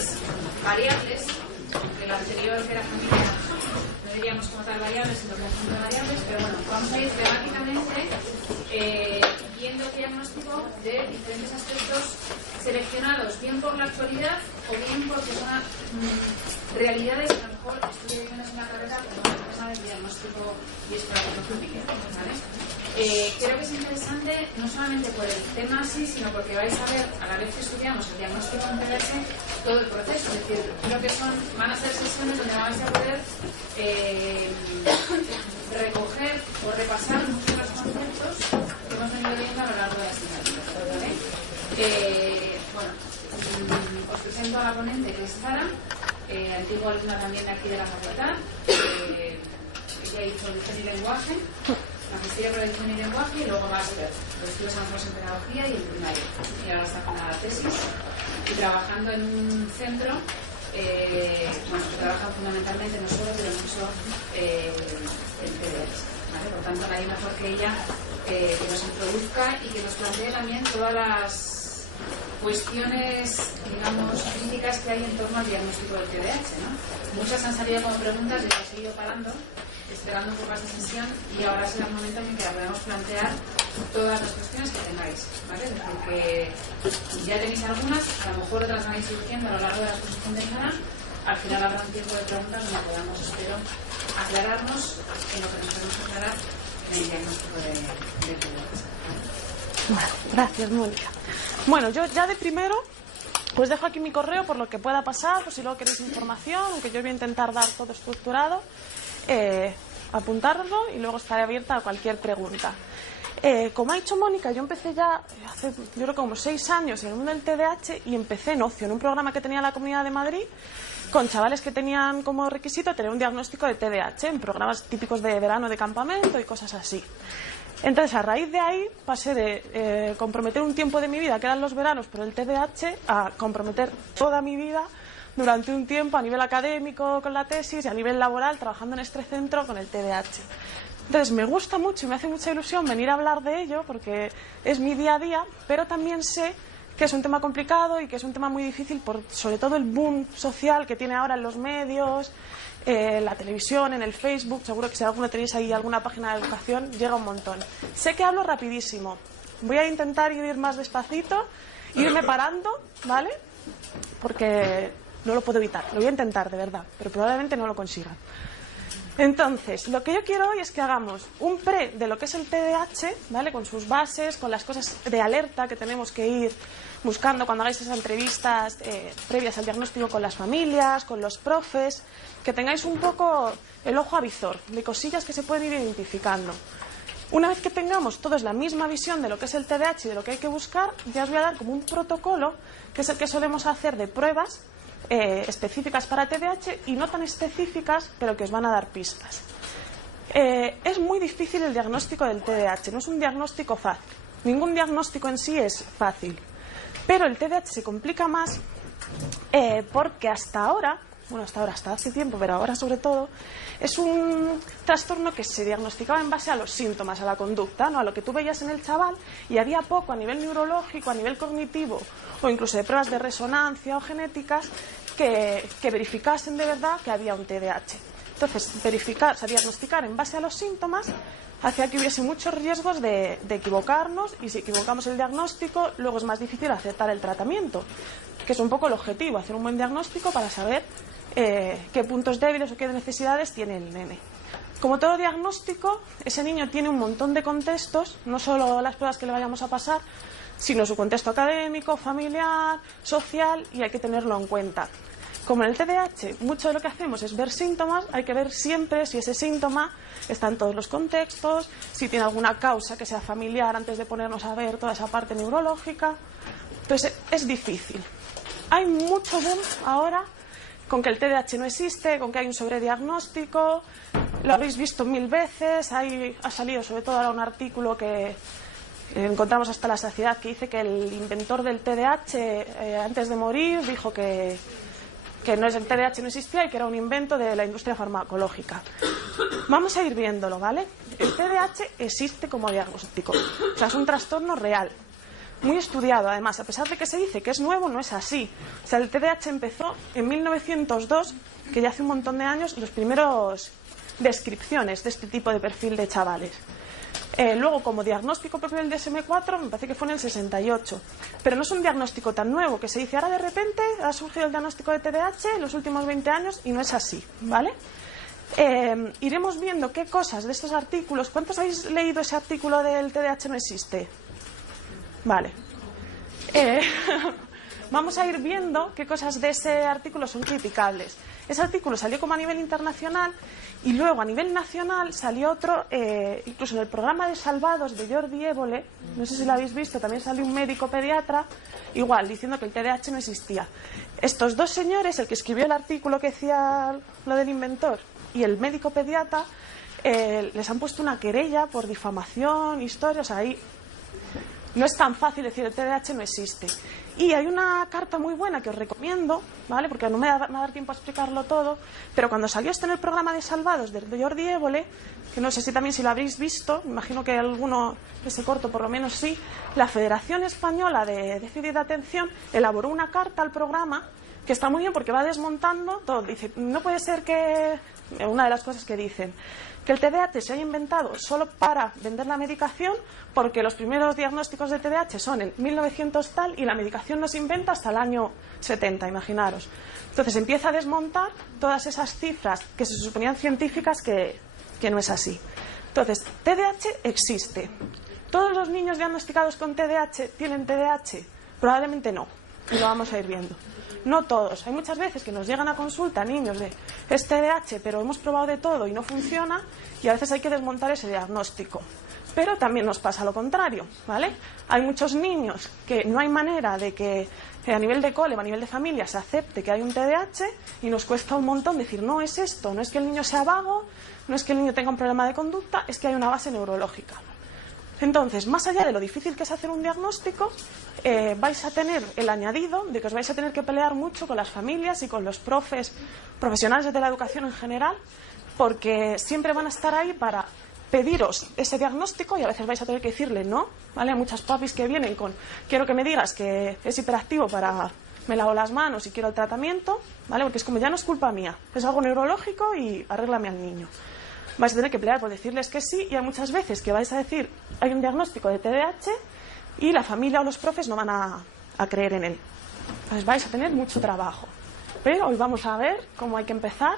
diferentes variables, que lo anterior que era familia no diríamos como tal variables, sino conjunto de variables, pero bueno, vamos a ir temáticamente viendo el diagnóstico de diferentes aspectos seleccionados, bien por la actualidad o bien porque son realidades que a lo mejor estudian en una carrera como no sabe el diagnóstico y estratégico, ¿vale? Creo que es interesante no solamente por el tema así, sino porque vais a ver a la vez que estudiamos el diagnóstico en TDAH todo el proceso. Es decir, creo que van a ser sesiones donde vais a poder recoger o repasar muchos de los conceptos que hemos venido viendo a lo largo de la asignatura, ¿vale? Bueno, os presento a la ponente, que es Sara, antigua alumna también de aquí de la facultad. Ella hizo Edición y Lenguaje, Magisterio de Edición y Lenguaje y luego máster, los estudios avanzados en Pedagogía y en primaria. Y ahora está con la tesis y trabajando en un centro, bueno, que trabaja fundamentalmente no solo, pero mucho en TDAH, ¿vale? Por tanto, nadie mejor que ella que nos introduzca y que nos plantee también todas las cuestiones, digamos, críticas que hay en torno al diagnóstico del TDAH, ¿no? Muchas han salido como preguntas y las he ido parando, esperando un poco esta sesión, y ahora será el momento en que la podamos plantear todas las cuestiones que tengáis, ¿vale? Es decir, que ya tenéis algunas, a lo mejor otras van a ir surgiendo a lo largo de la exposición de Sara. Al final habrá un tiempo de preguntas donde podamos, espero, aclararnos en lo que nos podemos aclarar en el diagnóstico de TDAH. Vale, gracias, Mónica. Bueno, yo ya de primero pues dejo aquí mi correo por lo que pueda pasar, pues si luego queréis información, aunque yo voy a intentar dar todo estructurado, apuntarlo y luego estaré abierta a cualquier pregunta. Como ha dicho Mónica, yo empecé ya hace, yo creo, como 6 años en el mundo del TDAH y empecé en ocio, en un programa que tenía la Comunidad de Madrid, con chavales que tenían como requisito tener un diagnóstico de TDAH en programas típicos de verano, de campamento y cosas así. Entonces, a raíz de ahí, pasé de comprometer un tiempo de mi vida, que eran los veranos, por el TDAH, a comprometer toda mi vida durante un tiempo a nivel académico con la tesis y a nivel laboral trabajando en este centro con el TDAH. Entonces, me gusta mucho y me hace mucha ilusión venir a hablar de ello porque es mi día a día, pero también sé que es un tema complicado y que es un tema muy difícil por sobre todo el boom social que tiene ahora en los medios, la televisión, en el Facebook. Seguro que si alguno tenéis ahí alguna página de educación, llega un montón. Sé que hablo rapidísimo. Voy a intentar ir más despacito, irme parando, ¿vale? Porque no lo puedo evitar. Lo voy a intentar, de verdad, pero probablemente no lo consiga. Entonces, lo que yo quiero hoy es que hagamos un pre de lo que es el TDAH, ¿vale? Con sus bases, con las cosas de alerta que tenemos que ir buscando cuando hagáis esas entrevistas previas al diagnóstico con las familias, con los profes, que tengáis un poco el ojo avizor de cosillas que se pueden ir identificando. Una vez que tengamos todos la misma visión de lo que es el TDAH y de lo que hay que buscar, ya os voy a dar como un protocolo, que es el que solemos hacer de pruebas específicas para TDAH y no tan específicas, pero que os van a dar pistas. Es muy difícil el diagnóstico del TDAH, no es un diagnóstico fácil. Ningún diagnóstico en sí es fácil. Pero el TDAH se complica más porque hasta hace tiempo, pero ahora sobre todo, es un trastorno que se diagnosticaba en base a los síntomas, a la conducta, ¿no? A lo que tú veías en el chaval, y había poco a nivel neurológico, a nivel cognitivo, o incluso de pruebas de resonancia o genéticas que verificasen de verdad que había un TDAH. Entonces, diagnosticar en base a los síntomas hacía que hubiese muchos riesgos de equivocarnos, y si equivocamos el diagnóstico, luego es más difícil aceptar el tratamiento, que es un poco el objetivo, hacer un buen diagnóstico para saber qué puntos débiles o qué necesidades tiene el nene. Como todo diagnóstico, ese niño tiene un montón de contextos, no solo las pruebas que le vayamos a pasar, sino su contexto académico, familiar, social, y hay que tenerlo en cuenta. Como en el TDAH, mucho de lo que hacemos es ver síntomas, hay que ver siempre si ese síntoma está en todos los contextos, si tiene alguna causa que sea familiar antes de ponernos a ver toda esa parte neurológica. Entonces, es difícil. Hay mucho boom ahora con que el TDAH no existe, con que hay un sobrediagnóstico, lo habéis visto 1000 veces, ha salido sobre todo ahora un artículo que encontramos hasta la saciedad que dice que el inventor del TDAH antes de morir dijo que no es el TDAH, no existía y que era un invento de la industria farmacológica. Vamos a ir viéndolo, ¿vale? El TDAH existe como diagnóstico, o sea, es un trastorno real. muy estudiado además. A pesar de que se dice que es nuevo, no es así. O sea, el TDAH empezó en 1902, que ya hace un montón de años, los primeros descripciones de este tipo de perfil de chavales. Luego, como diagnóstico propio del DSM-4, me parece que fue en el 68. Pero no es un diagnóstico tan nuevo que se dice ahora de repente ha surgido el diagnóstico de TDAH en los últimos 20 años y no es así, ¿vale? Iremos viendo qué cosas de estos artículos. ¿Cuántos habéis leído ese artículo del TDAH no existe? Vale. Vamos a ir viendo qué cosas de ese artículo son criticables. Ese artículo salió como a nivel internacional y luego a nivel nacional salió otro, incluso en el programa de Salvados de Jordi Évole, no sé si lo habéis visto, también salió un médico pediatra, igual, diciendo que el TDAH no existía. Estos dos señores, el que escribió el artículo que decía lo del inventor y el médico pediatra, les han puesto una querella por difamación, historias, ahí no es tan fácil decir el TDAH no existe. Y hay una carta muy buena que os recomiendo, ¿vale? Porque no me va a dar tiempo a explicarlo todo, pero cuando salió esto en el programa de Salvados de Jordi Évole, que no sé si también si lo habréis visto, imagino que alguno de ese corto por lo menos sí, la Federación Española de Déficit de Atención elaboró una carta al programa que está muy bien porque va desmontando todo. Dice, no puede ser que, una de las cosas que dicen, que el TDAH se haya inventado solo para vender la medicación, porque los primeros diagnósticos de TDAH son en 1900 tal y la medicación no se inventa hasta el año 70, imaginaros. Entonces empieza a desmontar todas esas cifras que se suponían científicas que no es así. Entonces, TDAH existe. ¿Todos los niños diagnosticados con TDAH tienen TDAH? Probablemente no, y lo vamos a ir viendo. No todos. Hay muchas veces que nos llegan a consulta niños de es TDAH, pero hemos probado de todo y no funciona, y a veces hay que desmontar ese diagnóstico. Pero también nos pasa lo contrario, ¿vale? Hay muchos niños que no hay manera de que a nivel de cole o a nivel de familia se acepte que hay un TDAH y nos cuesta un montón decir, no es esto, no es que el niño sea vago, no es que el niño tenga un problema de conducta, es que hay una base neurológica. Entonces, más allá de lo difícil que es hacer un diagnóstico, vais a tener el añadido de que os vais a tener que pelear mucho con las familias y con los profesionales de la educación en general, porque siempre van a estar ahí para pediros ese diagnóstico y a veces vais a tener que decirle no, ¿vale? Hay muchas papis que vienen con quiero que me digas que es hiperactivo para me lavo las manos y quiero el tratamiento, ¿vale? Porque es como ya no es culpa mía, es algo neurológico y arréglame al niño. Vais a tener que pelear por decirles que sí, y hay muchas veces que vais a decir hay un diagnóstico de TDAH y la familia o los profes no van a creer en él. Entonces vais a tener mucho trabajo. Pero hoy vamos a ver cómo hay que empezar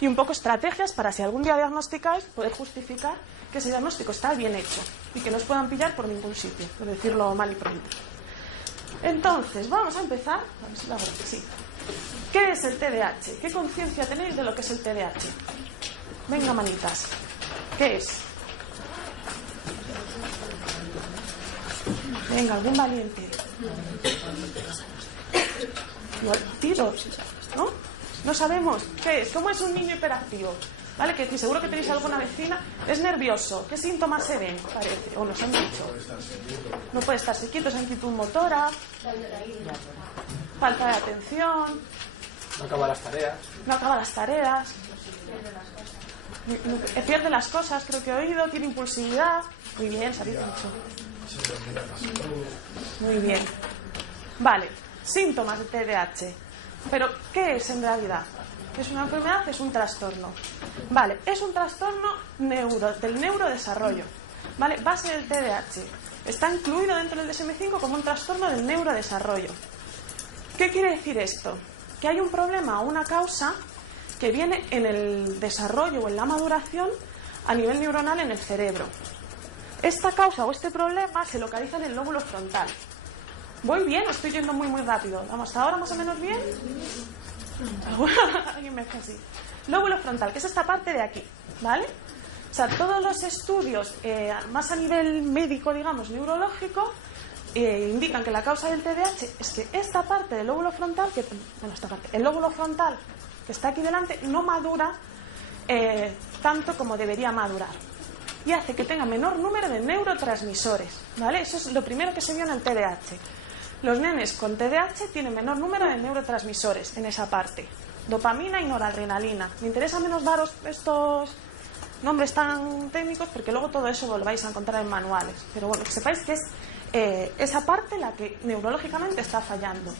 y un poco estrategias para si algún día diagnosticáis poder justificar que ese diagnóstico está bien hecho y que no os puedan pillar por ningún sitio, por decirlo mal y pronto. Entonces, vamos a empezar. A ver si lo hago así. ¿Qué es el TDAH? ¿Qué conciencia tenéis de lo que es el TDAH? Venga, manitas. ¿Qué es? Venga, algún valiente. Tiros, ¿no? No sabemos qué es. ¿Cómo es un niño hiperactivo? ¿Vale? Que seguro que tenéis alguna vecina. Es nervioso. ¿Qué síntomas se ven? Parece. O nos han dicho. No puede estarse quieto, es inquietud motora. Falta de atención. No acaba las tareas. No acaba las tareas. Pierde las cosas, creo que he oído. Tiene impulsividad. Muy bien, se habéis dicho. Muy bien. Vale. Síntomas de TDAH. Pero, ¿qué es en realidad? ¿Es una enfermedad? ¿Es un trastorno? Vale, es un trastorno del neurodesarrollo. Vale, base del TDAH. Está incluido dentro del DSM-5 como un trastorno del neurodesarrollo. ¿Qué quiere decir esto? Que hay un problema o una causa que viene en el desarrollo o en la maduración a nivel neuronal en el cerebro. Esta causa o este problema se localiza en el lóbulo frontal. ¿Voy bien o estoy yendo muy rápido? ¿Vamos hasta ahora más o menos bien? Alguien me hace así. Lóbulo frontal, que es esta parte de aquí, ¿vale? O sea, todos los estudios, más a nivel médico, digamos, neurológico, indican que la causa del TDAH es que esta parte del lóbulo frontal, el lóbulo frontal que está aquí delante, no madura tanto como debería madurar. Y hace que tenga menor número de neurotransmisores, ¿vale? Eso es lo primero que se vio en el TDAH. Los nenes con TDAH tienen menor número de neurotransmisores en esa parte. Dopamina y noradrenalina. Me interesa menos daros estos nombres tan técnicos porque luego todo eso lo vais a encontrar en manuales. Pero bueno, que sepáis que es esa parte la que neurológicamente está fallando.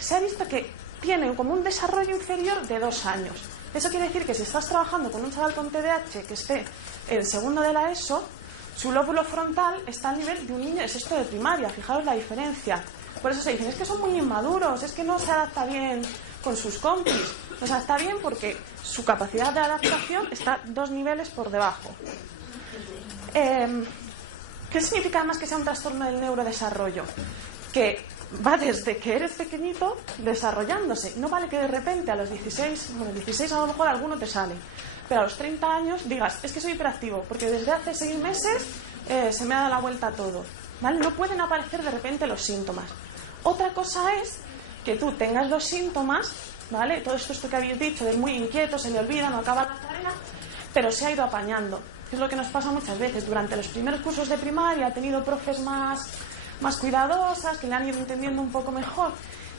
Se ha visto que tiene como un desarrollo inferior de 2 años. Eso quiere decir que si estás trabajando con un chaval con TDAH que esté en segundo de la ESO, su lóbulo frontal está al nivel de un niño de sexto de primaria. Fijaos la diferencia. Por eso se dicen, es que son muy inmaduros, es que no se adapta bien con sus compis. O sea, está bien porque su capacidad de adaptación está 2 niveles por debajo. ¿Qué significa además que sea un trastorno del neurodesarrollo? Que va desde que eres pequeñito desarrollándose. No vale que de repente a los 16 a lo mejor alguno te sale, pero a los 30 años digas, es que soy hiperactivo, porque desde hace 6 meses se me ha dado la vuelta a todo. ¿Vale? No pueden aparecer de repente los síntomas. Otra cosa es que tú tengas los síntomas, ¿vale? Todo esto que habéis dicho, de muy inquieto, se le olvida, no acaba la tarea, pero se ha ido apañando. Es lo que nos pasa muchas veces. Durante los primeros cursos de primaria ha tenido profes más cuidadosas, que le han ido entendiendo un poco mejor,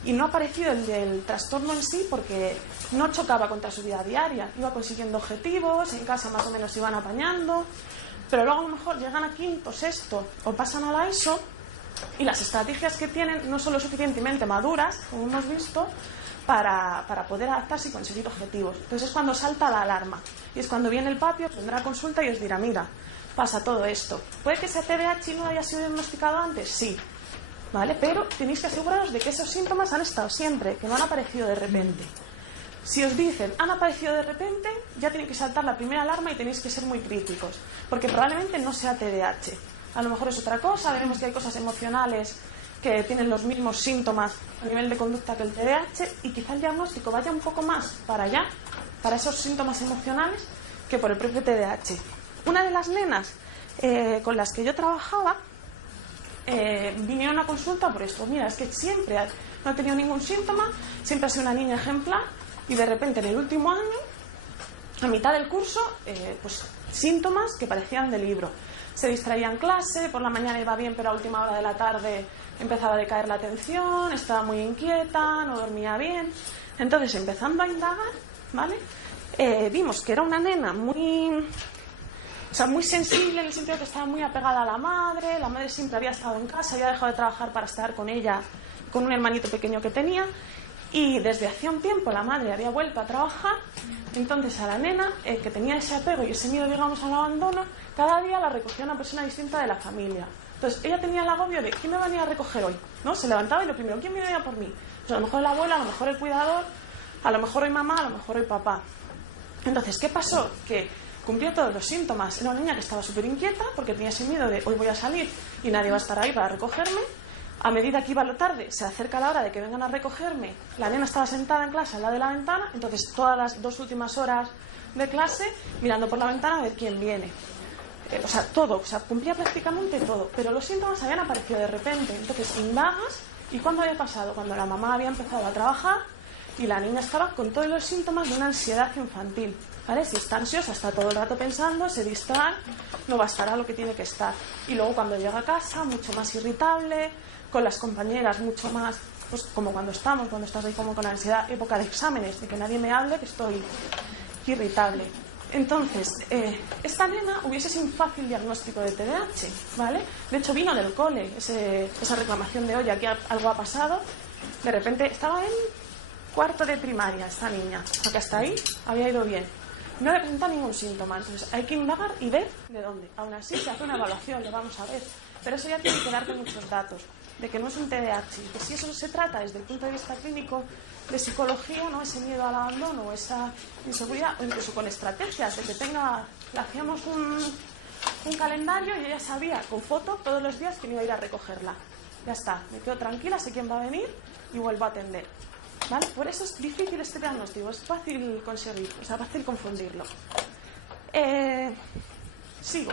y no ha aparecido el trastorno en sí porque no chocaba contra su vida diaria. Iba consiguiendo objetivos, en casa más o menos iban apañando, pero luego a lo mejor llegan a quinto, sexto o pasan a la ESO y las estrategias que tienen no son lo suficientemente maduras, como hemos visto, para poder adaptarse y conseguir objetivos. Entonces es cuando salta la alarma y es cuando viene el papi, os vendrá a consulta y os dirá, mira, pasa todo esto. ¿Puede que sea TDAH y no haya sido diagnosticado antes? Sí, ¿vale? Pero tenéis que aseguraros de que esos síntomas han estado siempre, que no han aparecido de repente. Si os dicen, han aparecido de repente, ya tiene que saltar la primera alarma y tenéis que ser muy críticos, porque probablemente no sea TDAH. A lo mejor es otra cosa, veremos que hay cosas emocionales que tienen los mismos síntomas a nivel de conducta que el TDAH, y quizá el diagnóstico vaya un poco más para allá, para esos síntomas emocionales, que por el propio TDAH. Una de las nenas con las que yo trabajaba vinieron a consulta por esto. Mira, es que siempre no ha tenido ningún síntoma, siempre ha sido una niña ejemplar, y de repente en el último año, a mitad del curso, pues síntomas que parecían de libro. Se distraía en clase, por la mañana iba bien, pero a última hora de la tarde empezaba a decaer la atención, estaba muy inquieta, no dormía bien. Entonces, empezando a indagar, ¿vale? Vimos que era una nena muy sensible, en el sentido de que estaba muy apegada a la madre siempre había estado en casa, había dejado de trabajar para estar con ella, con un hermanito pequeño que tenía, y desde hacía un tiempo la madre había vuelto a trabajar. Entonces a la nena, que tenía ese apego y ese miedo, digamos, al abandono, cada día la recogía una persona distinta de la familia. Entonces ella tenía el agobio de ¿quién me va a venir a recoger hoy? ¿No? Se levantaba y lo primero, ¿quién viene a por mí? Pues a lo mejor el abuelo, a lo mejor el cuidador, a lo mejor hoy mamá, a lo mejor hoy papá. Entonces, ¿qué pasó? Que cumplió todos los síntomas. Era una niña que estaba súper inquieta porque tenía ese miedo de hoy voy a salir y nadie va a estar ahí para recogerme. A medida que iba la tarde, se acerca la hora de que vengan a recogerme, la nena estaba sentada en clase al lado de la ventana, entonces todas las 2 últimas horas de clase mirando por la ventana a ver quién viene. Todo, cumplía prácticamente todo, pero los síntomas habían aparecido de repente. Entonces indagas, ¿y cuándo había pasado? Cuando la mamá había empezado a trabajar y la niña estaba con todos los síntomas de una ansiedad infantil, ¿vale? Si está ansiosa, está todo el rato pensando, se distrae, no va a estar a lo que tiene que estar. Y luego cuando llega a casa, mucho más irritable, con las compañeras mucho más, pues como cuando estás ahí como con la ansiedad, época de exámenes, de que nadie me hable, que estoy irritable. Entonces, esta nena hubiese sido un fácil diagnóstico de TDAH, ¿vale? De hecho, vino del cole esa reclamación de, oye, aquí algo ha pasado. De repente estaba en 4º de primaria esta niña, porque hasta ahí había ido bien. No le presenta ningún síntoma, entonces hay que indagar y ver de dónde. Aún así, se hace una evaluación, lo vamos a ver. Pero eso ya tiene que darte muchos datos, de que no es un TDAH, que si eso se trata desde el punto de vista clínico de psicología, ¿no? Ese miedo al abandono, o esa inseguridad, o incluso con estrategias de que le hacíamos un calendario y ella sabía con foto todos los días quién iba a ir a recogerla. Ya está, me quedo tranquila, sé quién va a venir y vuelvo a atender. ¿Vale? Por eso es difícil este diagnóstico, es fácil conseguir, fácil confundirlo. Sigo.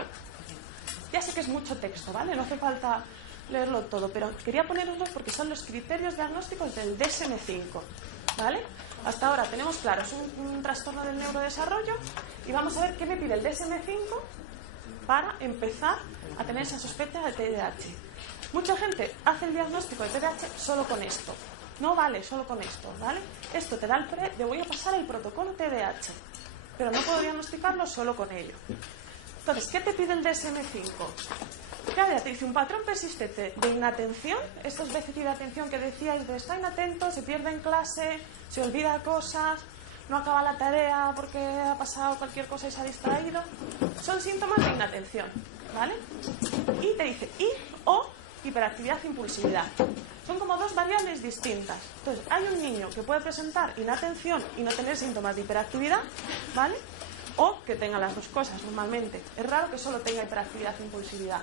Ya sé que es mucho texto, ¿vale? No hace falta leerlo todo, pero quería poneroslo porque son los criterios diagnósticos del DSM-5, ¿vale? Hasta ahora tenemos claro, es un trastorno del neurodesarrollo, y vamos a ver qué me pide el DSM-5 para empezar a tener esa sospecha de TDAH. Mucha gente hace el diagnóstico de TDAH solo con esto. No vale solo con esto, ¿vale? Esto te da el de voy a pasar el protocolo TDAH, pero no puedo diagnosticarlo solo con ello. Entonces, ¿qué te pide el DSM-5? Claro, ya te dice un patrón persistente de inatención, estos déficits de atención que decíais de está inatento, se pierde en clase, se olvida cosas, no acaba la tarea porque ha pasado cualquier cosa y se ha distraído, son síntomas de inatención, ¿vale? Y te dice o hiperactividad e impulsividad. Son como dos variables distintas. Entonces, hay un niño que puede presentar inatención y no tener síntomas de hiperactividad, ¿vale? O que tenga las dos cosas normalmente. Es raro que solo tenga hiperactividad e impulsividad.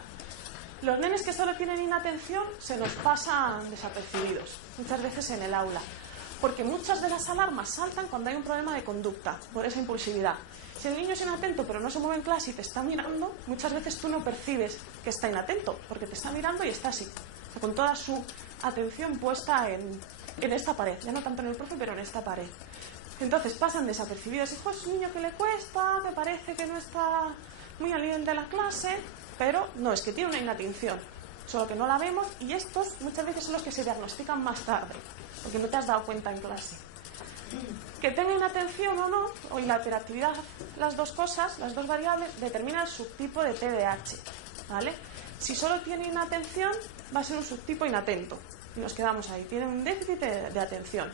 Los nenes que solo tienen inatención se nos pasan desapercibidos, muchas veces en el aula, porque muchas de las alarmas saltan cuando hay un problema de conducta, por esa impulsividad. Si el niño es inatento pero no se mueve en clase y te está mirando, muchas veces tú no percibes que está inatento, porque te está mirando y está así, con toda su atención puesta en esta pared, ya no tanto en el profe, pero en esta pared. Entonces pasan desapercibidos. Hijo, es un niño que le cuesta, que parece que no está muy al nivel de la clase, pero no, es que tiene una inatención, solo que no la vemos, y estos muchas veces son los que se diagnostican más tarde, porque no te has dado cuenta en clase. Que tenga inatención o no, o la hiperactividad, las dos cosas, las dos variables, determinan el subtipo de TDAH, ¿vale? Si solo tiene inatención, va a ser un subtipo inatento, y nos quedamos ahí, tiene un déficit de atención.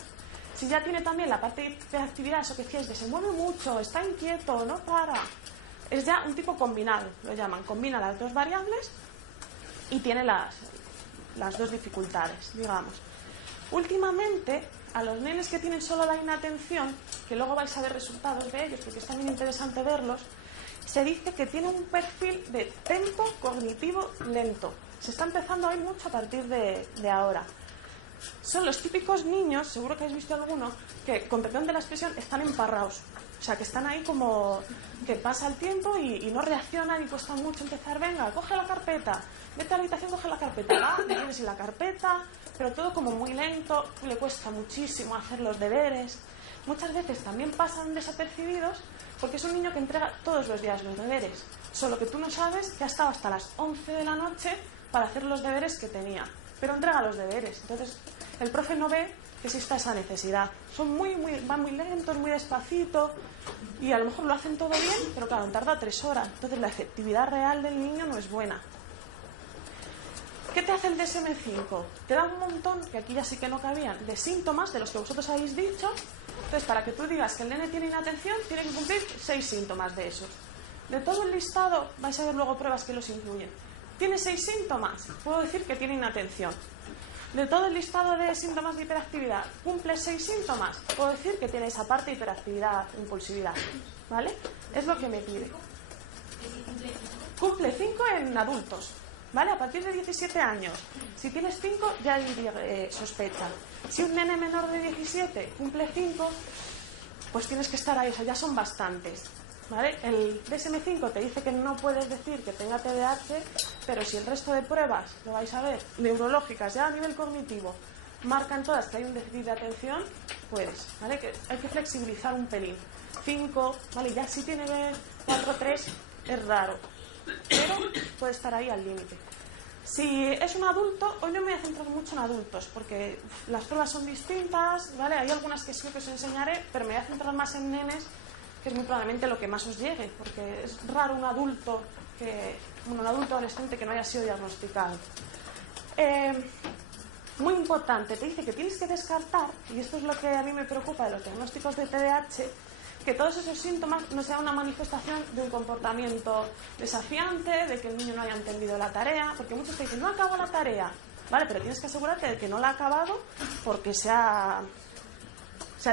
Si ya tiene también la parte de hiperactividad, eso que decíais, de se mueve mucho, está inquieto, no para, es ya un tipo combinado, lo llaman, combina las dos variables y tiene las dos dificultades, digamos. Últimamente, a los nenes que tienen solo la inatención, que luego vais a ver resultados de ellos, porque es también interesante verlos, se dice que tienen un perfil de tempo cognitivo lento. Se está empezando a ver mucho a partir de ahora. Son los típicos niños, seguro que habéis visto alguno, que, con perdón de la expresión, están emparrados. O sea, que están ahí como que pasa el tiempo y no reaccionan y cuesta mucho empezar. Venga, coge la carpeta, vete a la habitación, coge la carpeta. Va, me tienes en la carpeta, pero todo como muy lento, le cuesta muchísimo hacer los deberes. Muchas veces también pasan desapercibidos porque es un niño que entrega todos los días los deberes. Solo que tú no sabes que ha estado hasta las 11 de la noche para hacer los deberes que tenía. Pero entrega los deberes. Entonces, el profe no ve que exista esa necesidad. Van muy lentos, muy despacito, y a lo mejor lo hacen todo bien, pero claro, tarda 3 horas. Entonces, la efectividad real del niño no es buena. ¿Qué te hace el DSM-5? Te da un montón, que aquí ya sí que no cabían, de síntomas de los que vosotros habéis dicho. Entonces, para que tú digas que el nene tiene inatención, tiene que cumplir 6 síntomas de esos. De todo el listado, vais a ver luego pruebas que los incluyen. ¿Tiene 6 síntomas? Puedo decir que tiene inatención. De todo el listado de síntomas de hiperactividad, ¿cumple 6 síntomas? Puedo decir que tiene esa parte de hiperactividad, impulsividad. ¿Vale? Es lo que me pide. Cumple 5 en adultos. ¿Vale? A partir de 17 años. Si tienes 5, ya hay sospecha. Si un nene menor de 17 cumple 5, pues tienes que estar ahí. O sea, ya son bastantes. ¿Vale? El DSM-5 te dice que no puedes decir que tenga TDAH, pero si el resto de pruebas, lo vais a ver, neurológicas, ya a nivel cognitivo, marcan todas que hay un déficit de atención, puedes, ¿vale? Que hay que flexibilizar un pelín. 5, ¿vale? Ya si tiene 4 o 3, es raro, pero puede estar ahí al límite. Si es un adulto, hoy no me voy a centrar mucho en adultos, porque las pruebas son distintas, ¿vale? Hay algunas que sí que os enseñaré, pero me voy a centrar más en nenes, que es muy probablemente lo que más os llegue, porque es raro un adulto adolescente que no haya sido diagnosticado. Muy importante, te dice que tienes que descartar, y esto es lo que a mí me preocupa de los diagnósticos de TDAH, que todos esos síntomas no sean una manifestación de un comportamiento desafiante, de que el niño no haya entendido la tarea, porque muchos te dicen, no acabo la tarea, ¿vale? Pero tienes que asegurarte de que no la ha acabado porque se ha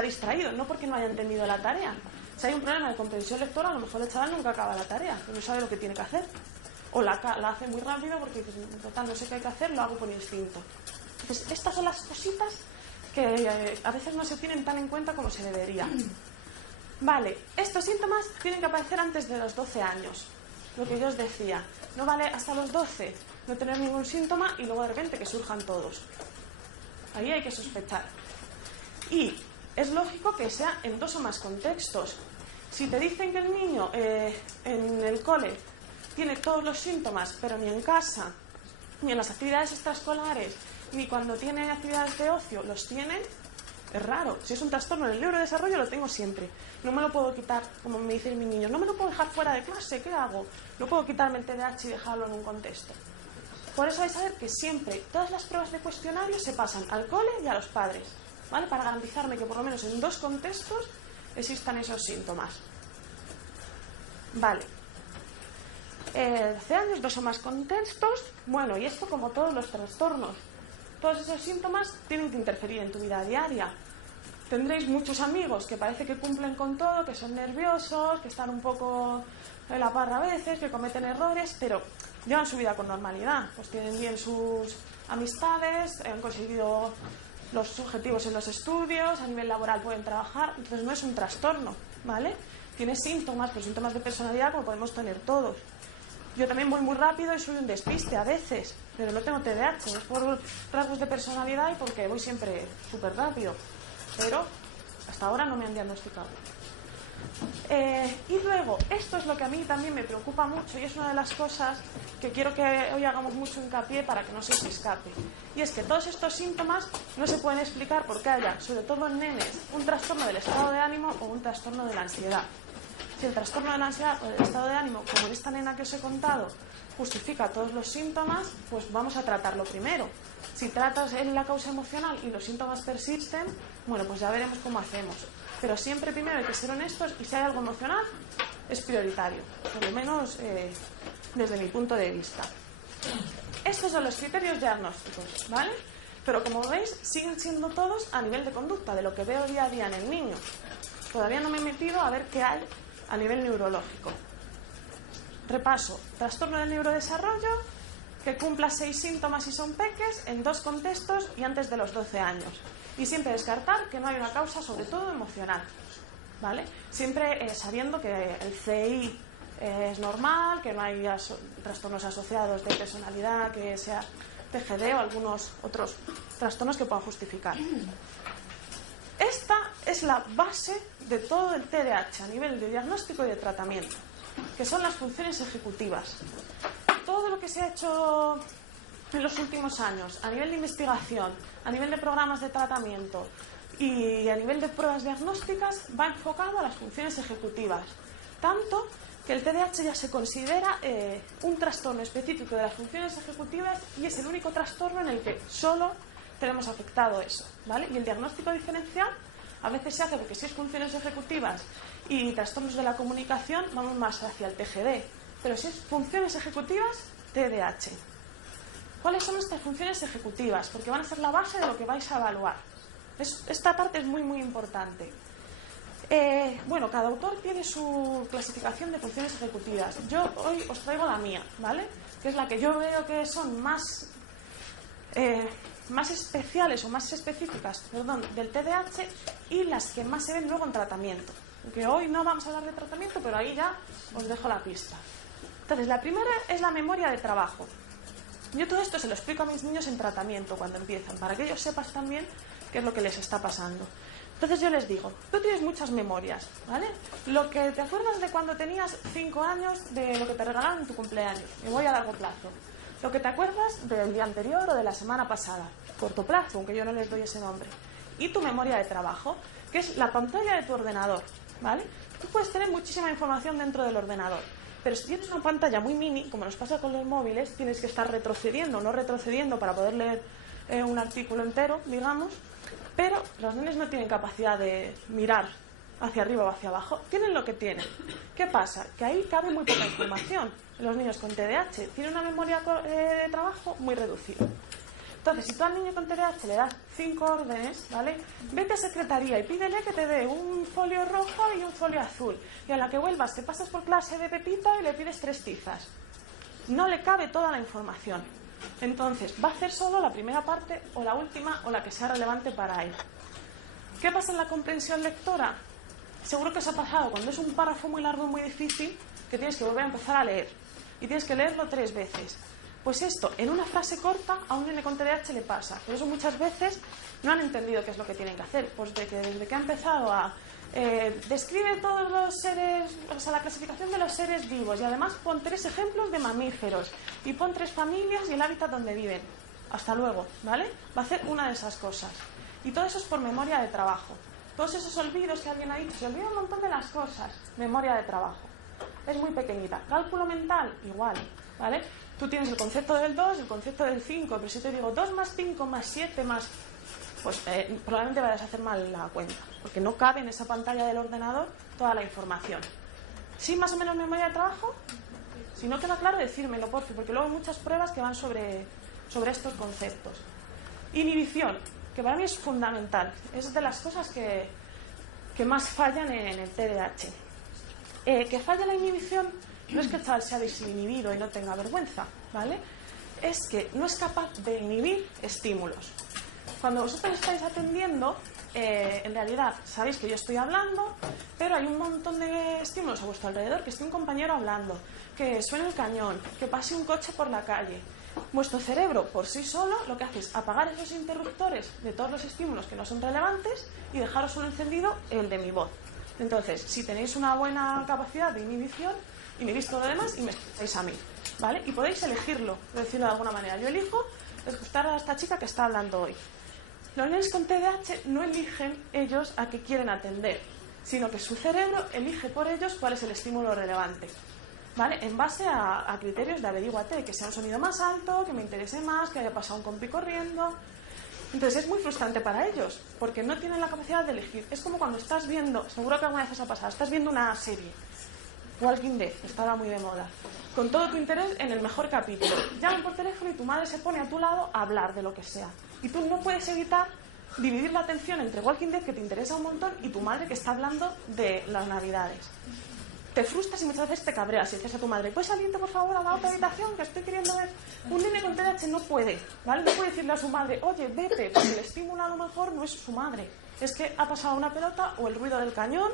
distraído, no porque no haya entendido la tarea. Si hay un problema de comprensión lectora, a lo mejor el chaval nunca acaba la tarea, no sabe lo que tiene que hacer. O la hace muy rápido porque dices, total, no sé qué hay que hacer, lo hago por instinto. Entonces, estas son las cositas que a veces no se tienen tan en cuenta como se debería. Vale, estos síntomas tienen que aparecer antes de los 12 años. Lo que yo os decía, no vale hasta los 12 no tener ningún síntoma y luego de repente que surjan todos. Ahí hay que sospechar. Y es lógico que sea en 2 o más contextos. Si te dicen que el niño en el cole tiene todos los síntomas, pero ni en casa, ni en las actividades extraescolares, ni cuando tiene actividades de ocio, los tiene, es raro. Si es un trastorno en el neurodesarrollo, lo tengo siempre. No me lo puedo quitar, como me dicen mis niños, no me lo puedo dejar fuera de clase, ¿qué hago? No puedo quitarme el TDAH y dejarlo en un contexto. Por eso vais a ver que siempre todas las pruebas de cuestionario se pasan al cole y a los padres, ¿vale? Para garantizarme que por lo menos en 2 contextos existan esos síntomas. Vale. 12 años, 2 o más contextos. Bueno, y esto como todos los trastornos. Todos esos síntomas tienen que interferir en tu vida diaria. Tendréis muchos amigos que parece que cumplen con todo, que son nerviosos, que están un poco en la parra a veces, que cometen errores, pero llevan su vida con normalidad. Pues tienen bien sus amistades, han conseguido los objetivos en los estudios, a nivel laboral pueden trabajar, entonces no es un trastorno, ¿vale? Tiene síntomas, pues síntomas de personalidad como podemos tener todos. Yo también voy muy rápido y soy un despiste a veces, pero no tengo TDAH, es por rasgos de personalidad y porque voy siempre súper rápido. Pero hasta ahora no me han diagnosticado. Y luego, esto es lo que a mí también me preocupa mucho y es una de las cosas que quiero que hoy hagamos mucho hincapié para que no se os escape. Y es que todos estos síntomas no se pueden explicar porque haya, sobre todo en nenes, un trastorno del estado de ánimo o un trastorno de la ansiedad. Si el trastorno de la ansiedad o del estado de ánimo, como en esta nena que os he contado, justifica todos los síntomas, pues vamos a tratarlo primero. Si tratas en la causa emocional y los síntomas persisten, bueno, pues ya veremos cómo hacemos. Pero siempre primero hay que ser honestos y si hay algo emocional, es prioritario, por lo menos desde mi punto de vista. Estos son los criterios diagnósticos, ¿vale? Pero como veis, siguen siendo todos a nivel de conducta, de lo que veo día a día en el niño. Todavía no me he metido a ver qué hay a nivel neurológico. Repaso, trastorno del neurodesarrollo, que cumpla 6 síntomas y son peques en 2 contextos y antes de los 12 años. Y siempre descartar que no hay una causa, sobre todo emocional, ¿vale? Siempre sabiendo que el CI es normal, que no hay trastornos asociados de personalidad, que sea TGD o algunos otros trastornos que puedan justificar. Esta es la base de todo el TDAH a nivel de diagnóstico y de tratamiento, que son las funciones ejecutivas. Todo lo que se ha hecho en los últimos años a nivel de investigación, a nivel de programas de tratamiento y a nivel de pruebas diagnósticas va enfocado a las funciones ejecutivas. Tanto que el TDAH ya se considera un trastorno específico de las funciones ejecutivas y es el único trastorno en el que solo tenemos afectado eso, ¿vale? Y el diagnóstico diferencial a veces se hace porque si es funciones ejecutivas y trastornos de la comunicación vamos más hacia el TGD, pero si es funciones ejecutivas, TDAH. ¿Cuáles son estas funciones ejecutivas? Porque van a ser la base de lo que vais a evaluar. Esta parte es muy, muy importante. Bueno, cada autor tiene su clasificación de funciones ejecutivas. Yo hoy os traigo la mía, ¿vale? Que es la que yo veo que son más especiales o más específicas, perdón, del TDAH y las que más se ven luego en tratamiento. Porque hoy no vamos a hablar de tratamiento, pero ahí ya os dejo la pista. Entonces, la primera es la memoria de trabajo. Yo todo esto se lo explico a mis niños en tratamiento cuando empiezan, para que ellos sepas también qué es lo que les está pasando. Entonces yo les digo, tú tienes muchas memorias, ¿vale? Lo que te acuerdas de cuando tenías 5 años, de lo que te regalaron en tu cumpleaños, me voy a largo plazo. Lo que te acuerdas del día anterior o de la semana pasada, corto plazo, aunque yo no les doy ese nombre. Y tu memoria de trabajo, que es la pantalla de tu ordenador, ¿vale? Tú puedes tener muchísima información dentro del ordenador, pero si tienes una pantalla muy mini, como nos pasa con los móviles, tienes que estar retrocediendo, no retrocediendo para poder leer un artículo entero, digamos, pero los nenes no tienen capacidad de mirar hacia arriba o hacia abajo, tienen lo que tienen. ¿Qué pasa? Que ahí cabe muy poca información. Los niños con TDAH tienen una memoria de trabajo muy reducida. Entonces, si tú al niño con TDAH le das 5 órdenes, ¿vale? Vete a secretaría y pídele que te dé un folio rojo y un folio azul. Y a la que vuelvas te pasas por clase de Pepita y le pides 3 tizas. No le cabe toda la información. Entonces, va a hacer solo la primera parte o la última o la que sea relevante para él. ¿Qué pasa en la comprensión lectora? Seguro que os ha pasado cuando es un párrafo muy largo y muy difícil que tienes que volver a empezar a leer. Y tienes que leerlo 3 veces. Pues esto, en una frase corta, a un nene con TDAH le pasa. Por eso muchas veces no han entendido qué es lo que tienen que hacer. Pues desde que ha empezado a describe todos los seres, o sea, la clasificación de los seres vivos. Y además pon 3 ejemplos de mamíferos. Y pon 3 familias y el hábitat donde viven. Hasta luego, ¿vale? Va a hacer una de esas cosas. Y todo eso es por memoria de trabajo. Todos esos olvidos que alguien ha dicho, se olvida un montón de las cosas. Memoria de trabajo. Es muy pequeñita. Cálculo mental, igual, ¿vale? Tú tienes el concepto del 2, el concepto del 5, pero si te digo 2 más 5 más 7 más... pues probablemente vayas a hacer mal la cuenta, porque no cabe en esa pantalla del ordenador toda la información. ¿Sí, más o menos memoria de trabajo? Si no queda claro, decírmelo, por favor, porque luego hay muchas pruebas que van sobre estos conceptos. Inhibición, que para mí es fundamental. Es de las cosas que más fallan en el TDAH. Que falla la inhibición no es que el chaval sea desinhibido y no tenga vergüenza, ¿vale? Es que no es capaz de inhibir estímulos. Cuando vosotros estáis atendiendo, en realidad sabéis que yo estoy hablando, pero hay un montón de estímulos a vuestro alrededor, que esté un compañero hablando, que suene el cañón, que pase un coche por la calle. Vuestro cerebro, por sí solo, lo que hace es apagar esos interruptores de todos los estímulos que no son relevantes y dejaros solo encendido el de mi voz. Entonces, si tenéis una buena capacidad de inhibición, inhibís todo lo demás y me escucháis a mí, ¿vale? Y podéis elegirlo, decirlo de alguna manera. Yo elijo escuchar a esta chica que está hablando hoy. Los niños con TDAH no eligen ellos a qué quieren atender, sino que su cerebro elige por ellos cuál es el estímulo relevante, ¿vale? En base a criterios de averíguate, que sea un sonido más alto, que me interese más, que haya pasado un compi corriendo. Entonces es muy frustrante para ellos, porque no tienen la capacidad de elegir. Es como cuando estás viendo, seguro que alguna vez os ha pasado, estás viendo una serie, Walking Dead, estaba muy de moda, con todo tu interés en el mejor capítulo. Llaman por teléfono y tu madre se pone a tu lado a hablar de lo que sea. Y tú no puedes evitar dividir la atención entre Walking Dead, que te interesa un montón, y tu madre, que está hablando de las navidades. Te frustras y muchas veces te cabreas y dices a tu madre, ¿puedes salirte por favor a la otra habitación que estoy queriendo ver? Un nene con TDAH no puede, ¿vale? No puede decirle a su madre, oye, vete, porque el estímulo a lo mejor no es su madre, es que ha pasado una pelota o el ruido del cañón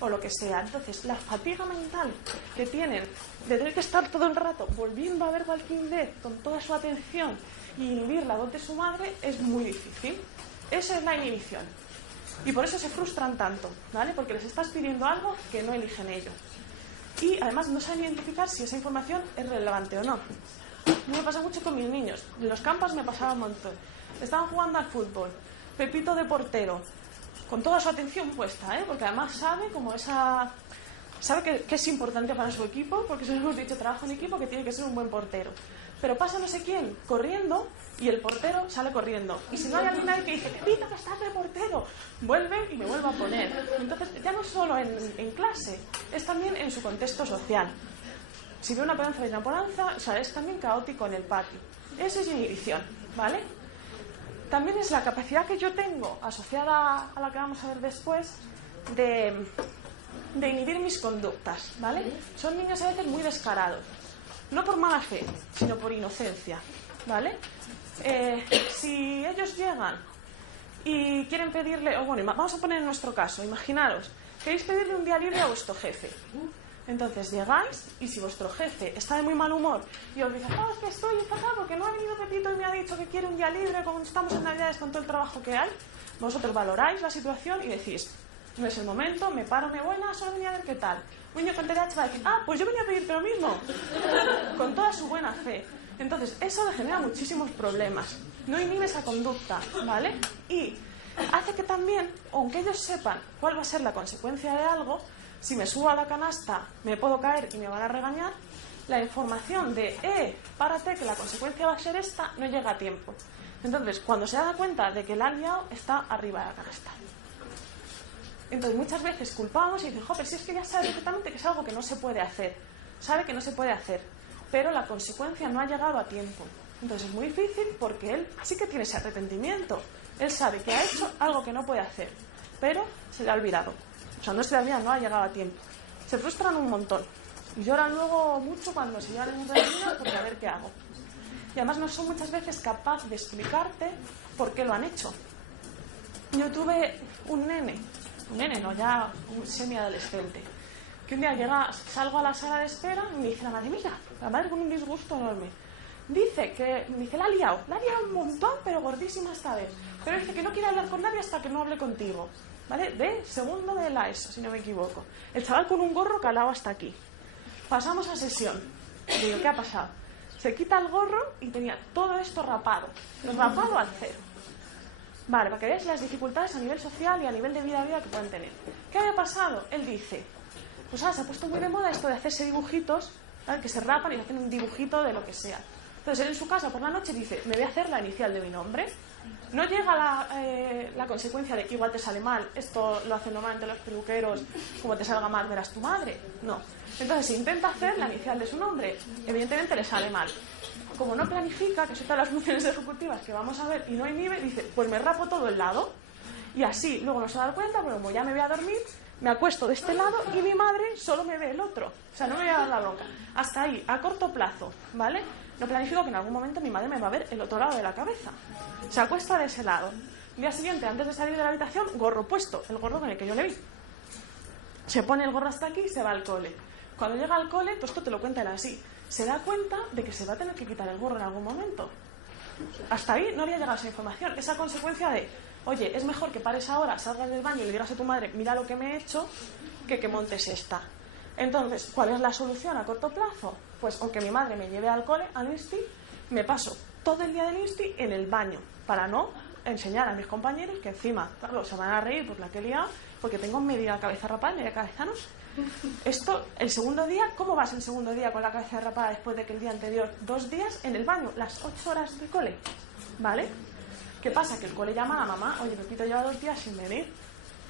o lo que sea. Entonces, la fatiga mental que tienen de tener que estar todo el rato volviendo a ver Walking Dead con toda su atención y inhibir la voz de su madre es muy difícil. Esa es la inhibición. Y por eso se frustran tanto, ¿vale? Porque les estás pidiendo algo que no eligen ellos. Y además no saben identificar si esa información es relevante o no. Me pasa mucho con mis niños. En los campos me pasaba un montón. Estaban jugando al fútbol, Pepito de portero, con toda su atención puesta, ¿eh? Porque además sabe que es importante para su equipo, porque se lo hemos dicho, trabajo en equipo, que tiene que ser un buen portero. Pero pasa no sé quién corriendo y el portero sale corriendo. Y si no hay alguien ahí que dice, Pepito, que estás de portero, vuelve y me vuelve a poner. Entonces, ya no solo en clase, es también en su contexto social. Si ve una pedanza y una poranza, o sea, es también caótico en el patio. Eso es inhibición, ¿vale? También es la capacidad que yo tengo, asociada a la que vamos a ver después, de inhibir mis conductas, ¿vale? Son niños a veces muy descarados. No por mala fe, sino por inocencia, ¿vale? Si ellos llegan y quieren pedirle, o bueno, vamos a poner en nuestro caso, imaginaros, queréis pedirle un día libre a vuestro jefe. Entonces llegáis y si vuestro jefe está de muy mal humor y os dice, es que estoy enfadado porque no ha venido Pepito y me ha dicho que quiere un día libre, como estamos en Navidades con todo el trabajo que hay, vosotros valoráis la situación y decís, no es el momento, me paro, me voy, solo venía a ver qué tal. Un niño con TDAH va a decir, pues yo venía a pedirte lo mismo, con toda su buena fe. Entonces, eso le genera muchísimos problemas. No inhibe esa conducta, ¿vale? Y hace que también, aunque ellos sepan cuál va a ser la consecuencia de algo, si me subo a la canasta me puedo caer y me van a regañar, la información de, párate, que la consecuencia va a ser esta, no llega a tiempo. Entonces, cuando se da cuenta de que la ha liado, está arriba de la canasta. Entonces muchas veces culpamos y dicen, pero si es que ya sabe perfectamente que es algo que no se puede hacer, sabe que no se puede hacer, pero la consecuencia no ha llegado a tiempo. Entonces es muy difícil porque él sí que tiene ese arrepentimiento, él sabe que ha hecho algo que no puede hacer, pero se le ha olvidado, o sea, no se le ha olvidado, no ha llegado a tiempo. Se frustran un montón y lloran luego mucho cuando se llevan en un retiro porque a ver qué hago. Y además no son muchas veces capaces de explicarte por qué lo han hecho. Yo tuve un nene no, ya un semiadolescente, que un día salgo a la sala de espera y me dice la madre, mira, la madre con un disgusto enorme, dice, la ha liado un montón, pero gordísima esta vez, pero dice que no quiere hablar con nadie hasta que no hable contigo, ¿vale? De segundo de la ESO, si no me equivoco. El chaval con un gorro calado hasta aquí. Pasamos a sesión. Digo, ¿qué ha pasado? Se quita el gorro y tenía todo esto rapado al cero. Vale, para que veáis las dificultades a nivel social y a nivel de vida que pueden tener. ¿Qué había pasado? Él dice, pues se ha puesto muy de moda esto de hacerse dibujitos ¿vale? Que se rapan y hacen un dibujito de lo que sea. Entonces él en su casa por la noche dice, me voy a hacer la inicial de mi nombre. No llega la consecuencia de que igual te sale mal, esto lo hacen normalmente los peluqueros, como te salga mal verás tu madre. No. Entonces se intenta hacer la inicial de su nombre, evidentemente le sale mal. Como no planifica, que son todas las funciones ejecutivas que vamos a ver, y no inhibe, dice, pues me rapo todo el lado. Y así, luego no se da cuenta, pero como ya me voy a dormir, me acuesto de este lado y mi madre solo me ve el otro. O sea, no me voy a dar la bronca. Hasta ahí, a corto plazo, ¿vale? No planifico que en algún momento mi madre me va a ver el otro lado de la cabeza. Se acuesta de ese lado. El día siguiente, antes de salir de la habitación, gorro puesto, el gorro con el que yo le vi. Se pone el gorro hasta aquí y se va al cole. Cuando llega al cole, pues esto te lo cuenta él así, se da cuenta de que se va a tener que quitar el gorro en algún momento. Hasta ahí no había llegado esa información, esa consecuencia de, oye, es mejor que pares ahora, salgas del baño y le digas a tu madre, mira lo que me he hecho, que montes esta. Entonces, ¿cuál es la solución a corto plazo? Pues aunque mi madre me lleve al cole, al insti, me paso todo el día del insti en el baño, para no enseñar a mis compañeros que encima, claro, se van a reír por la que he liado, porque tengo media cabeza rapada y media cabeza no. Esto, el segundo día, ¿cómo vas el segundo día con la cabeza rapada después de que el día anterior 2 días en el baño, las 8 horas de cole? ¿Vale? ¿Qué pasa? Que el cole llama a la mamá, oye, Pepito lleva 2 días sin venir.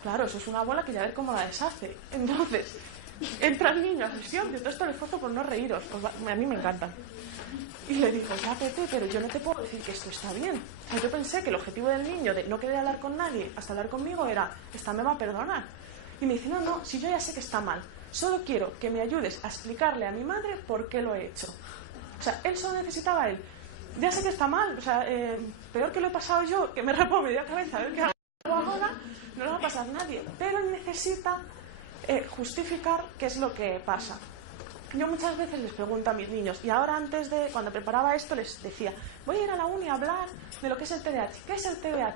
Claro, eso es una bola que ya ver cómo la deshace. Entonces, entra el niño a sesión, de todo esto el esfuerzo por no reíros, pues a mí me encantan. Y le digo, ya Pepe, pero yo no te puedo decir que esto está bien. O sea, yo pensé que el objetivo del niño de no querer hablar con nadie hasta hablar conmigo era, esta me va a perdonar. Y me dice, no, si yo ya sé que está mal, solo quiero que me ayudes a explicarle a mi madre por qué lo he hecho. O sea, él solo necesitaba él. Ya sé que está mal, o sea, peor que lo he pasado yo, que me rapo media cabeza, a ver qué hago ahora, no lo va a pasar nadie. Pero él necesita justificar qué es lo que pasa. Yo muchas veces les pregunto a mis niños, y ahora antes de, cuando preparaba esto, les decía, voy a ir a la uni a hablar de lo que es el TDAH. ¿Qué es el TDAH?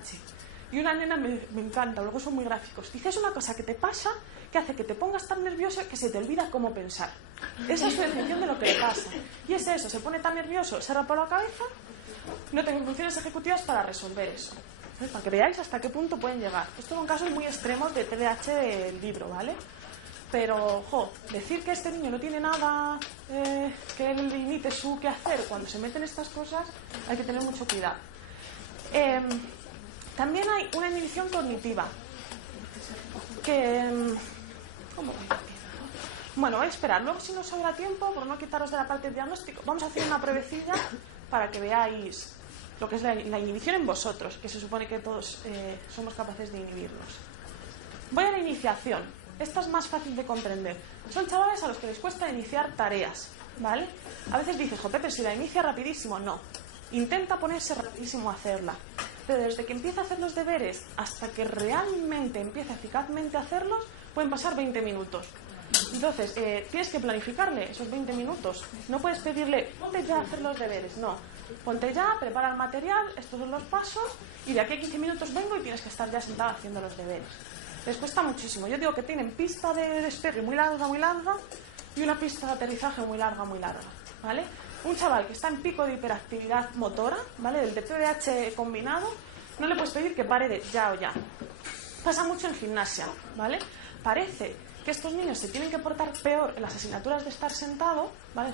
Y una nena me encanta, luego son muy gráficos. Dice, es una cosa que te pasa, que hace que te pongas tan nervioso que se te olvida cómo pensar. Esa es su definición de lo que le pasa. Y es eso, se pone tan nervioso, se rapa la cabeza, no tengo funciones ejecutivas para resolver eso. Para que veáis hasta qué punto pueden llegar. Estos son casos muy extremos de TDAH del libro, ¿vale? Pero, decir que este niño no tiene nada que le limite su quehacer cuando se meten estas cosas, hay que tener mucho cuidado. También hay una inhibición cognitiva. ¿Cómo? Bueno, voy a esperar. Luego, si no sobra tiempo, por no quitaros de la parte del diagnóstico, vamos a hacer una pruebecilla para que veáis lo que es la inhibición en vosotros, que se supone que todos somos capaces de inhibirnos. Voy a la iniciación. Esta es más fácil de comprender. Son chavales a los que les cuesta iniciar tareas, ¿vale? A veces dices, Pepe, si la inicia rapidísimo. No. Intenta ponerse rapidísimo a hacerla. Pero desde que empieza a hacer los deberes hasta que realmente empieza eficazmente a hacerlos, pueden pasar 20 minutos. Entonces, tienes que planificarle esos 20 minutos. No puedes pedirle, ponte ya a hacer los deberes. No. Ponte ya, prepara el material, estos son los pasos, y de aquí a 15 minutos vengo y tienes que estar ya sentado haciendo los deberes. Les cuesta muchísimo. Yo digo que tienen pista de despegue muy larga, y una pista de aterrizaje muy larga, ¿vale? Un chaval que está en pico de hiperactividad motora, ¿vale? Del TDAH combinado, no le puedes pedir que pare de ya o ya. Pasa mucho en gimnasia, ¿vale? Parece que estos niños se tienen que portar peor en las asignaturas de estar sentado, ¿vale?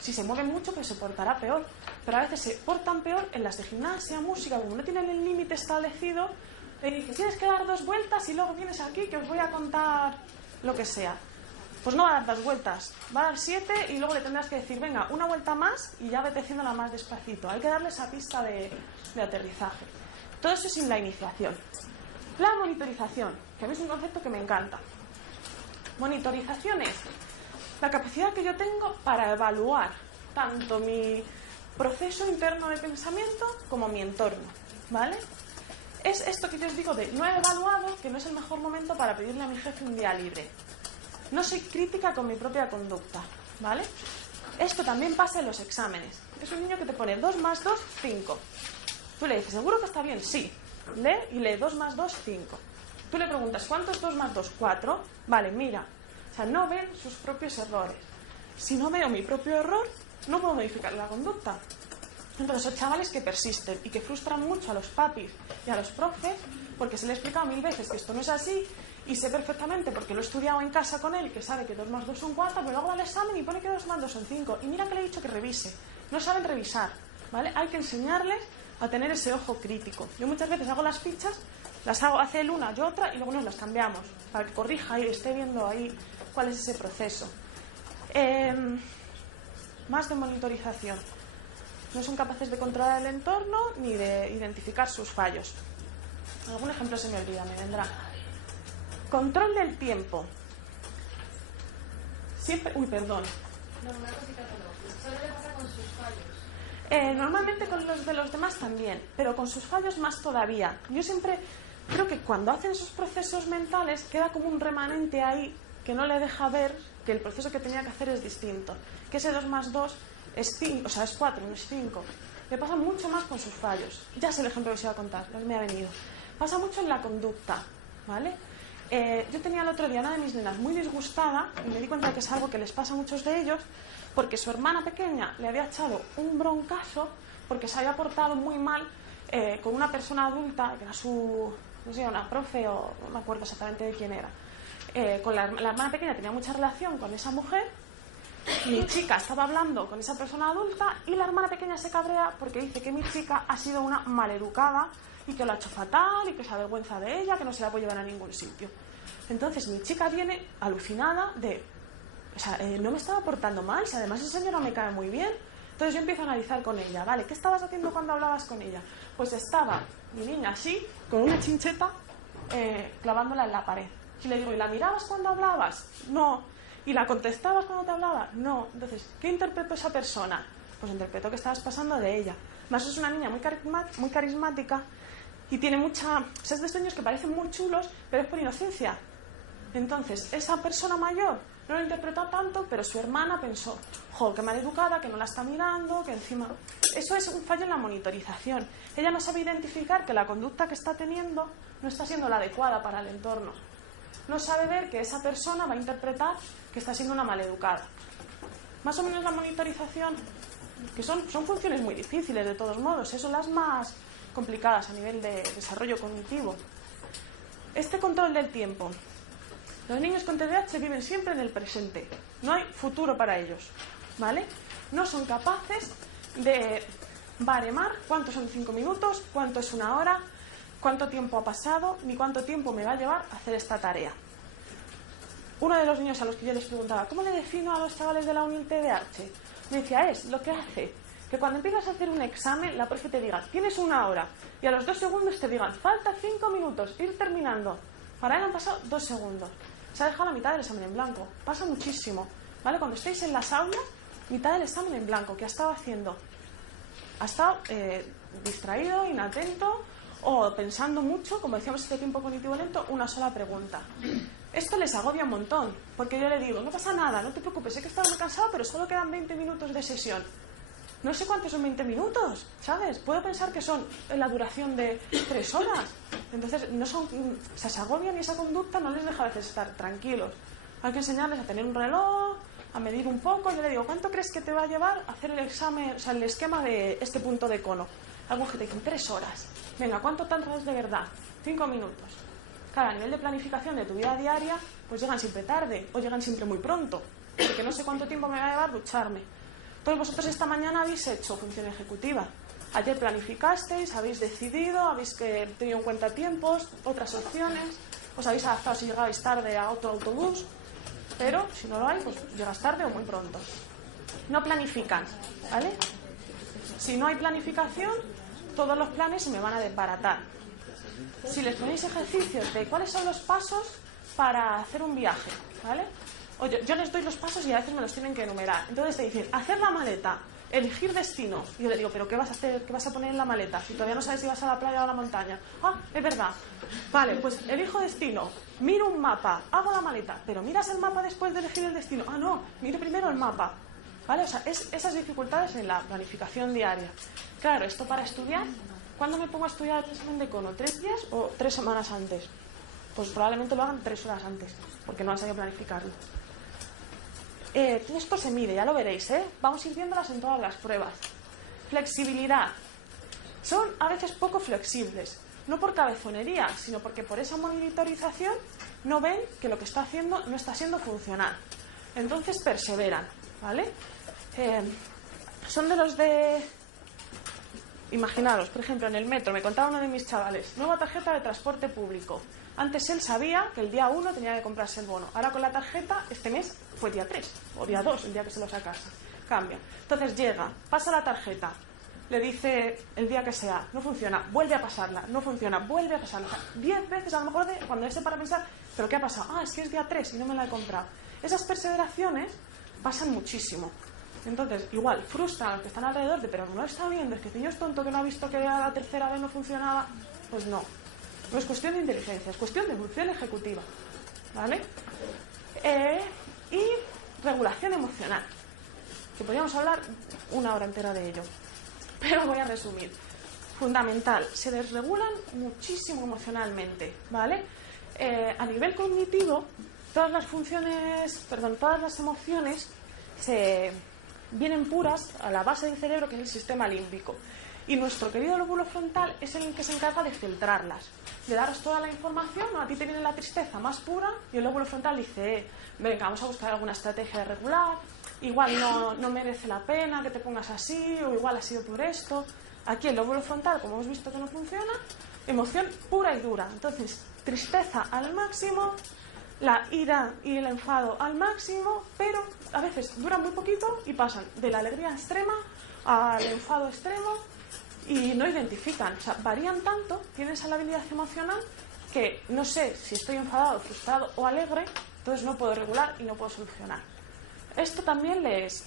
Si se mueven mucho, pues se portará peor. Pero a veces se portan peor en las de gimnasia, música, como no tienen el límite establecido, le dices, tienes que dar 2 vueltas y luego vienes aquí que os voy a contar lo que sea. Pues no va a dar 2 vueltas, va a dar 7 y luego le tendrás que decir, venga, una vuelta más y ya vete haciéndola más despacito. Hay que darle esa pista de aterrizaje. Todo eso es sin la iniciación. La monitorización, que a mí es un concepto que me encanta. Monitorización es la capacidad que yo tengo para evaluar tanto mi proceso interno de pensamiento como mi entorno, ¿vale? Es esto que yo os digo de no he evaluado, que no es el mejor momento para pedirle a mi jefe un día libre. No soy crítica con mi propia conducta, ¿vale? Esto también pasa en los exámenes. Es un niño que te pone 2 más 2, 5. Tú le dices, ¿seguro que está bien? Sí. Lee y lee 2 más 2, 5. Tú le preguntas, ¿cuánto es 2 más 2? 4. Vale, mira. O sea, no ven sus propios errores. Si no veo mi propio error, no puedo modificar la conducta. Entonces son chavales que persisten y que frustran mucho a los papis y a los profes porque se le he explicado 1000 veces que esto no es así y sé perfectamente, porque lo he estudiado en casa con él, que sabe que 2 más 2 son 4, pero luego va al examen y pone que 2 más 2 son 5. Y mira que le he dicho que revise. No saben revisar, ¿vale? Hay que enseñarles a tener ese ojo crítico. Yo muchas veces hago las fichas, las hago, hace él una, yo otra, y luego nos las cambiamos, para que corrija y esté viendo ahí cuál es ese proceso. Más de monitorización. No son capaces de controlar el entorno ni de identificar sus fallos. Algún ejemplo se me olvida, me vendrá. Control del tiempo. Siempre... Uy, perdón. No, una cosita no. Solo le pasa con sus fallos. Normalmente con los de los demás también, pero con sus fallos más todavía. Yo siempre creo que cuando hacen esos procesos mentales queda como un remanente ahí que no le deja ver que el proceso que tenía que hacer es distinto. Que ese 2 más 2 es 5, o sea, es 4, no es 5. Le pasa mucho más con sus fallos. Ya sé el ejemplo que os iba a contar, no me ha venido. Pasa mucho en la conducta, ¿vale? Yo tenía el otro día una de mis nenas muy disgustada y me di cuenta de que es algo que les pasa a muchos de ellos porque su hermana pequeña le había echado un broncazo porque se había portado muy mal con una persona adulta que era su, no sé, una profe o no me acuerdo exactamente de quién era. Con la hermana pequeña tenía mucha relación con esa mujer. Mi chica estaba hablando con esa persona adulta y la hermana pequeña se cabrea porque dice que mi chica ha sido una maleducada y que lo ha hecho fatal y que se avergüenza de ella, que no se la puede llevar a ningún sitio. Entonces mi chica viene alucinada de, o sea, no me estaba portando mal, si además esa señora me cae muy bien. Entonces yo empiezo a analizar con ella, vale, ¿qué estabas haciendo cuando hablabas con ella? Pues estaba mi niña así, con una chincheta, clavándola en la pared. Y le digo, ¿y la mirabas cuando hablabas? No. ¿Y la contestabas cuando te hablaba? No. Entonces, ¿qué interpretó esa persona? Pues interpretó que estabas pasando de ella. Más es una niña muy carismática y tiene mucha... O sea, es de estos niños que parecen muy chulos, pero es por inocencia. Entonces, esa persona mayor no lo interpretó tanto, pero su hermana pensó, jo, qué maleducada, que no la está mirando, que encima... Eso es un fallo en la monitorización. Ella no sabe identificar que la conducta que está teniendo no está siendo la adecuada para el entorno. No sabe ver que esa persona va a interpretar que está siendo una maleducada. Más o menos la monitorización, que son funciones muy difíciles de todos modos, son las más complicadas a nivel de desarrollo cognitivo. Este control del tiempo. Los niños con TDAH viven siempre en el presente, no hay futuro para ellos, ¿vale? No son capaces de baremar cuánto son 5 minutos, cuánto es 1 hora, cuánto tiempo ha pasado, ni cuánto tiempo me va a llevar a hacer esta tarea. Uno de los niños a los que yo les preguntaba, ¿cómo le defino a los chavales de la uni el TDAH? Me decía, es lo que hace que cuando empiezas a hacer un examen, la profe te diga, tienes 1 hora, y a los 2 segundos te digan, falta 5 minutos, ir terminando. Para él han pasado 2 segundos. Se ha dejado la mitad del examen en blanco. Pasa muchísimo, ¿vale? Cuando estéis en las aulas, mitad del examen en blanco. ¿Qué ha estado haciendo? Ha estado distraído, inatento, o pensando mucho, como decíamos este tiempo cognitivo lento, una sola pregunta. Esto les agobia un montón, porque yo le digo, no pasa nada, no te preocupes, sé que estás muy cansado, pero solo quedan 20 minutos de sesión. No sé cuántos son 20 minutos, ¿sabes? Puedo pensar que son la duración de 3 horas. Entonces, no son, o sea, se agobian y esa conducta no les deja a veces estar tranquilos. Hay que enseñarles a tener un reloj, a medir un poco. Yo le digo, ¿cuánto crees que te va a llevar a hacer el examen, o sea, el esquema de este punto de cono? Algún que te dicen 3 horas. Venga, ¿cuánto tardas de verdad? 5 minutos. Claro, a nivel de planificación de tu vida diaria, pues llegan siempre tarde o llegan siempre muy pronto, porque no sé cuánto tiempo me va a llevar ducharme. Todos vosotros esta mañana habéis hecho función ejecutiva. Ayer planificasteis, habéis decidido, habéis tenido en cuenta tiempos, otras opciones, os habéis adaptado si llegabais tarde a otro autobús, pero si no lo hay, pues llegas tarde o muy pronto. No planifican, ¿vale? Si no hay planificación, todos los planes se me van a desbaratar. Si les ponéis ejercicios de cuáles son los pasos para hacer un viaje, ¿vale? O yo les doy los pasos y a veces me los tienen que enumerar. Entonces te dicen, hacer la maleta, elegir destino. Y yo le digo, ¿pero qué vas a hacer? ¿Qué vas a poner en la maleta? Si todavía no sabes si vas a la playa o a la montaña. Ah, es verdad. Vale, pues elijo destino, miro un mapa, hago la maleta. ¿Pero miras el mapa después de elegir el destino? Ah, no, miro primero el mapa. ¿Vale? O sea, esas dificultades en la planificación diaria. Claro, esto para estudiar, ¿cuándo me pongo a estudiar el examen de cono? ¿3 días o 3 semanas antes? Pues probablemente lo hagan 3 horas antes, porque no han sabido planificarlo. Esto se mide, ya lo veréis, ¿eh? Vamos a ir viéndolas en todas las pruebas. Flexibilidad. Son a veces poco flexibles. no por cabezonería, sino porque por esa monitorización no ven que lo que está haciendo no está siendo funcional. Entonces perseveran, ¿vale? Son de los de... Imaginaros, por ejemplo, en el metro, me contaba uno de mis chavales, nueva tarjeta de transporte público. Antes él sabía que el día 1 tenía que comprarse el bono. Ahora con la tarjeta, este mes fue día 3 o día 2, el día que se lo sacase. Cambia. Entonces llega, pasa la tarjeta, le dice el día que sea, no funciona, vuelve a pasarla, no funciona, vuelve a pasarla. 10 veces a lo mejor cuando él se para pensar, ¿pero qué ha pasado? Ah, es que es día 3 y no me la he comprado. Esas perseveraciones pasan muchísimo. Entonces, igual, frustran a los que están alrededor de, pero no está viendo, es que si yo es tonto que no ha visto que a la tercera vez no funcionaba, pues no. No es cuestión de inteligencia, es cuestión de función ejecutiva, ¿vale? Y regulación emocional, que podríamos hablar una hora entera de ello, pero voy a resumir. Fundamental, se desregulan muchísimo emocionalmente, ¿vale? A nivel cognitivo, todas las emociones se vienen puras a la base del cerebro, que es el sistema límbico. Y nuestro querido lóbulo frontal es el que se encarga de filtrarlas, de daros toda la información. A ti te viene la tristeza más pura y el lóbulo frontal dice, venga, vamos a buscar alguna estrategia de regular, igual no merece la pena que te pongas así, o igual ha sido por esto. Aquí el lóbulo frontal, como hemos visto que no funciona, emoción pura y dura. Entonces, tristeza al máximo, la ira y el enfado al máximo, pero a veces duran muy poquito y pasan de la alegría extrema al enfado extremo y no identifican, o sea, varían tanto, tienen esa labilidad emocional que no sé si estoy enfadado, frustrado o alegre, entonces no puedo regular y no puedo solucionar. Esto también les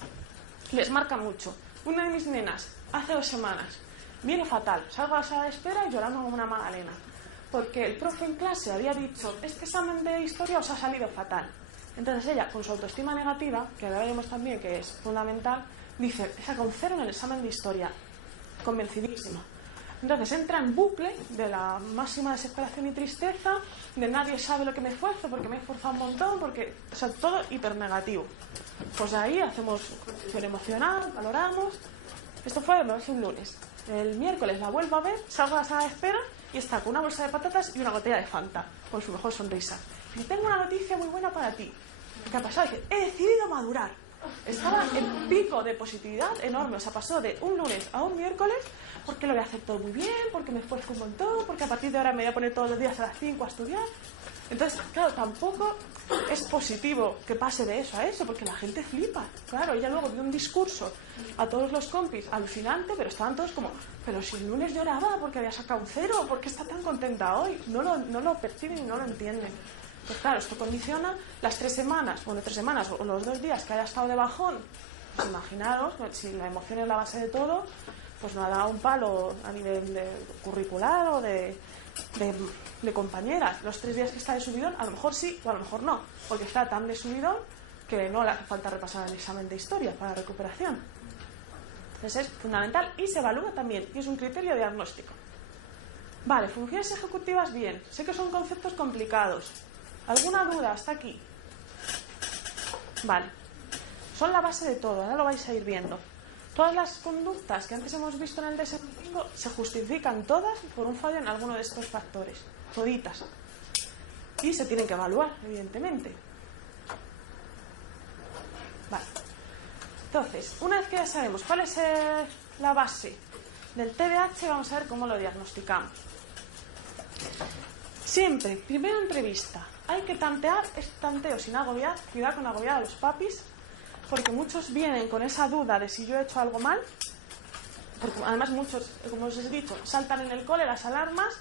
marca mucho. Una de mis nenas, hace 2 semanas, viene fatal, salgo a la sala de espera y llorando como una magdalena, porque el profe en clase había dicho, este examen de historia os ha salido fatal. Entonces ella, con su autoestima negativa, que ahora vemos también que es fundamental, dice, saca un 0 en el examen de historia, convencidísima. Entonces entra en bucle de la máxima desesperación y tristeza, de nadie sabe lo que me esfuerzo, porque me he esforzado un montón, porque, o sea, todo hipernegativo. Pues ahí hacemos contención emocional, valoramos. Esto fue un lunes. El miércoles la vuelvo a ver, salgo a la sala de espera y está con una bolsa de patatas y una botella de Fanta, con su mejor sonrisa. Y tengo una noticia muy buena para ti. ¿Qué ha pasado? Dice, he decidido madurar. Estaba en pico de positividad enorme, o sea, pasó de un lunes a un miércoles, porque lo voy a hacer todo muy bien, porque me esfuerzo un montón, porque a partir de ahora me voy a poner todos los días a las 5 a estudiar. Entonces, claro, tampoco es positivo que pase de eso a eso, porque la gente flipa. Claro, ella luego dio un discurso a todos los compis alucinante, pero estaban todos como, pero si el lunes lloraba porque había sacado un 0, ¿por qué está tan contenta hoy? No lo perciben y no lo entienden. Pues claro, esto condiciona las 3 semanas, bueno, 3 semanas o los 2 días que haya estado de bajón. Pues imaginaros, si la emoción es la base de todo, pues no ha dado un palo a nivel de curricular o de compañeras. Los 3 días que está de subidón, a lo mejor sí o a lo mejor no, porque está tan de subidón que no le hace falta repasar el examen de historia para la recuperación. Entonces es fundamental y se evalúa también, y es un criterio diagnóstico. Vale, funciones ejecutivas bien, sé que son conceptos complicados. ¿Alguna duda hasta aquí? Vale, son la base de todo, ahora lo vais a ir viendo. Todas las conductas que antes hemos visto en el DSM-5 se justifican todas por un fallo en alguno de estos factores, toditas. Y se tienen que evaluar, evidentemente. Vale. Entonces, una vez que ya sabemos cuál es la base del TDAH, vamos a ver cómo lo diagnosticamos. Siempre, primera entrevista, hay que tantear, es tanteo sin agobiar, cuidado con agobiar a los papis, porque muchos vienen con esa duda de si yo he hecho algo mal, porque además muchos, como os he dicho, saltan en el cole las alarmas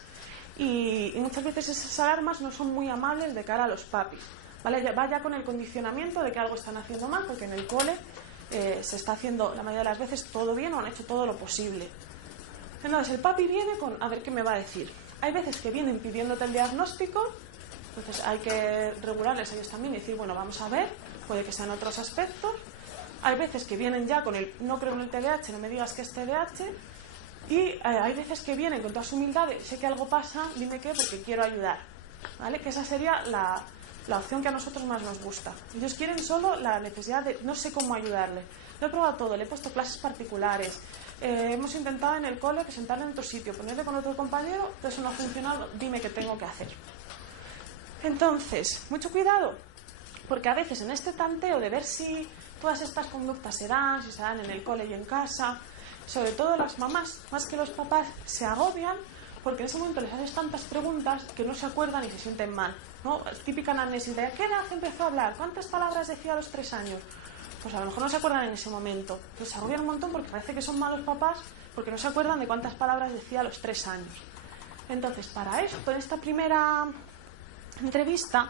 y muchas veces esas alarmas no son muy amables de cara a los papis, ¿vale? Vaya con el condicionamiento de que algo están haciendo mal, porque en el cole se está haciendo la mayoría de las veces todo bien o han hecho todo lo posible. Entonces el papi viene con a ver qué me va a decir. Hay veces que vienen pidiéndote el diagnóstico, entonces hay que regularles ellos también y decir, bueno, vamos a ver, puede que sean otros aspectos. Hay veces que vienen ya con el no creo en el TDAH, no me digas que es TDAH. Y hay veces que vienen con toda su humildad de, sé que algo pasa, dime qué, porque quiero ayudar, ¿vale? Que esa sería la opción que a nosotros más nos gusta. Ellos quieren solo la necesidad de, no sé cómo ayudarle. Lo he probado todo, le he puesto clases particulares, hemos intentado en el cole presentarle en otro sitio, ponerle con otro compañero, pero eso no ha funcionado, dime qué tengo que hacer. Entonces, mucho cuidado, porque a veces en este tanteo de ver si todas estas conductas se dan, si se dan en el cole y en casa, sobre todo las mamás, más que los papás, se agobian porque en ese momento les haces tantas preguntas que no se acuerdan y se sienten mal, ¿no? Típica anamnesis de ¿a qué edad empezó a hablar? ¿Cuántas palabras decía a los 3 años? Pues a lo mejor no se acuerdan en ese momento. Pues se agobian un montón porque parece que son malos papás porque no se acuerdan de cuántas palabras decía a los 3 años. Entonces, para esto, en esta primera entrevista,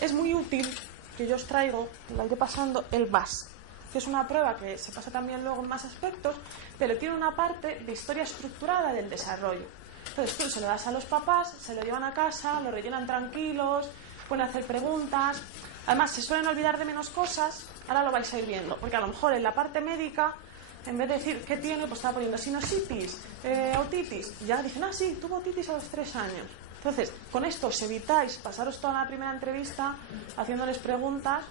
es muy útil que yo os traigo, la iré pasando, el VAS, que es una prueba que se pasa también luego en más aspectos, pero tiene una parte de historia estructurada del desarrollo. Entonces tú se lo das a los papás, se lo llevan a casa, lo rellenan tranquilos, pueden hacer preguntas. Además, se suelen olvidar de menos cosas, ahora lo vais a ir viendo, porque a lo mejor en la parte médica, en vez de decir qué tiene, pues está poniendo sinusitis, otitis, y ya dicen, sí, tuvo otitis a los 3 años. Entonces, con esto os evitáis pasaros toda la primera entrevista haciéndoles preguntas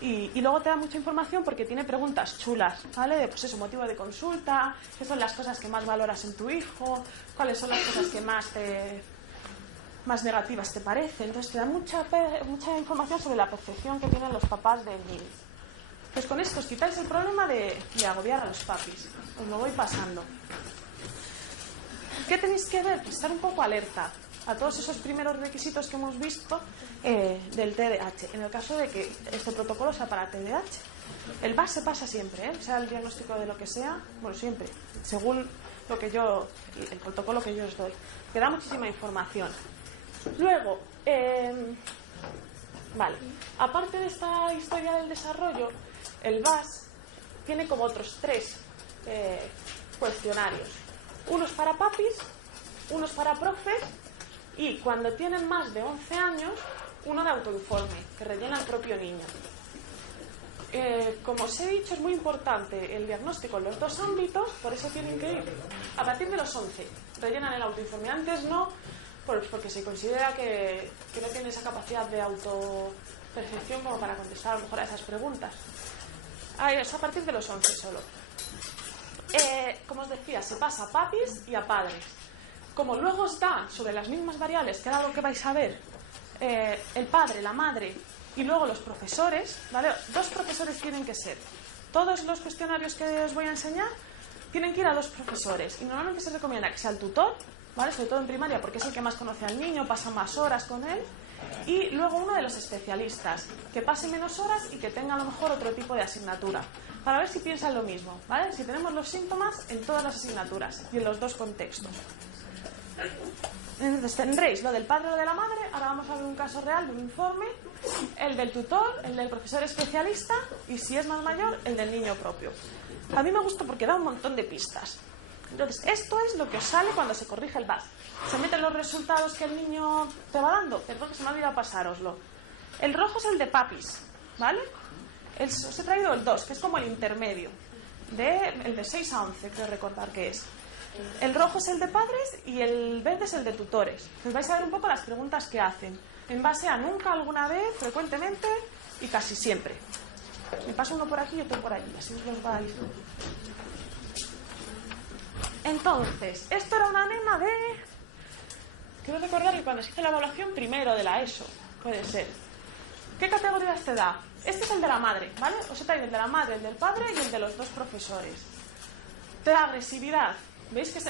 y luego te da mucha información porque tiene preguntas chulas, ¿vale? De, pues eso, motivo de consulta, qué son las cosas que más valoras en tu hijo, cuáles son las cosas que más negativas te parecen. Entonces te da mucha información sobre la percepción que tienen los papás del niño. Pues con esto os quitáis el problema de agobiar a los papis. Os lo voy pasando. ¿Qué tenéis que ver? Pues estar un poco alerta a todos esos primeros requisitos que hemos visto del TDAH. En el caso de que este protocolo sea para TDAH, el VAS se pasa siempre, sea el diagnóstico de lo que sea, bueno, siempre, según el protocolo que yo os doy, que da muchísima información. Luego, vale, aparte de esta historia del desarrollo, el VAS tiene como otros 3 cuestionarios. Unos para papis, unos para profes y cuando tienen más de 11 años, uno de autoinforme, que rellena el propio niño. Como os he dicho, es muy importante el diagnóstico en los 2 ámbitos, por eso tienen que ir a partir de los 11. Rellenan el autoinforme. Antes no, porque se considera que no tiene esa capacidad de autopercepción como para contestar a lo mejor a esas preguntas. Es a partir de los 11 solo. Como os decía, se pasa a papis y a padres. Como luego os da sobre las mismas variables, que era lo que vais a ver, el padre, la madre y luego los profesores, ¿vale? 2 profesores tienen que ser. Todos los cuestionarios que os voy a enseñar tienen que ir a 2 profesores y normalmente se recomienda que sea el tutor, ¿vale? Sobre todo en primaria porque es el que más conoce al niño, pasa más horas con él, y luego uno de los especialistas que pase menos horas y que tenga a lo mejor otro tipo de asignatura para ver si piensan lo mismo, ¿vale? Si tenemos los síntomas en todas las asignaturas y en los 2 contextos. Entonces tendréis lo del padre o de la madre. Ahora vamos a ver un caso real de un informe, el del tutor, el del profesor especialista y si es más mayor, el del niño propio. A mí me gusta porque da un montón de pistas. Entonces esto es lo que os sale cuando se corrige el VAS. Se meten los resultados que el niño te va dando. Perdón que se me ha olvidado pasároslo. El rojo es el de papis, ¿vale? Os he traído el 2, que es como el intermedio, el de 6 a 11, creo recordar que es. El rojo es el de padres y el verde es el de tutores. Pues vais a ver un poco las preguntas que hacen, en base a nunca, alguna vez, frecuentemente y casi siempre. Me paso uno por aquí y otro por allí, así os los vais. Entonces, esto era una nena de... Quiero recordar que cuando se hizo la evaluación primero de la ESO, puede ser. ¿Qué categorías te da? Este es el de la madre, ¿vale? Os he traído el de la madre, el del padre y el de los 2 profesores. Te da agresividad. ¿Veis que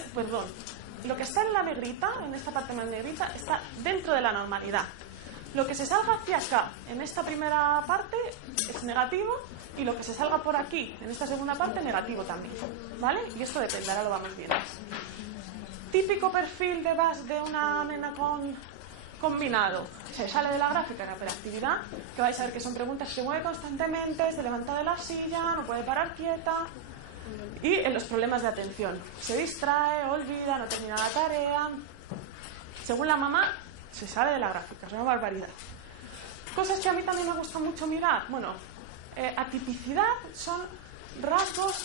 lo que está en la negrita, en esta parte más negrita, está dentro de la normalidad? Lo que se salga hacia acá, en esta primera parte, es negativo, y lo que se salga por aquí, en esta segunda parte, negativo también, ¿vale? Y esto depende, ahora lo vamos viendo. Típico perfil de VAS de una nena combinado. Se sale de la gráfica en la hiperactividad, que vais a ver que son preguntas que se mueve constantemente, se levanta de la silla, no puede parar quieta. Y en los problemas de atención, se distrae, olvida, no termina la tarea. Según la mamá, se sale de la gráfica, es una barbaridad. Cosas que a mí también me gusta mucho mirar. Bueno, atipicidad son rasgos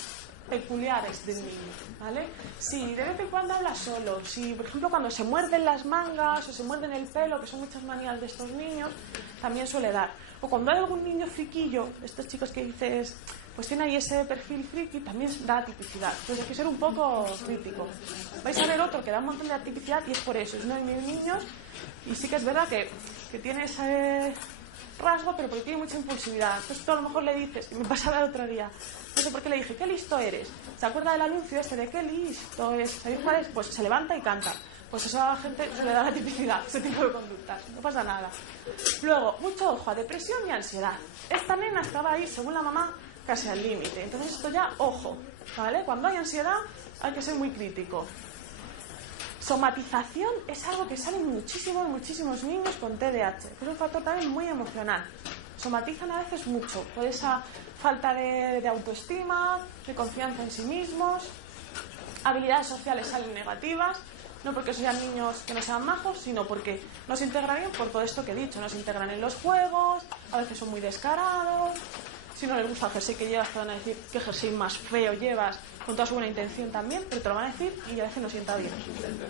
peculiares del niño, ¿vale? Si de vez en cuando habla solo, si por ejemplo cuando se muerden las mangas o se muerden el pelo, que son muchas manías de estos niños, también suele dar. O cuando hay algún niño friquillo, estos chicos que dices, pues tiene ahí ese perfil friki, también da atipicidad. Entonces hay que ser un poco crítico. Vais a ver otro que da un montón de atipicidad y es por eso, es uno de mis niños, y sí que es verdad que tiene ese rasgo, pero porque tiene mucha impulsividad. Entonces tú a lo mejor le dices, y me pasaba el otro día, no sé por qué le dije, qué listo eres. ¿Se acuerda del anuncio este de qué listo es? ¿Sabéis cuál es? Pues se levanta y canta. Pues eso a la gente se le da la tipicidad, ese tipo de conductas, no pasa nada. Luego, mucho ojo a depresión y ansiedad. Esta nena estaba ahí, según la mamá, casi al límite. Entonces esto ya, ojo, ¿vale? Cuando hay ansiedad hay que ser muy crítico. Somatización es algo que sale muchísimos niños con TDAH. Es un factor también muy emocional. Somatizan a veces mucho por esa falta de autoestima, de confianza en sí mismos. Habilidades sociales salen negativas, no porque sean niños que no sean majos, sino porque no se integran bien por todo esto que he dicho. No se integran en los juegos, a veces son muy descarados. Si no les gusta el jersey que llevas, te van a decir qué jersey más feo llevas, con toda su buena intención también, pero te lo van a decir y a veces no sienta bien.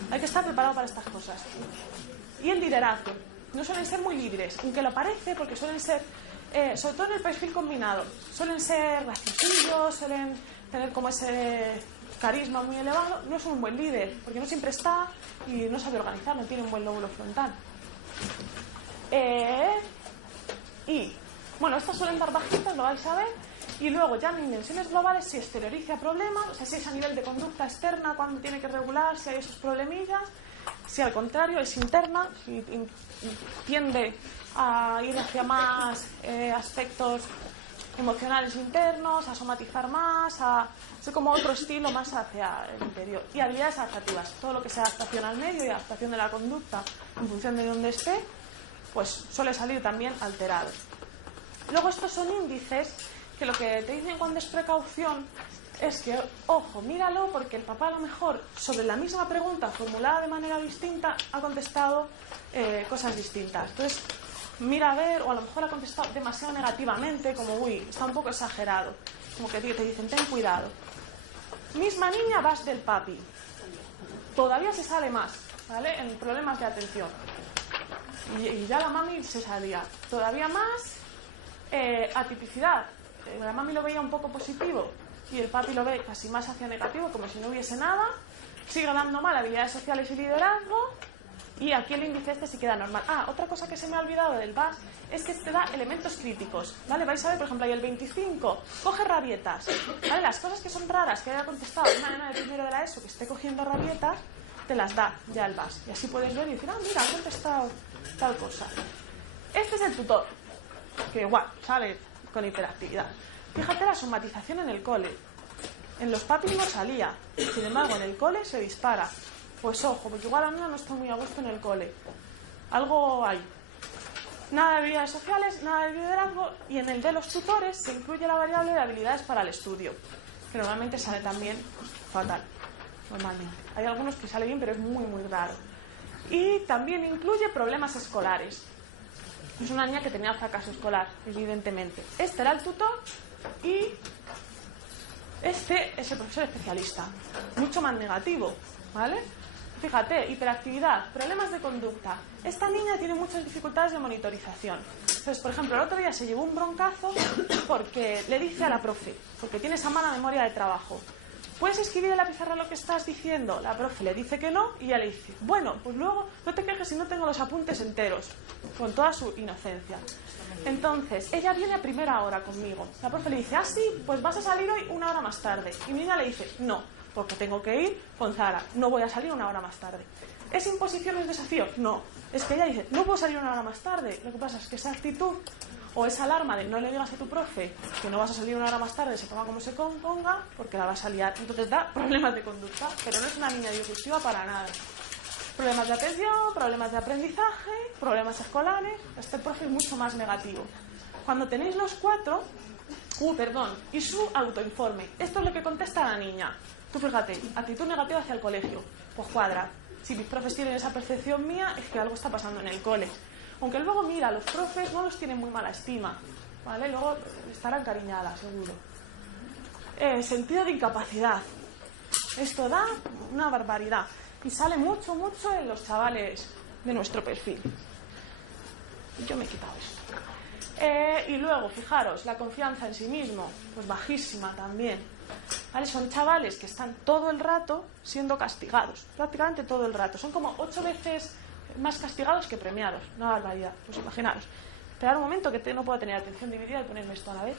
Hay que estar preparado para estas cosas. Y el liderazgo. No suelen ser muy líderes, aunque lo parece, porque suelen ser, sobre todo en el perfil combinado, suelen ser graciosillos, suelen tener como ese carisma muy elevado. No es un buen líder, porque no siempre está y no sabe organizar, no tiene un buen lóbulo frontal. Bueno, estos suelen dar bajitas, lo vais a ver. Y luego ya en dimensiones globales, si exterioriza problemas, o sea, si es a nivel de conducta externa, cuando tiene que regular, si hay esos problemillas. Si al contrario es interna, si tiende a ir hacia más aspectos emocionales internos, a somatizar más, a ser como otro estilo más hacia el interior. Y habilidades adaptativas, todo lo que sea adaptación al medio y adaptación de la conducta en función de dónde esté, pues suele salir también alterado. Luego estos son índices que lo que te dicen cuando es precaución es que, ojo, míralo porque el papá a lo mejor sobre la misma pregunta formulada de manera distinta ha contestado cosas distintas. Entonces, mira a ver, o a lo mejor ha contestado demasiado negativamente, como, uy, está un poco exagerado. Como que te dicen, ten cuidado. Misma niña, vas del papi. Todavía se sale más, ¿vale? En problemas de atención. Y ya la mami se salía. Todavía más atipicidad. La mami lo veía un poco positivo y el papi lo ve casi más hacia negativo, como si no hubiese nada. Sigue dando mal habilidades sociales y liderazgo. Y aquí el índice este sí queda normal. Otra cosa que se me ha olvidado del VAS es que te da elementos críticos, ¿vale? Vais a ver, por ejemplo, ahí el 25 coge rabietas, ¿vale? Las cosas que son raras que haya contestado una nena de primero de la ESO que esté cogiendo rabietas, te las da ya el VAS. Y así puedes ver y decir, mira, ha contestado tal cosa. Este es el tutor, que igual sale con hiperactividad. Fíjate la somatización en el cole. En los papis no salía, sin embargo en el cole se dispara. Pues ojo, porque igual la niña no está muy a gusto en el cole. Algo hay. Nada de habilidades sociales, nada de liderazgo, y en el de los tutores se incluye la variable de habilidades para el estudio, que normalmente sale también fatal. Normalmente. Hay algunos que sale bien, pero es muy raro. Y también incluye problemas escolares. Es una niña que tenía fracaso escolar, evidentemente. Este era el tutor y este es el profesor especialista. Mucho más negativo, ¿vale? Fíjate, hiperactividad, problemas de conducta. Esta niña tiene muchas dificultades de monitorización. Entonces, por ejemplo, el otro día se llevó un broncazo porque le dice a la profe, porque tiene esa mala memoria de trabajo, ¿puedes escribir en la pizarra lo que estás diciendo? La profe le dice que no y ella le dice, bueno, pues luego no te quejes si no tengo los apuntes enteros, con toda su inocencia. Entonces, ella viene a primera hora conmigo. La profe le dice, sí, pues vas a salir hoy una hora más tarde. Y mi niña le dice, no, porque tengo que ir con Zara, no voy a salir una hora más tarde. ¿Es imposición o es desafío? No, es que ella dice, no puedo salir una hora más tarde. Lo que pasa es que esa actitud o esa alarma de no le digas a tu profe que no vas a salir una hora más tarde, se ponga como se ponga, porque la vas a liar. Entonces da problemas de conducta, pero no es una niña disruptiva para nada. Problemas de atención, problemas de aprendizaje, problemas escolares. Este profe es mucho más negativo. Cuando tenéis los 4, y su autoinforme. Esto es lo que contesta la niña. Tú fíjate, actitud negativa hacia el colegio. Pues cuadra. Si mis profes tienen esa percepción mía, es que algo está pasando en el cole. Aunque luego, mira, los profes no los tienen muy mala estima, ¿vale? Luego estará encariñada, seguro. Sentido de incapacidad. Esto da una barbaridad. Y sale mucho en los chavales de nuestro perfil. Yo me he quitado eso. Y luego, fijaros, la confianza en sí mismo, pues bajísima también. ¿Vale? Son chavales que están todo el rato siendo castigados, prácticamente todo el rato. Son como 8 veces más castigados que premiados. Una barbaridad, pues imaginaros. Esperad un momento que no puedo tener atención dividida y ponerme esto a la vez,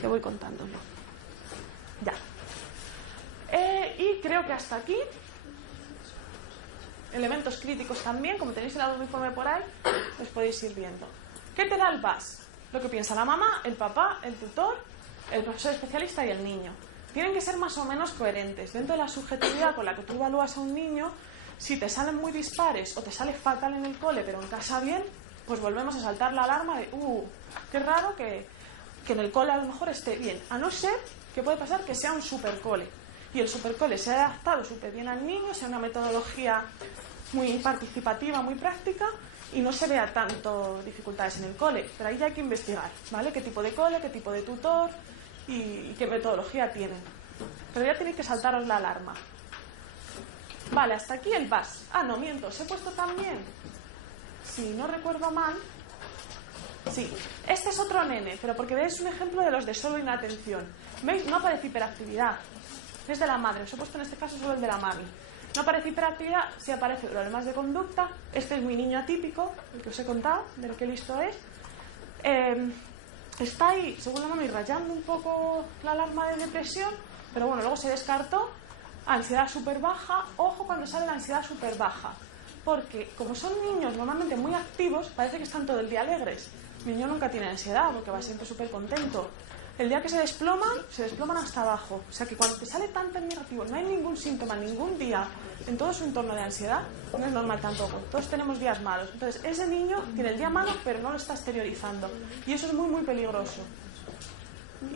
que voy contándolo. Ya. Y creo que hasta aquí. Elementos críticos también, como tenéis el uniforme por ahí, los podéis ir viendo. ¿Qué te da el BAS? Lo que piensa la mamá, el papá, el tutor, el profesor especialista y el niño. Tienen que ser más o menos coherentes. Dentro de la subjetividad con la que tú evalúas a un niño, si te salen muy dispares o te sale fatal en el cole, pero en casa bien, pues volvemos a saltar la alarma de qué raro que en el cole a lo mejor esté bien. A no ser que puede pasar que sea un supercole. Y el supercole se ha adaptado súper bien al niño, sea una metodología muy participativa, muy práctica, y no se vea tanto dificultades en el cole. Pero ahí ya hay que investigar, ¿vale? Qué tipo de cole, qué tipo de tutor y qué metodología tienen. Pero ya tenéis que saltaros la alarma. Vale, hasta aquí el BAS. No, miento, os he puesto también, si no recuerdo mal, sí, este es otro nene, pero porque veis un ejemplo de los de solo inatención. ¿Veis? No aparece hiperactividad. Es de la madre, os he puesto en este caso solo el de la mami. No aparece hiperactividad, sí aparece problemas de conducta. Este es mi niño atípico, el que os he contado, de lo que listo es. Está ahí, según la mami, rayando un poco la alarma de depresión, pero bueno, luego se descartó. Ansiedad súper baja. Ojo cuando sale la ansiedad súper baja, porque como son niños normalmente muy activos, parece que están todo el día alegres. Mi niño nunca tiene ansiedad porque va siempre súper contento. El día que se desploman hasta abajo. O sea que cuando te sale tan negativo, no hay ningún síntoma, ningún día en todo su entorno de ansiedad, no es normal tampoco. Todos tenemos días malos. Entonces ese niño tiene el día malo, pero no lo está exteriorizando. Y eso es muy, muy peligroso.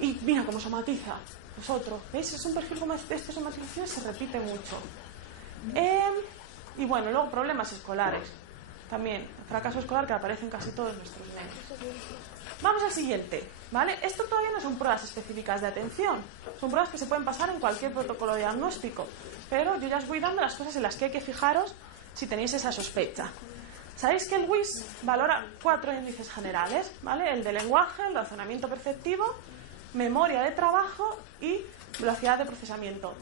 Y mira cómo somatiza. Pues otro. ¿Veis? Es un perfil como este somatización, se repite mucho. Y bueno, luego problemas escolares. También, fracaso escolar que aparece en casi todos nuestros niños. Vamos al siguiente, ¿vale? Esto todavía no son pruebas específicas de atención. Son pruebas que se pueden pasar en cualquier protocolo diagnóstico. Pero yo ya os voy dando las cosas en las que hay que fijaros si tenéis esa sospecha. Sabéis que el WIS valora 4 índices generales, ¿vale? El de lenguaje, el razonamiento perceptivo, memoria de trabajo y velocidad de procesamiento.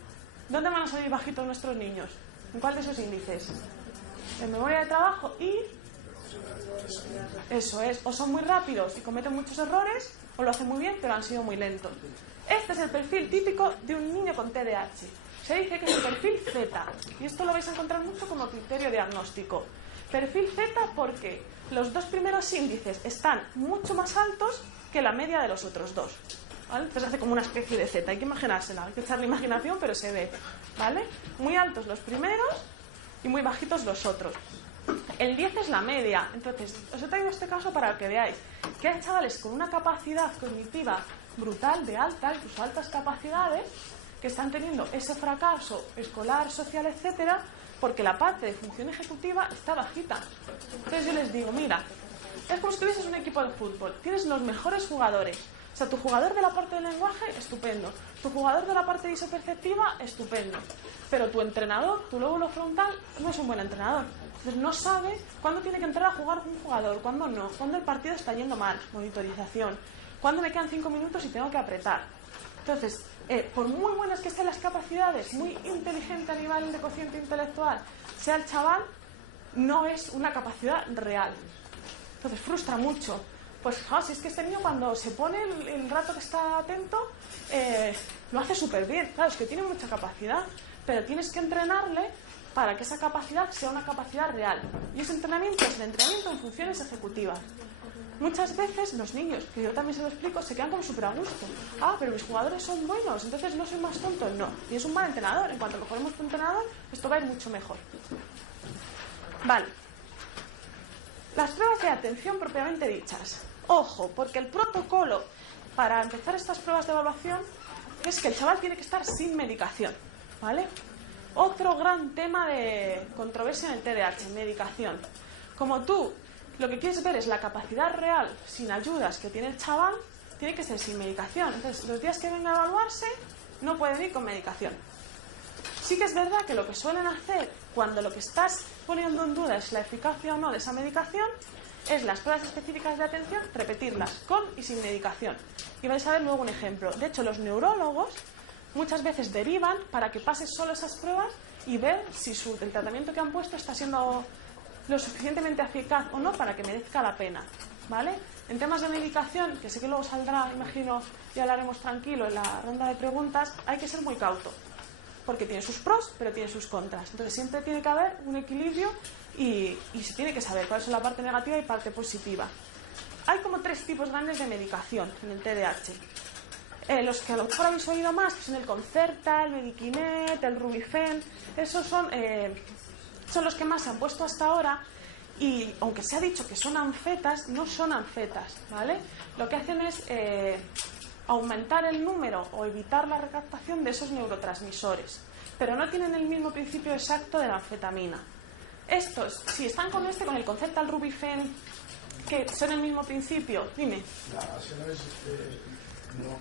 ¿Dónde van a salir bajitos nuestros niños? ¿En cuál de esos índices? En memoria de trabajo y... Eso es, o son muy rápidos y cometen muchos errores, o lo hacen muy bien pero han sido muy lentos. Este es el perfil típico de un niño con TDAH. Se dice que es el perfil Z, y esto lo vais a encontrar mucho como criterio diagnóstico. Perfil Z porque los 2 primeros índices están mucho más altos que la media de los otros 2. ¿Vale? Entonces hace como una especie de Z, hay que imaginársela, hay que echarle imaginación, pero se ve, ¿vale? Muy altos los primeros y muy bajitos los otros. El 10 es la media. Entonces, os he traído este caso para que veáis que hay chavales con una capacidad cognitiva brutal, de alta, incluso altas capacidades, que están teniendo ese fracaso escolar, social, etcétera, porque la parte de función ejecutiva está bajita. Entonces yo les digo, mira, es como si tuvieses un equipo de fútbol, tienes los mejores jugadores. O sea, tu jugador de la parte del lenguaje, estupendo. Tu jugador de la parte visoperceptiva, estupendo. Pero tu entrenador, tu lóbulo frontal, no es un buen entrenador. Entonces no sabe cuándo tiene que entrar a jugar un jugador, cuándo no, cuándo el partido está yendo mal, monitorización, cuándo me quedan 5 minutos y tengo que apretar. Entonces, por muy buenas que estén las capacidades, muy inteligente a nivel de cociente intelectual, sea el chaval, no es una capacidad real. Entonces frustra mucho. Pues fijaos, si es que este niño cuando se pone el rato que está atento, lo hace súper bien. Claro, es que tiene mucha capacidad, pero tienes que entrenarle para que esa capacidad sea una capacidad real. Y ese entrenamiento es el entrenamiento en funciones ejecutivas. Muchas veces los niños, que yo también se lo explico, se quedan como súper a gusto. Pero mis jugadores son buenos, entonces no soy más tonto. No, y es un mal entrenador. En cuanto mejoremos tu entrenador, esto va a ir mucho mejor. Vale. Las pruebas de atención propiamente dichas. Ojo, porque el protocolo para empezar estas pruebas de evaluación es que el chaval tiene que estar sin medicación, ¿vale? Otro gran tema de controversia en el TDAH, medicación. Como tú lo que quieres ver es la capacidad real sin ayudas que tiene el chaval, tiene que ser sin medicación. Entonces, los días que venga a evaluarse no pueden ir con medicación. Sí que es verdad que lo que suelen hacer cuando lo que estás poniendo en duda es la eficacia o no de esa medicación es las pruebas específicas de atención, repetirlas con y sin medicación. Y vais a ver luego un ejemplo. De hecho, los neurólogos muchas veces derivan para que pases solo esas pruebas y ver si el tratamiento que han puesto está siendo lo suficientemente eficaz o no para que merezca la pena, ¿vale? En temas de medicación, que sé que luego saldrá, imagino, y hablaremos tranquilo en la ronda de preguntas, hay que ser muy cauto, porque tiene sus pros, pero tiene sus contras. Entonces siempre tiene que haber un equilibrio y se tiene que saber cuál es la parte negativa y parte positiva. Hay como 3 tipos grandes de medicación en el TDAH. Los que a lo mejor habéis oído más, que son el Concerta, el Medikinet, el Rubifen, esos son los que más se han puesto hasta ahora. Y aunque se ha dicho que son anfetas, no son anfetas, ¿vale? Lo que hacen es aumentar el número o evitar la recaptación de esos neurotransmisores, pero no tienen el mismo principio exacto de la anfetamina. Estos, si están con el Concerta, el Rubifen, que son el mismo principio, dime. La base no es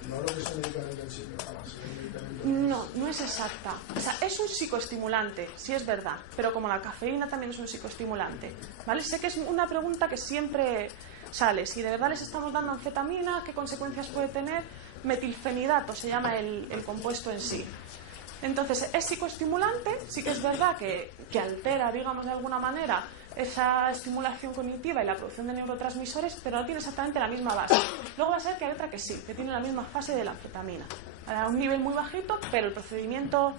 no lo que es el medicamento en sí, pero la base del medicamento. No es exacta. O sea, es un psicoestimulante, sí es verdad, pero como la cafeína también es un psicoestimulante, ¿vale? Sé que es una pregunta que siempre sale. Si de verdad les estamos dando anfetamina, ¿qué consecuencias puede tener? Metilfenidato se llama el compuesto en sí. Entonces, es psicoestimulante, sí que es verdad que altera, digamos, de alguna manera esa estimulación cognitiva y la producción de neurotransmisores, pero no tiene exactamente la misma base. Luego va a ser que hay otra que sí, que tiene la misma fase de la anfetamina. A un nivel muy bajito, pero el procedimiento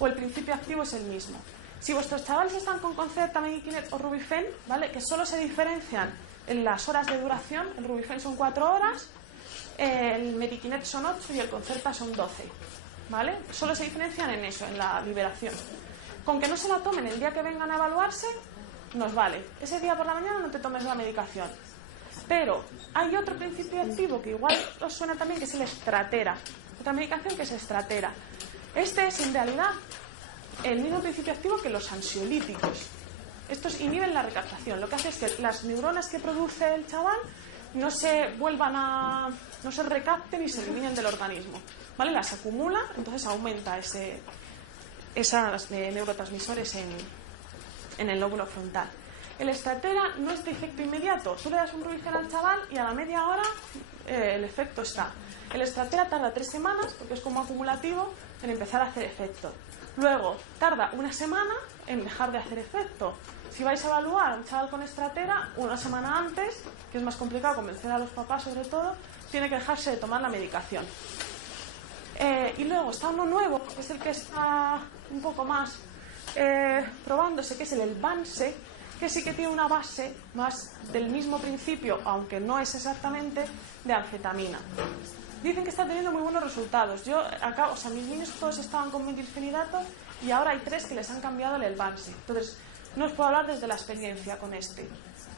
o el principio activo es el mismo. Si vuestros chavales están con Concerta, Medikinet o Rubifen, ¿vale?, que solo se diferencian en las horas de duración, el Rubifen son 4 horas, el Medikinet son 8 y el Concerta son 12, ¿vale? Solo se diferencian en eso, en la liberación. Con que no se la tomen el día que vengan a evaluarse, nos vale. Ese día por la mañana no te tomes la medicación. Pero hay otro principio activo que igual os suena también, que es el estratera. Otra medicación que es estratera. Este es en realidad el mismo principio activo que los ansiolíticos. Estos inhiben la recaptación. Lo que hace es que las neuronas que produce el chaval no se recapten y se eliminen del organismo, ¿vale? Las acumula, entonces aumenta esos neurotransmisores en el lóbulo frontal. El estratera no es de efecto inmediato. Tú le das un Rubifen al chaval y a la media hora el efecto está. El estratera tarda 3 semanas, porque es como acumulativo, en empezar a hacer efecto. Luego tarda 1 semana en dejar de hacer efecto. Si vais a evaluar a un chaval con estratera, 1 semana antes, que es más complicado convencer a los papás sobre todo, tiene que dejarse de tomar la medicación. Y luego está uno nuevo, que es el que está un poco más probándose, que es el Elvanse, que sí que tiene una base más del mismo principio, aunque no es exactamente, de anfetamina. Dicen que está teniendo muy buenos resultados. Mis niños todos estaban con metilfenidato y ahora hay 3 que les han cambiado el Elvanse. Entonces, no os puedo hablar desde la experiencia con este.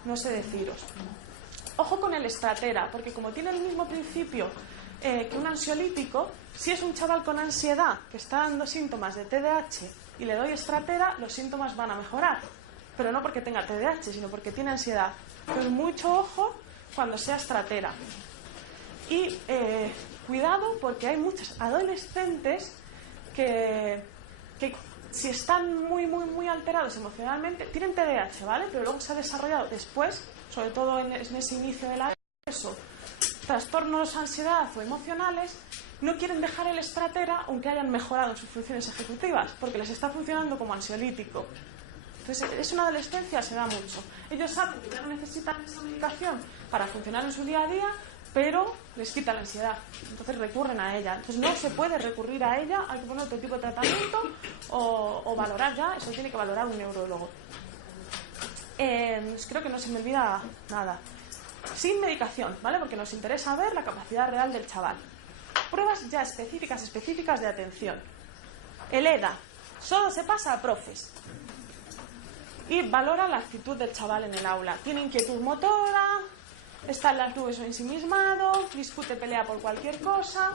No sé deciros. Ojo con el estratera, porque como tiene el mismo principio que un ansiolítico, si es un chaval con ansiedad que está dando síntomas de TDAH y le doy estratera, los síntomas van a mejorar. Pero no porque tenga TDAH, sino porque tiene ansiedad. Entonces, mucho ojo cuando sea estratera. Y cuidado, porque hay muchos adolescentes que si están muy alterados emocionalmente, tienen TDAH, ¿vale? Pero luego se ha desarrollado después, sobre todo en ese inicio de la ESO, trastornos, ansiedad o emocionales, no quieren dejar el estratera aunque hayan mejorado en sus funciones ejecutivas, porque les está funcionando como ansiolítico. Entonces, es una adolescencia, se da mucho. Ellos saben que ya no necesitan esa medicación para funcionar en su día a día, pero les quita la ansiedad. Entonces recurren a ella. Entonces no se puede recurrir a ella, hay que poner otro tipo de tratamiento o valorar ya, eso tiene que valorar un neurólogo. Creo que no se me olvida nada. Sin medicación, ¿vale? Porque nos interesa ver la capacidad real del chaval. Pruebas ya específicas de atención. El EDA, solo se pasa a profes. Y valora la actitud del chaval en el aula. Tiene inquietud motora, está en las nubes o ensimismado, discute, pelea por cualquier cosa.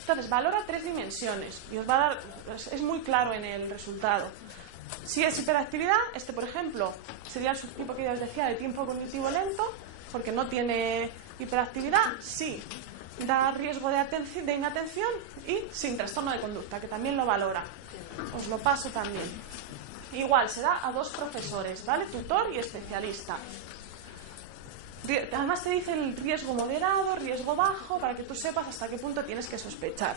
Entonces valora 3 dimensiones y os va a dar, es muy claro en el resultado. Si es hiperactividad, por ejemplo, sería el subtipo que ya os decía de tiempo cognitivo lento, porque no tiene hiperactividad, sí da riesgo de inatención y sin trastorno de conducta, que también lo valora. Os lo paso también. Igual se da a 2 profesores, ¿vale? Tutor y especialista. Además te dice el riesgo moderado, riesgo bajo, para que tú sepas hasta qué punto tienes que sospechar.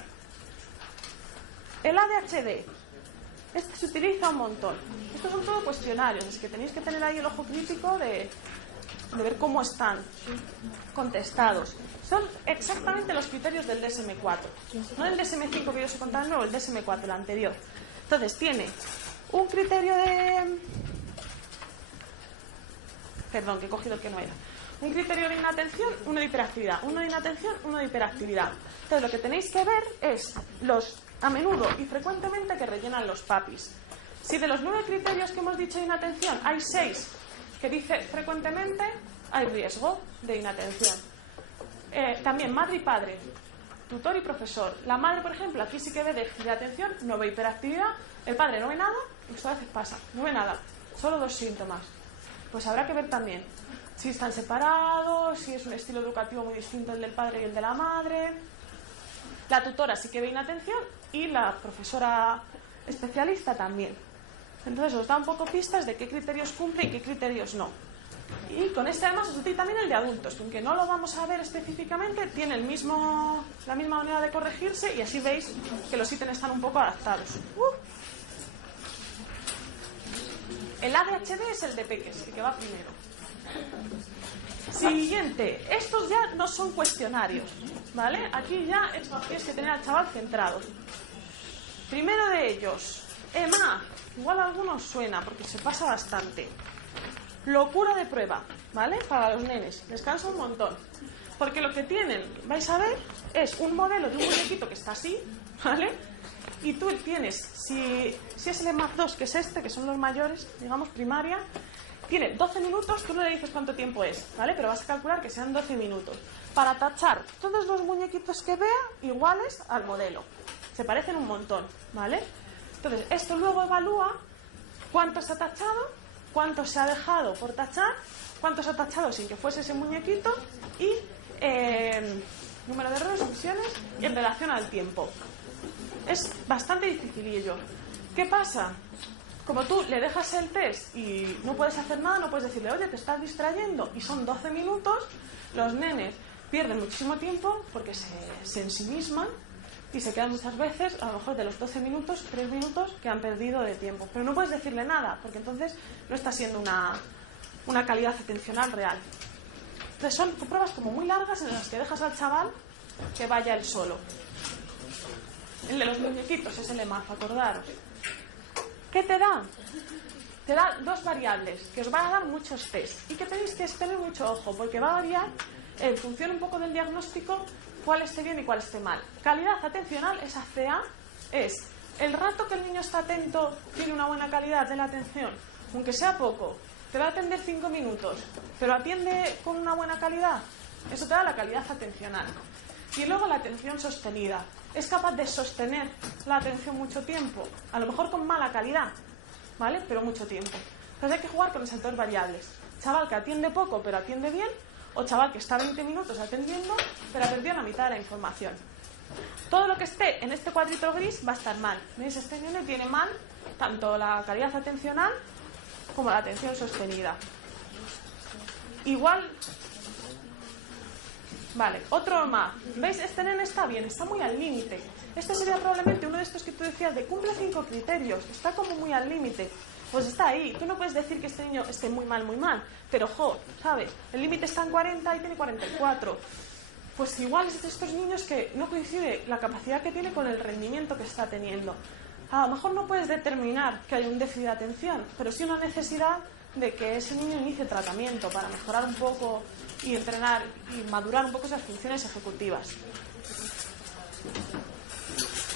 El ADHD. Este se utiliza un montón. Estos son todo cuestionarios, es que tenéis que tener ahí el ojo crítico de ver cómo están contestados. Son exactamente los criterios del DSM-4. No el DSM-5 que yo os he contado, no, el DSM-4, el anterior. Entonces tiene un criterio de... Perdón, que he cogido el que no era. Un criterio de inatención, uno de hiperactividad. Uno de inatención, uno de hiperactividad. Entonces lo que tenéis que ver es los a menudo y frecuentemente que rellenan los papis. Si de los 9 criterios que hemos dicho de inatención hay 6 que dice frecuentemente, hay riesgo de inatención. También madre y padre, tutor y profesor. La madre, por ejemplo, aquí sí que ve déficit de atención, no ve hiperactividad. El padre no ve nada, y esto a veces pasa, no ve nada, solo 2 síntomas. Pues habrá que ver también si están separados, si es un estilo educativo muy distinto el del padre y el de la madre. La tutora sí que ve inatención y la profesora especialista también. Entonces os da un poco pistas de qué criterios cumple y qué criterios no. Y con este además os doy también el de adultos, que aunque no lo vamos a ver específicamente, tiene la misma manera de corregirse y así veis que los ítems están un poco adaptados. El ADHD es el de peques, el que va primero. Siguiente, estos ya no son cuestionarios, ¿vale? Aquí ya tienes que tener al chaval centrado. Primero de ellos, EMA, igual a algunos suena porque se pasa bastante. Locura de prueba, ¿vale? Para los nenes, les cansa un montón. Porque lo que tienen, vais a ver, es un modelo de un muñequito que está así, ¿vale? Y tú tienes, si es el EMAP 2, que es este, que son los mayores, digamos, primaria, tiene 12 minutos, tú no le dices cuánto tiempo es, ¿vale? Pero vas a calcular que sean 12 minutos. Para tachar todos los muñequitos que vea iguales al modelo. Se parecen un montón, ¿vale? Entonces, esto luego evalúa cuánto se ha tachado, cuánto se ha dejado por tachar, cuánto se ha tachado sin que fuese ese muñequito y número de errores, omisiones y en relación al tiempo. Es bastante dificilillo. ¿Qué pasa? Como tú le dejas el test y no puedes hacer nada, no puedes decirle, oye, te estás distrayendo, y son 12 minutos, los nenes pierden muchísimo tiempo porque se ensimisman y se quedan muchas veces, a lo mejor de los 12 minutos, 3 minutos que han perdido de tiempo. Pero no puedes decirle nada, porque entonces no está siendo una calidad atencional real. Entonces son pruebas como muy largas en las que dejas al chaval que vaya él solo. El de los muñequitos es el EMAF, acordaros. ¿Qué te da? Te da 2 variables que os van a dar muchos test y que tenéis que tener mucho ojo porque va a variar en función un poco del diagnóstico cuál esté bien y cuál esté mal. Calidad atencional, esa CA, es el rato que el niño está atento, tiene una buena calidad de la atención, aunque sea poco, te va a atender 5 minutos, pero atiende con una buena calidad, eso te da la calidad atencional. Y luego la atención sostenida. Es capaz de sostener la atención mucho tiempo, a lo mejor con mala calidad, ¿vale? Pero mucho tiempo. Entonces hay que jugar con esas 2 variables. Chaval que atiende poco pero atiende bien, o chaval que está 20 minutos atendiendo pero ha perdido la mitad de la información. Todo lo que esté en este cuadrito gris va a estar mal. ¿Veis? Este nene tiene mal tanto la calidad atencional como la atención sostenida. Igual... Vale, otro más. ¿Veis? Este nene está bien, está muy al límite. Este sería probablemente uno de estos que tú decías de cumple 5 criterios, está como muy al límite. Pues está ahí. Tú no puedes decir que este niño esté muy mal, pero ¿sabes? El límite está en 40 y tiene 44. Pues igual es de estos niños que no coincide la capacidad que tiene con el rendimiento que está teniendo. A lo mejor no puedes determinar que hay un déficit de atención, pero sí una necesidad de que ese niño inicie tratamiento para mejorar un poco y entrenar y madurar un poco esas funciones ejecutivas.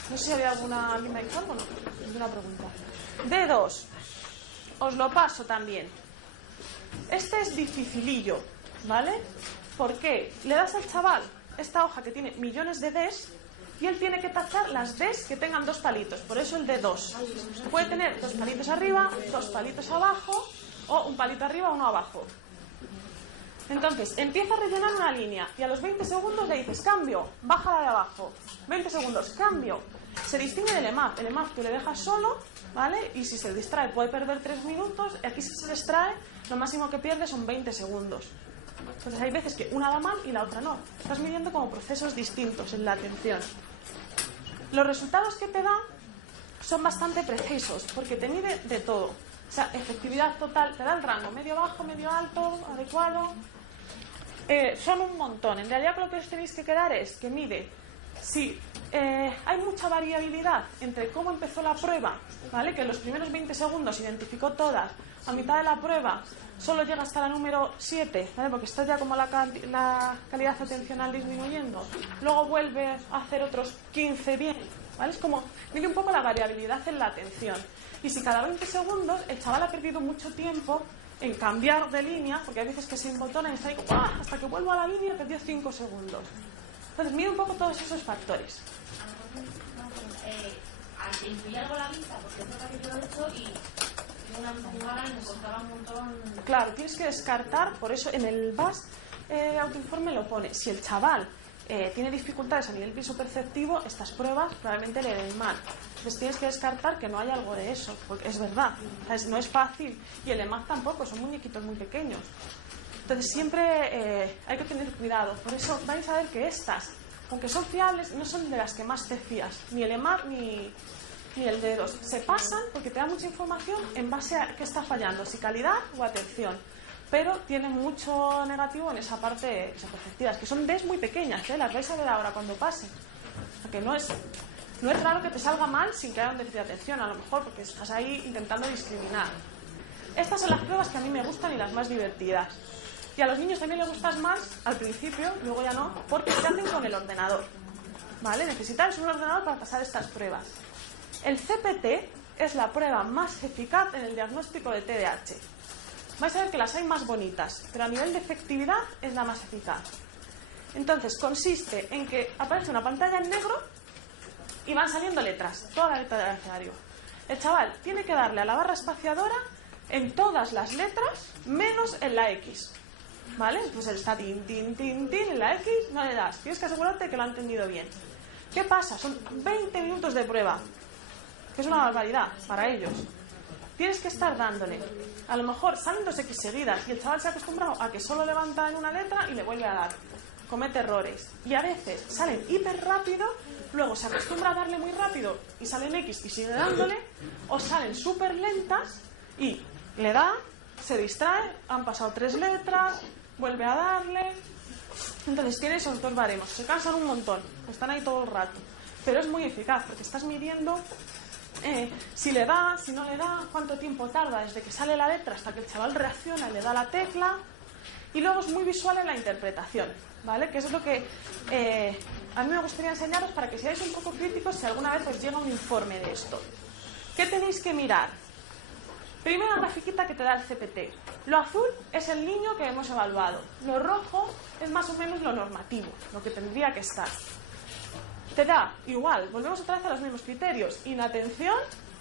No sé si había alguien me ha dicho algo, no, es una pregunta. D2, os lo paso también. Este es dificilillo, ¿vale? ¿Por qué? Le das al chaval esta hoja que tiene millones de Ds y él tiene que tachar las Ds que tengan 2 palitos, por eso el D2. Puede tener 2 palitos arriba, 2 palitos abajo, o un palito arriba, uno abajo. Entonces, empieza a rellenar una línea y a los 20 segundos le dices, cambio, bájala de abajo. 20 segundos, cambio. Se distingue del EMAP. El EMAP tú le dejas solo, ¿vale? Y si se distrae puede perder 3 minutos. Aquí si se distrae, lo máximo que pierde son 20 segundos. Entonces hay veces que una va mal y la otra no. Estás midiendo como procesos distintos en la atención. Los resultados que te da son bastante precisos, porque te mide de todo. O sea, efectividad total, te da el rango medio bajo, medio alto, adecuado. Son un montón. En realidad lo que os tenéis que quedar es que mide si hay mucha variabilidad entre cómo empezó la prueba, ¿vale? Que en los primeros 20 segundos identificó todas, a mitad de la prueba solo llega hasta la número 7, ¿vale? Porque está ya como la calidad atencional disminuyendo, luego vuelve a hacer otros 15 bien, ¿vale? Es como, mide un poco la variabilidad en la atención. Y si cada 20 segundos el chaval ha perdido mucho tiempo en cambiar de línea, porque hay veces que se embotona y está ahí, ¡ah!, hasta que vuelvo a la línea perdió 5 segundos. Entonces mide un poco todos esos factores. Influye algo la vista, porque es verdad que yo lo he hecho y una jugada y me costaba un montón. Claro, tienes que descartar, por eso en el VAS autoinforme lo pone. Si el chaval tiene dificultades a nivel visoperceptivo, estas pruebas probablemente le den mal. Entonces tienes que descartar que no hay algo de eso, porque es verdad, no es fácil. Y el EMAG tampoco, son muñequitos muy pequeños. Entonces siempre hay que tener cuidado. Por eso vais a ver que estas, aunque son fiables, no son de las que más te fías. Ni el EMAG ni el D2. Se pasan porque te da mucha información en base a qué está fallando, si calidad o atención. Pero tienen mucho negativo en esa parte perceptivas, que son Ds muy pequeñas, las vais a ver ahora cuando pase. Porque no es raro que te salga mal sin que haya un déficit de atención, a lo mejor, porque estás ahí intentando discriminar. Estas son las pruebas que a mí me gustan y las más divertidas. Y a los niños también les gustan más al principio, luego ya no, porque se hacen con el ordenador. ¿Vale? Necesitáis un ordenador para pasar estas pruebas. El CPT es la prueba más eficaz en el diagnóstico de TDAH. Vais a ver que las hay más bonitas, pero a nivel de efectividad es la más eficaz. Entonces, consiste en que aparece una pantalla en negro y van saliendo letras, toda la letra del abecedario. El chaval tiene que darle a la barra espaciadora en todas las letras, menos en la X. ¿Vale? Pues él está tin, tin, tin, tin, en la X no le das. Tienes que asegurarte que lo ha entendido bien. ¿Qué pasa? Son 20 minutos de prueba, que es una barbaridad para ellos. Tienes que estar dándole. A lo mejor salen 2 X seguidas y el chaval se ha acostumbrado a que solo levanta en una letra y le vuelve a dar. Comete errores. Y a veces salen hiper rápido, luego se acostumbra a darle muy rápido y salen X y sigue dándole, o salen súper lentas y le da, se distrae, han pasado 3 letras, vuelve a darle. Entonces tiene esos 2 baremos. Se cansan un montón, están ahí todo el rato. Pero es muy eficaz porque estás midiendo si le da, si no le da, cuánto tiempo tarda desde que sale la letra hasta que el chaval reacciona y le da la tecla. Y luego es muy visual en la interpretación, ¿vale? Que es lo que a mí me gustaría enseñaros para que seáis un poco críticos si alguna vez os llega un informe de esto. ¿Qué tenéis que mirar? Primera grafiquita que te da el CPT. Lo azul es el niño que hemos evaluado. Lo rojo es más o menos lo normativo, lo que tendría que estar. Te da igual, volvemos otra vez a los mismos criterios: inatención,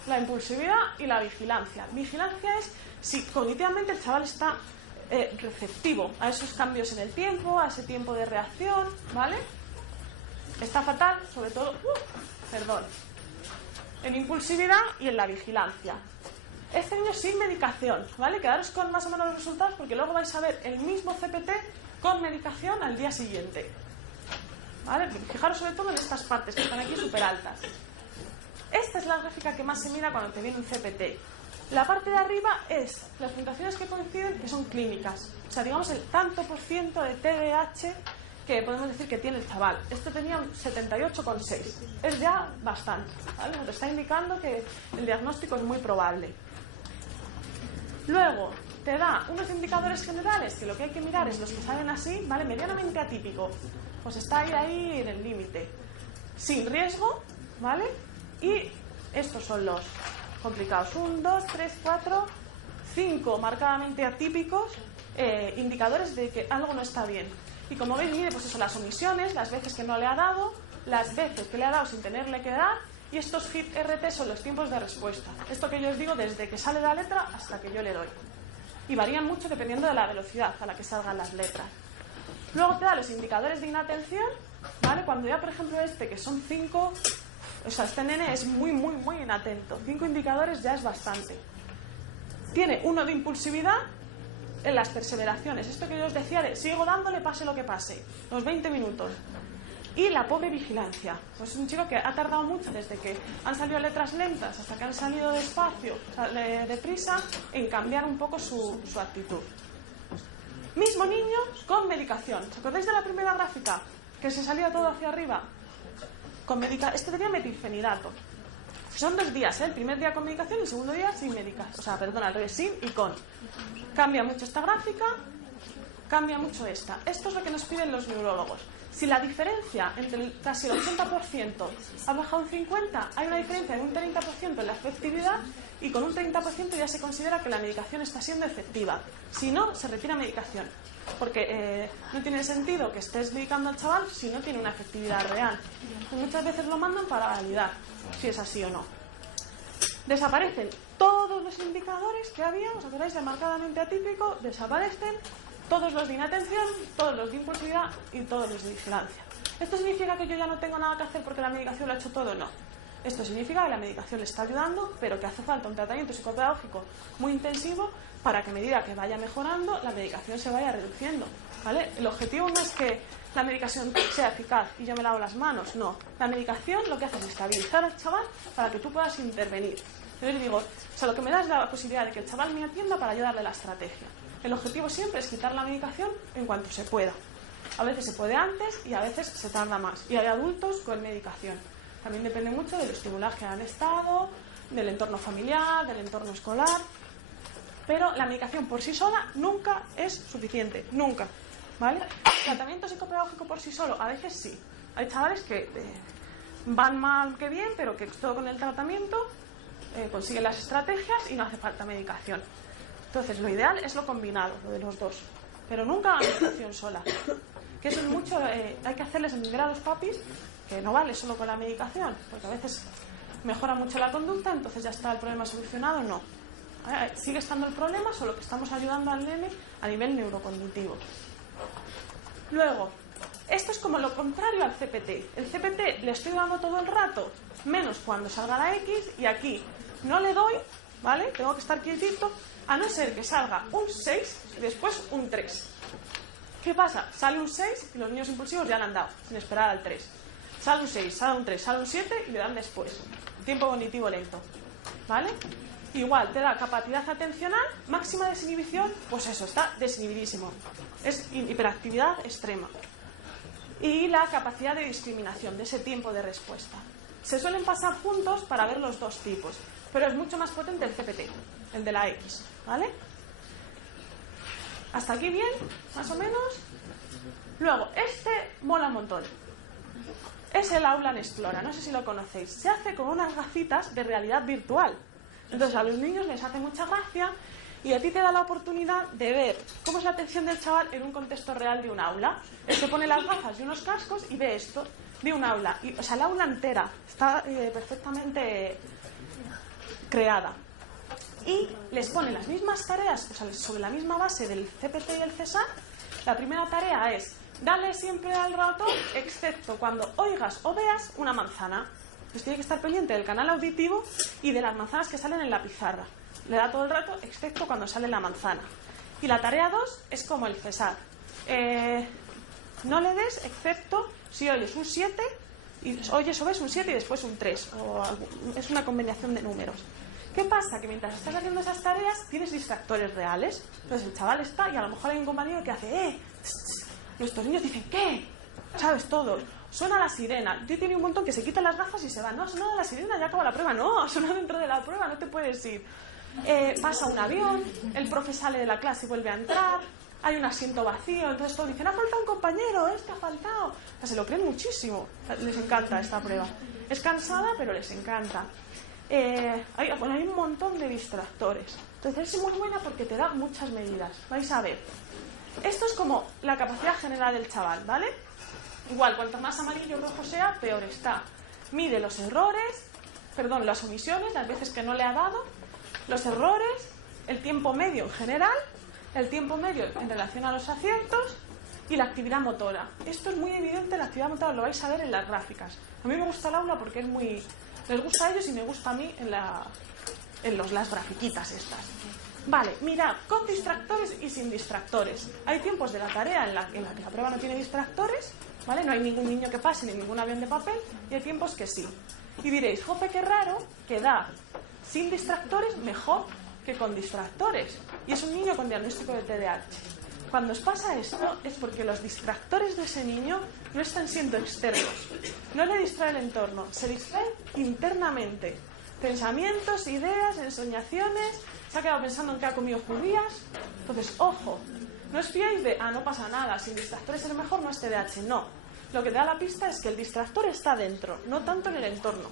la impulsividad y la vigilancia. Vigilancia es si cognitivamente el chaval está receptivo a esos cambios en el tiempo, a ese tiempo de reacción, ¿vale? Está fatal, sobre todo, en impulsividad y en la vigilancia. Este niño sin medicación, ¿vale? Quedaros con más o menos los resultados porque luego vais a ver el mismo CPT con medicación al día siguiente. ¿Vale? Fijaros sobre todo en estas partes que están aquí súper altas. Esta es la gráfica que más se mira cuando te viene un CPT. La parte de arriba es las puntuaciones que coinciden, que son clínicas. O sea, digamos el tanto por ciento de TDAH que podemos decir que tiene el chaval. Este tenía un 78,6. Es ya bastante, ¿vale? Nos está indicando que el diagnóstico es muy probable. Luego, te da unos indicadores generales que lo que hay que mirar es los que salen así, ¿vale? Medianamente atípico. Pues está ahí en el límite. Sin riesgo, ¿vale? Y estos son los complicados. 1, 2, 3, 4, 5 marcadamente atípicos, indicadores de que algo no está bien. Y como veis, mire, pues eso, las omisiones, las veces que no le ha dado, las veces que le ha dado sin tenerle que dar, y estos HIT RT son los tiempos de respuesta. Esto que yo os digo desde que sale la letra hasta que yo le doy. Y varían mucho dependiendo de la velocidad a la que salgan las letras. Luego te da los indicadores de inatención, ¿vale? Cuando ya, por ejemplo, que son 5, o sea, este nene es muy, muy, muy inatento. 5 indicadores ya es bastante. Tiene 1 de impulsividad, en las perseveraciones. Esto que yo os decía de sigo dándole pase lo que pase, los 20 minutos. Y la pobre vigilancia. Pues es un chico que ha tardado mucho desde que han salido letras lentas hasta que han salido despacio, deprisa, en cambiar un poco su actitud. Mismo niño con medicación. ¿Os acordáis de la primera gráfica? Que se salía todo hacia arriba. Este tenía metilfenidato. Son 2 días, ¿eh? El primer día con medicación y el segundo día sin medicación. O sea, perdón, al revés, sin y con. Cambia mucho esta gráfica, cambia mucho esta. Esto es lo que nos piden los neurólogos. Si la diferencia entre casi el 80% ha bajado un 50%, hay una diferencia de un 30% en la efectividad y con un 30% ya se considera que la medicación está siendo efectiva. Si no, se retira medicación. Porque no tiene sentido que estés medicando al chaval si no tiene una efectividad real. Muchas veces lo mandan para validar si es así o no. Desaparecen todos los indicadores que había, os acordáis de marcadamente atípico, desaparecen todos los de inatención, todos los de impulsividad y todos los de vigilancia. ¿Esto significa que yo ya no tengo nada que hacer porque la medicación lo ha hecho todo? No. Esto significa que la medicación le está ayudando, pero que hace falta un tratamiento psicopedagógico muy intensivo para que a medida que vaya mejorando, la medicación se vaya reduciendo, ¿vale? El objetivo no es que la medicación sea eficaz y yo me lavo las manos, no. La medicación lo que hace es estabilizar al chaval para que tú puedas intervenir. Yo les digo, o sea, lo que me da es la posibilidad de que el chaval me atienda para yo darle la estrategia. El objetivo siempre es quitar la medicación en cuanto se pueda. A veces se puede antes y a veces se tarda más. Y hay adultos con medicación. También depende mucho del estimulaje que han estado, del entorno familiar, del entorno escolar. Pero la medicación por sí sola nunca es suficiente, nunca. ¿Vale? Tratamiento psicopedagógico por sí solo, a veces sí. Hay chavales que van mal que bien, pero que todo con el tratamiento consiguen las estrategias y no hace falta medicación. Entonces, lo ideal es lo combinado, lo de los dos. Pero nunca la medicación sola. Que eso es mucho, hay que hacerles entender a los papis que no vale solo con la medicación, porque a veces mejora mucho la conducta, entonces ya está el problema solucionado. No. Sigue estando el problema, solo que estamos ayudando al nene a nivel neurocognitivo. Luego, esto es como lo contrario al CPT. El CPT le estoy dando todo el rato, menos cuando salga la X, y aquí no le doy, ¿vale? Tengo que estar quietito, a no ser que salga un 6 y después un 3. ¿Qué pasa? Sale un 6 y los niños impulsivos ya le han dado, sin esperar al 3. Sale un 6, sale un 3, sale un 7 y le dan después. Tiempo cognitivo lento, ¿vale? Igual, te da capacidad atencional, máxima desinhibición, pues eso, está desinhibidísimo. Es hiperactividad extrema. Y la capacidad de discriminación, de ese tiempo de respuesta. Se suelen pasar juntos para ver los dos tipos, pero es mucho más potente el CPT, el de la X, ¿vale? ¿Hasta aquí bien? ¿Más o menos? Luego, este mola un montón. Es el Aulan Explora, no sé si lo conocéis. Se hace con unas gafitas de realidad virtual. Entonces a los niños les hace mucha gracia y a ti te da la oportunidad de ver cómo es la atención del chaval en un contexto real de un aula. Él se pone las gafas y unos cascos y ve esto de un aula. Y, o sea, el aula entera está perfectamente creada. Y les pone las mismas tareas, o sea, sobre la misma base del CPT y el CESAR. La primera tarea es: dale siempre al ratón, excepto cuando oigas o veas una manzana. Pues tiene que estar pendiente del canal auditivo y de las manzanas que salen en la pizarra. Le da todo el rato, excepto cuando sale la manzana. Y la tarea 2 es como el CESAR. No le des, excepto si oyes un 7, y oyes o ves un 7 y después un 3. Es una combinación de números. ¿Qué pasa? Que mientras estás haciendo esas tareas tienes distractores reales. Entonces el chaval está y a lo mejor hay un compañero que hace Nuestros niños dicen, ¿qué? ¿Sabes? Todos. Suena la sirena. Yo tiene un montón que se quitan las gafas y se van. No, ha sonado la sirena, ya acaba la prueba. No, ha sonado dentro de la prueba, no te puedes ir. Pasa un avión, el profe sale de la clase y vuelve a entrar, hay un asiento vacío, entonces todos dicen, ha faltado un compañero, ha faltado. O sea, se lo creen muchísimo. Les encanta esta prueba. Es cansada, pero les encanta. Hay un montón de distractores. Entonces es muy buena porque te da muchas medidas. Vais a ver. Esto es como la capacidad general del chaval, ¿vale? Igual, cuanto más amarillo o rojo sea, peor está. Mide los errores, las omisiones, las veces que no le ha dado, los errores, el tiempo medio en general, el tiempo medio en relación a los aciertos y la actividad motora. Esto es muy evidente, la actividad motora lo vais a ver en las gráficas. A mí me gusta el aula porque es muy... Les gusta a ellos y me gusta a mí en las grafiquitas estas. Vale, mirad, con distractores y sin distractores. Hay tiempos de la tarea en la que la prueba no tiene distractores, ¿vale? No hay ningún niño que pase ni ningún avión de papel, y hay tiempos que sí. Y diréis, jope, qué raro que da sin distractores mejor que con distractores. Y es un niño con diagnóstico de TDAH. Cuando os pasa esto es porque los distractores de ese niño no están siendo externos. No le distrae el entorno, se distrae internamente. Pensamientos, ideas, ensoñaciones, se ha quedado pensando en que ha comido judías. Entonces, ojo, no os fiéis de, no pasa nada, sin distractores es mejor, no es TDAH. No, lo que te da la pista es que el distractor está dentro, no tanto en el entorno.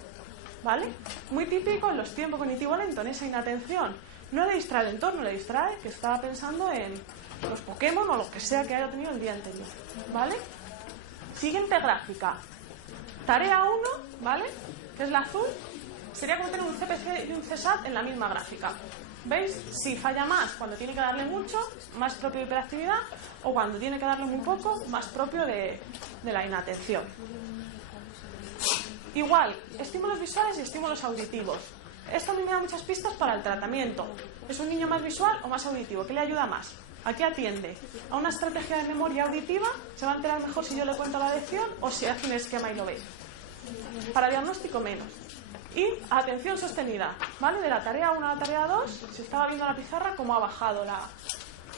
¿Vale? Muy típico en los tiempos cognitivo lento, en esa inatención. No le distrae el entorno, le distrae que estaba pensando en los Pokémon o lo que sea que haya tenido el día anterior. ¿Vale? Siguiente gráfica. Tarea 1, ¿vale? Que es la azul. Sería como tener un CPC y un CSAT en la misma gráfica. ¿Veis? Si falla más cuando tiene que darle mucho, más propio de hiperactividad, o cuando tiene que darle muy poco, más propio de la inatención. Igual, estímulos visuales y estímulos auditivos. Esto a mí me da muchas pistas para el tratamiento. ¿Es un niño más visual o más auditivo? ¿Qué le ayuda más? ¿A qué atiende? ¿A una estrategia de memoria auditiva? ¿Se va a enterar mejor si yo le cuento la lección o si hace un esquema y lo ve? Para diagnóstico menos. Y atención sostenida, ¿vale? De la tarea 1 a la tarea 2, se estaba viendo la pizarra cómo ha bajado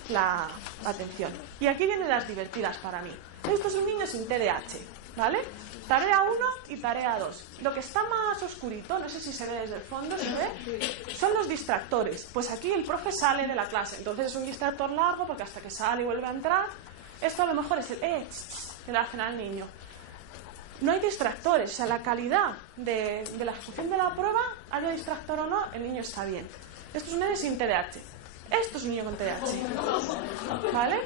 la atención. Y aquí vienen las divertidas para mí. Esto es un niño sin TDAH, ¿vale? Tarea 1 y tarea 2. Lo que está más oscurito, no sé si se ve desde el fondo, ¿se ve? Son los distractores. Pues aquí el profe sale de la clase, entonces es un distractor largo porque hasta que sale y vuelve a entrar. Esto a lo mejor es el que le hacen al niño. No hay distractores, o sea, la calidad de la ejecución de la prueba, haya distractor o no, el niño está bien. Esto es un niño sin TDAH. Esto es un niño con TDAH. ¿Vale?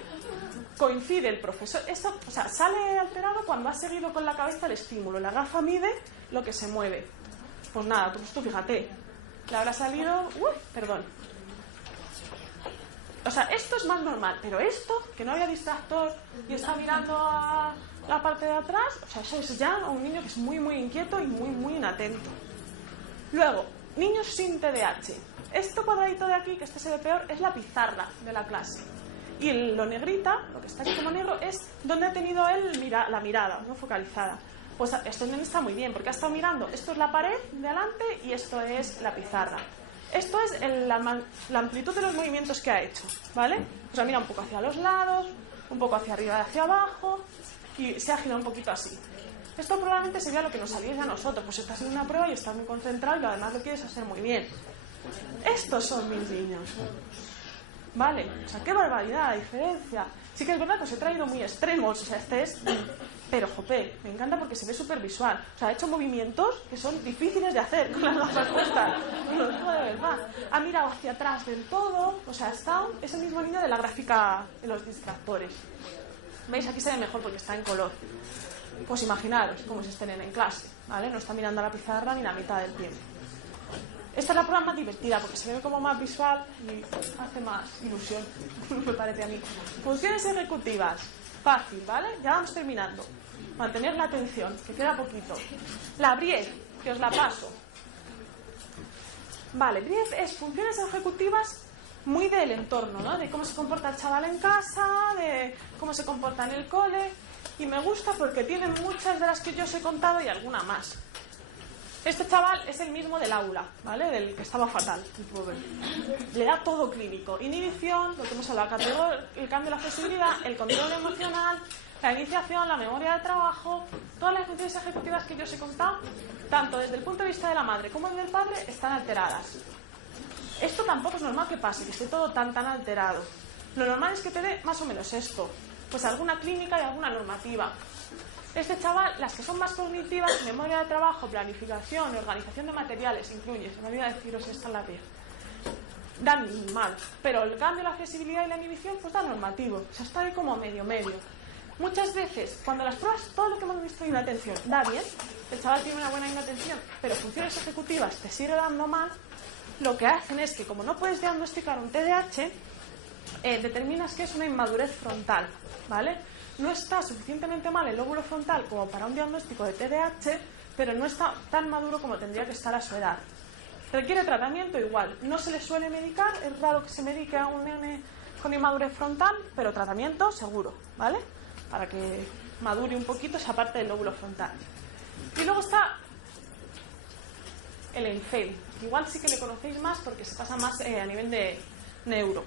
Coincide el profesor. Esto, o sea, sale alterado cuando ha seguido con la cabeza el estímulo. La gafa mide lo que se mueve. Pues nada, tú fíjate. Le habrá salido... perdón. O sea, esto es más normal, pero esto, que no había distractor y está mirando a la parte de atrás, o sea, eso es ya un niño que es muy, muy inquieto y muy, muy inatento. Luego, niños sin TDAH. Este cuadradito de aquí, que este se ve peor, es la pizarra de la clase. Y lo negrita, lo que está aquí como negro, es donde ha tenido él la mirada, no focalizada. Pues esto está muy bien, porque ha estado mirando, esto es la pared de adelante y esto es la pizarra. Esto es la amplitud de los movimientos que ha hecho, ¿vale? Pues ha mirado un poco hacia los lados, un poco hacia arriba y hacia abajo, y se ha girado un poquito así. Esto probablemente sería lo que nos saliese a nosotros, pues estás en una prueba y estás muy concentrado y además lo quieres hacer muy bien. Estos son mis niños. Vale, o sea, qué barbaridad, la diferencia. Sí que es verdad que os he traído muy extremos, o sea, este es... Pero, jope, me encanta porque se ve súper visual. O sea, ha hecho movimientos que son difíciles de hacer con las gafas puestas. Lo digo de verdad. Ha mirado hacia atrás del todo, o sea, es el mismo niño de la gráfica de los distractores. ¿Veis? Aquí se ve mejor porque está en color. Pues imaginaros cómo es este nene en clase, ¿vale? No está mirando a la pizarra ni la mitad del tiempo. Esta es la prueba más divertida porque se ve como más visual y hace más ilusión, me parece a mí. Funciones ejecutivas. Fácil, ¿vale? Ya vamos terminando. Mantener la atención, que queda poquito. La Brief, que os la paso. Vale, Brief es funciones ejecutivas muy del entorno, ¿no? De cómo se comporta el chaval en casa, de cómo se comporta en el cole. Y me gusta porque tiene muchas de las que yo os he contado y alguna más. Este chaval es el mismo del aula, ¿vale? Del que estaba fatal, el pobre. Le da todo clínico. Inhibición, lo que hemos hablado, el cambio de la flexibilidad, el control emocional, la iniciación, la memoria de trabajo, todas las funciones ejecutivas que yo os he contado, tanto desde el punto de vista de la madre como del padre, están alteradas. Esto tampoco es normal que pase, que esté todo tan alterado. Lo normal es que te dé más o menos esto, pues alguna clínica y alguna normativa. Este chaval, las que son más cognitivas, memoria de trabajo, planificación y organización de materiales, incluye, se me olvida deciros esta en la piel, dan mal, pero el cambio, la flexibilidad y la inhibición, pues da normativo, o sea, está ahí como medio. Muchas veces, cuando las pruebas, todo lo que hemos visto de inatención da bien, el chaval tiene una buena inatención, pero funciones ejecutivas te sigue dando mal, lo que hacen es que, como no puedes diagnosticar un TDAH, determinas que es una inmadurez frontal, ¿vale? No está suficientemente mal el lóbulo frontal como para un diagnóstico de TDAH, pero no está tan maduro como tendría que estar a su edad. Requiere tratamiento igual. No se le suele medicar, es raro que se medique a un nene con inmadurez frontal, pero tratamiento seguro, ¿vale? Para que madure un poquito esa parte del lóbulo frontal. Y luego está el ENFEL. Igual sí que le conocéis más porque se pasa más a nivel de neuro.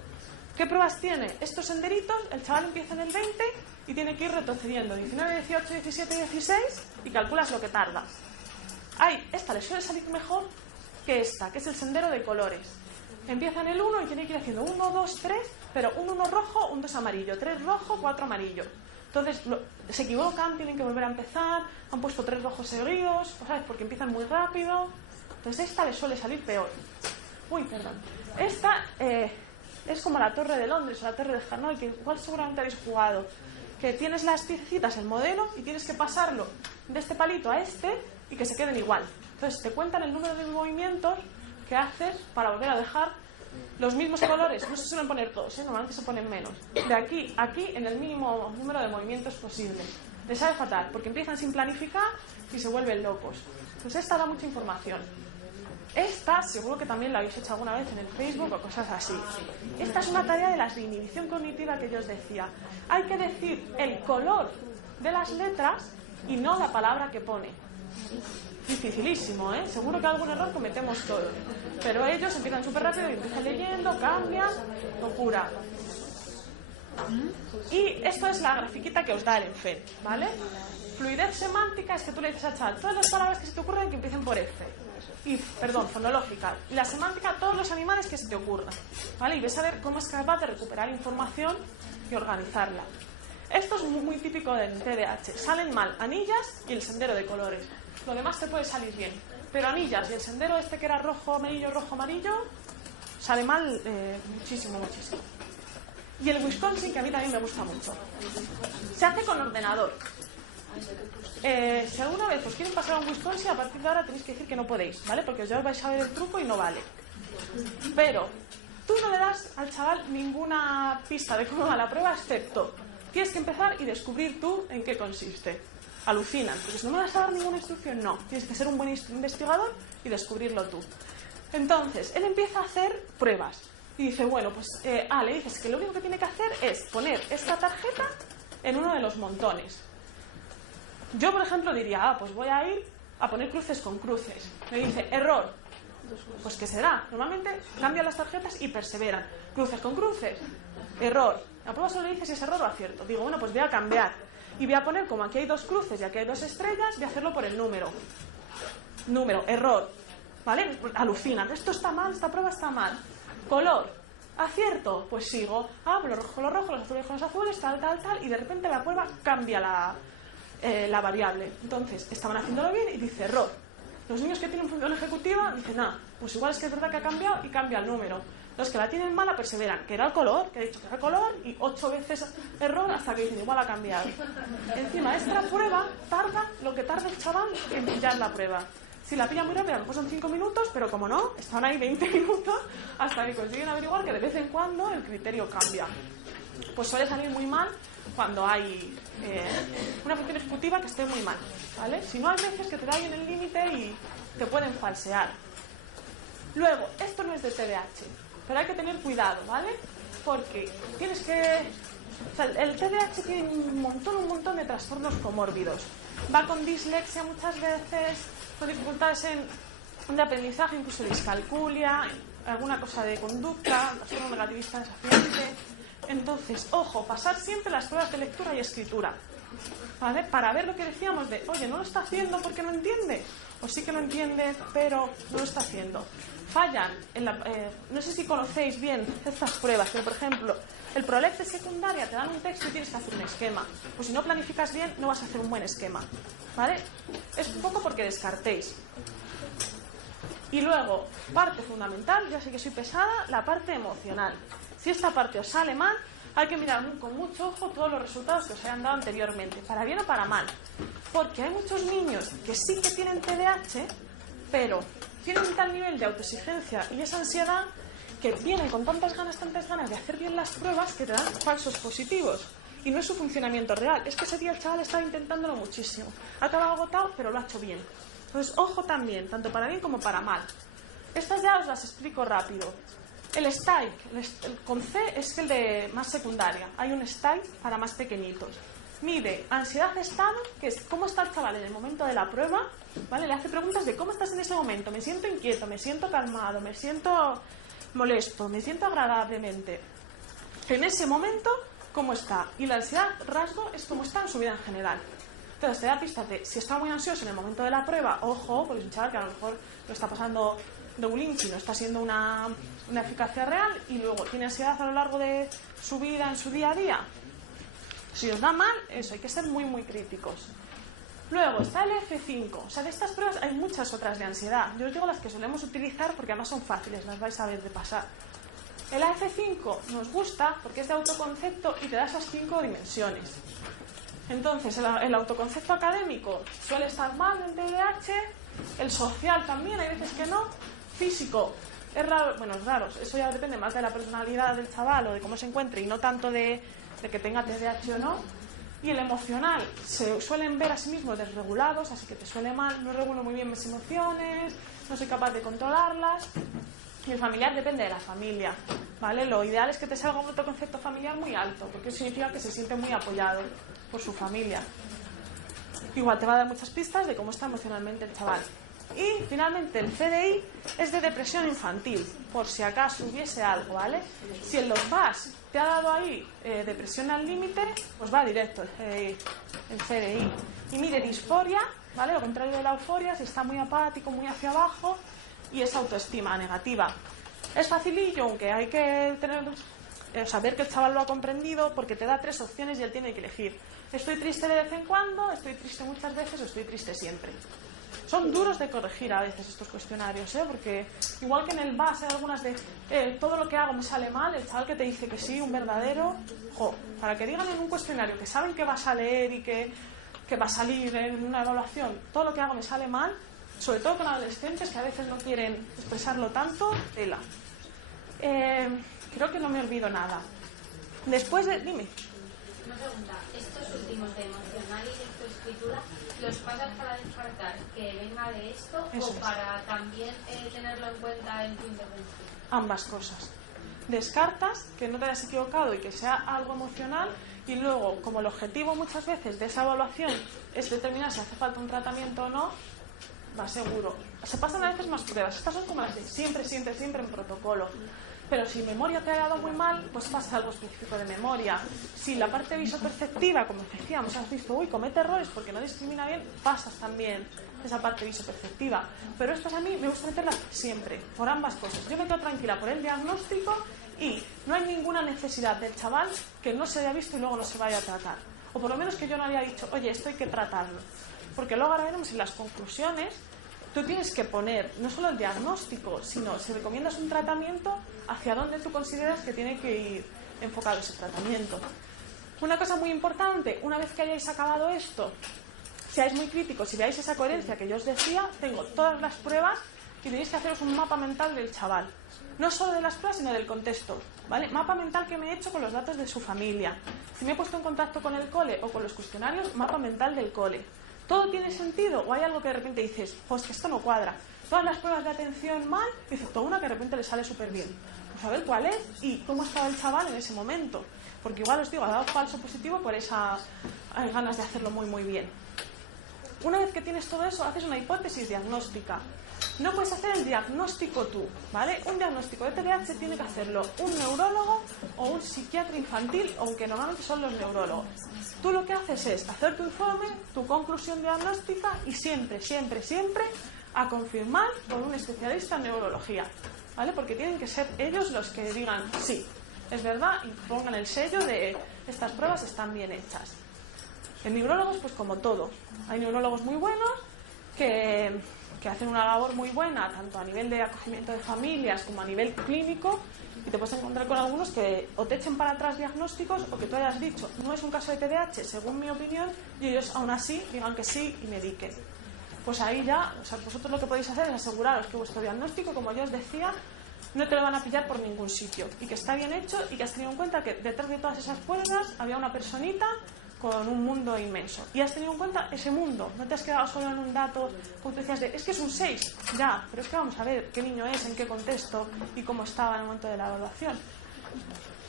¿Qué pruebas tiene? Estos senderitos, el chaval empieza en el 20 y tiene que ir retrocediendo 19, 18, 17, 16 y calculas lo que tarda. Esta le suele salir mejor que esta, que es el sendero de colores. Empieza en el 1 y tiene que ir haciendo 1, 2, 3, pero un 1 rojo, un 2 amarillo, 3 rojo, 4 amarillo. Entonces se equivocan, tienen que volver a empezar, han puesto 3 rojos seguidos, ¿sabes? Porque empiezan muy rápido. Entonces esta le suele salir peor. Uy, perdón. Esta es como la Torre de Londres o la Torre de Hanoi, que igual seguramente habéis jugado. Que tienes las piecitas, el modelo, y tienes que pasarlo de este palito a este y que se queden igual. Entonces te cuentan el número de movimientos que haces para volver a dejar los mismos colores. No se suelen poner todos, normalmente se ponen menos. De aquí a aquí en el mínimo número de movimientos posible. Les sabe fatal, porque empiezan sin planificar y se vuelven locos. Pues esta da mucha información. Esta, seguro que también la habéis hecho alguna vez en el Facebook o cosas así. Esta es una tarea de la inhibición cognitiva que yo os decía. Hay que decir el color de las letras y no la palabra que pone. Dificilísimo, ¿eh? Seguro que algún error cometemos todos. Pero ellos empiezan súper rápido y empiezan leyendo, cambian, locura. Y esto es la grafiquita que os da el ENFEL, ¿vale? Fluidez semántica es que tú le dices al chaval todas las palabras que se te ocurren que empiecen por F. Y, perdón, fonológica. Y la semántica, todos los animales que se te ocurran, ¿vale? Y ves a ver cómo es capaz de recuperar información y organizarla. Esto es muy típico del TDAH. Salen mal anillas y el sendero de colores. Lo demás te puede salir bien. Pero anillas y el sendero este que era rojo, amarillo, sale mal muchísimo. Y el Wisconsin, que a mí también me gusta mucho. Se hace con ordenador. Si alguna vez os quieren pasar a un Wisconsin, a partir de ahora tenéis que decir que no podéis, ¿vale? Porque ya os vais a ver el truco y no vale. Pero tú no le das al chaval ninguna pista de cómo va la prueba, excepto tienes que empezar y descubrir tú en qué consiste. Alucinan, porque si no me vas a dar ninguna instrucción, no. Tienes que ser un buen investigador y descubrirlo tú. Entonces, él empieza a hacer pruebas. Y dice, bueno, pues le dices que lo único que tiene que hacer es poner esta tarjeta en uno de los montones. Yo, por ejemplo, diría, pues voy a ir a poner cruces con cruces. Me dice, error. Pues ¿qué será? Normalmente cambian las tarjetas y perseveran. Cruces con cruces. Error. La prueba solo le dice si es error o acierto. Digo, bueno, pues voy a cambiar. Y voy a poner, como aquí hay 2 cruces y aquí hay 2 estrellas, voy a hacerlo por el número. Número, error. ¿Vale? Alucinan. Esto está mal, esta prueba está mal. Color. Acierto. Pues sigo. Los rojos, los azules con los azules, tal. Y de repente la prueba cambia la variable. Entonces, estaban haciéndolo bien y dice error. Los niños que tienen función ejecutiva dicen, pues igual es que es verdad que ha cambiado y cambia el número. Los que la tienen mala perseveran, que era el color, que he dicho que era el color, y 8 veces error hasta que dicen, igual ha cambiado. Encima, esta prueba tarda lo que tarda el chaval en pillar la prueba. Si la pillan muy rápido, a lo mejor son 5 minutos, pero como no, están ahí 20 minutos hasta que consiguen averiguar que de vez en cuando el criterio cambia. Pues suele salir muy mal cuando hay una función ejecutiva que esté muy mal, ¿vale? Si no, hay veces que te da ahí en el límite y te pueden falsear. Luego, esto no es de TDAH, pero hay que tener cuidado, ¿vale? Porque tienes que... O sea, el TDAH tiene un montón de trastornos comórbidos. Va con dislexia muchas veces, con dificultades de aprendizaje, incluso discalculia, alguna cosa de conducta, trastorno negativista desafiante. Entonces, ojo, pasar siempre las pruebas de lectura y escritura, ¿vale? Para ver lo que decíamos de, oye, no lo está haciendo porque no entiende, o sí que lo entiende, pero no lo está haciendo. Fallan, no sé si conocéis bien estas pruebas, pero por ejemplo, el PROLEC de secundaria te dan un texto y tienes que hacer un esquema. Pues si no planificas bien, no vas a hacer un buen esquema, ¿vale? Es un poco porque descartéis. Y luego, parte fundamental, ya sé que soy pesada, la parte emocional. Si esta parte os sale mal, hay que mirar con mucho ojo todos los resultados que os hayan dado anteriormente, para bien o para mal. Porque hay muchos niños que sí que tienen TDAH, pero tienen un tal nivel de autoexigencia y esa ansiedad que vienen con tantas ganas de hacer bien las pruebas que te dan falsos positivos. Y no es su funcionamiento real, es que ese día el chaval estaba intentándolo muchísimo. Ha acabado agotado, pero lo ha hecho bien. Entonces, ojo también, tanto para bien como para mal. Estas ya os las explico rápido. El STAI, con C es el de más secundaria. Hay un STAI para más pequeñitos. Mide ansiedad-estado, que es cómo está el chaval en el momento de la prueba, ¿vale? Le hace preguntas de cómo estás en ese momento. Me siento inquieto, me siento calmado, me siento molesto, me siento agradablemente. En ese momento, ¿cómo está? Y la ansiedad-rasgo es cómo está en su vida en general. Entonces te da pistas de si está muy ansioso en el momento de la prueba, ojo, porque es un chaval que a lo mejor lo está pasando regulín, si no está siendo una eficacia real, y luego tiene ansiedad a lo largo de su vida, en su día a día. Si os da mal, eso, hay que ser muy, muy críticos. Luego está el F5. O sea, de estas pruebas hay muchas otras de ansiedad. Yo os digo las que solemos utilizar porque además son fáciles, las vais a ver de pasar. El F5 nos gusta porque es de autoconcepto y te da esas 5 dimensiones. Entonces, el autoconcepto académico suele estar mal en TDAH, el social también, hay veces que no, físico, es raro, bueno, es raro, eso ya depende más de la personalidad del chaval o de cómo se encuentre y no tanto de que tenga TDAH o no. Y el emocional, se suelen ver a sí mismos desregulados, así que te suele mal, no regulo muy bien mis emociones, no soy capaz de controlarlas. Y el familiar depende de la familia, ¿vale? Lo ideal es que te salga un autoconcepto familiar muy alto, porque eso significa que se siente muy apoyado por su familia. Igual te va a dar muchas pistas de cómo está emocionalmente el chaval. Y finalmente el CDI es de depresión infantil, por si acaso hubiese algo, ¿vale? Si en los VAS te ha dado ahí depresión al límite, pues va directo el CDI. Y mide disforia, ¿vale? Lo contrario de la euforia, si está muy apático, muy hacia abajo, y es autoestima negativa. Es facilillo, aunque hay que saber que el chaval lo ha comprendido, porque te da 3 opciones y él tiene que elegir. Estoy triste de vez en cuando, estoy triste muchas veces o estoy triste siempre. Son duros de corregir a veces estos cuestionarios, porque igual que en el BAS hay algunas de todo lo que hago me sale mal, el chaval que te dice que sí, un verdadero, para que digan en un cuestionario que saben que vas a leer y que va a salir en una evaluación, todo lo que hago me sale mal, sobre todo con adolescentes que a veces no quieren expresarlo tanto, tela. Creo que no me olvido nada. Después de... Dime. Una pregunta. ¿Estos últimos de emocional y lectoescritura los pasas para descartar que venga de esto Eso o para también tenerlo en cuenta en tu intervención? Ambas cosas. Descartas que no te hayas equivocado y que sea algo emocional, y luego, como el objetivo muchas veces de esa evaluación es determinar si hace falta un tratamiento o no, va seguro. Se pasan a veces más pruebas. Estas son como las de siempre en protocolo. Pero si memoria te ha dado muy mal, pues pasa algo específico de memoria. Si la parte visoperceptiva, como decíamos, has visto, comete errores porque no discrimina bien, pasas también esa parte visoperceptiva. Pero estas a mí me gusta meterlas siempre, por ambas cosas. Yo me quedo tranquila por el diagnóstico y no hay ninguna necesidad del chaval que no se haya visto y luego no se vaya a tratar. O por lo menos que yo no haya dicho, oye, esto hay que tratarlo. Porque luego ahora veremos en las conclusiones. Tú tienes que poner no solo el diagnóstico, sino si recomiendas un tratamiento, hacia dónde tú consideras que tiene que ir enfocado ese tratamiento. Una cosa muy importante, una vez que hayáis acabado esto, seáis muy críticos y veáis esa coherencia que yo os decía, tengo todas las pruebas y tenéis que haceros un mapa mental del chaval. No solo de las pruebas, sino del contexto, ¿vale? Mapa mental que me he hecho con los datos de su familia. Si me he puesto en contacto con el cole o con los cuestionarios, mapa mental del cole. ¿Todo tiene sentido? ¿O hay algo que de repente dices, pues que esto no cuadra? Todas las pruebas de atención mal, excepto una que de repente le sale súper bien. Pues a ver cuál es y cómo estaba el chaval en ese momento. Porque igual os digo, ha dado falso positivo por esas ganas de hacerlo muy, muy bien. Una vez que tienes todo eso, haces una hipótesis diagnóstica. No puedes hacer el diagnóstico tú, ¿vale? Un diagnóstico de TDAH tiene que hacerlo un neurólogo o un psiquiatra infantil, aunque normalmente son los neurólogos. Tú lo que haces es hacer tu informe, tu conclusión diagnóstica y siempre a confirmar con un especialista en neurología, ¿vale? Porque tienen que ser ellos los que digan sí, es verdad, y pongan el sello de estas pruebas están bien hechas. En neurólogos, pues como todo, hay neurólogos muy buenos que hacen una labor muy buena, tanto a nivel de acogimiento de familias como a nivel clínico, y te puedes encontrar con algunos que o te echen para atrás diagnósticos o que tú hayas dicho, no es un caso de TDAH, según mi opinión, y ellos aún así digan que sí y mediquen. Pues ahí ya, o sea, vosotros lo que podéis hacer es aseguraros que vuestro diagnóstico, como yo os decía, no te lo van a pillar por ningún sitio, y que está bien hecho y que has tenido en cuenta que detrás de todas esas pruebas había una personita con un mundo inmenso. Y has tenido en cuenta ese mundo. No te has quedado solo en un dato, como tú decías, es que es un 6. Ya, pero es que vamos a ver qué niño es, en qué contexto y cómo estaba en el momento de la evaluación.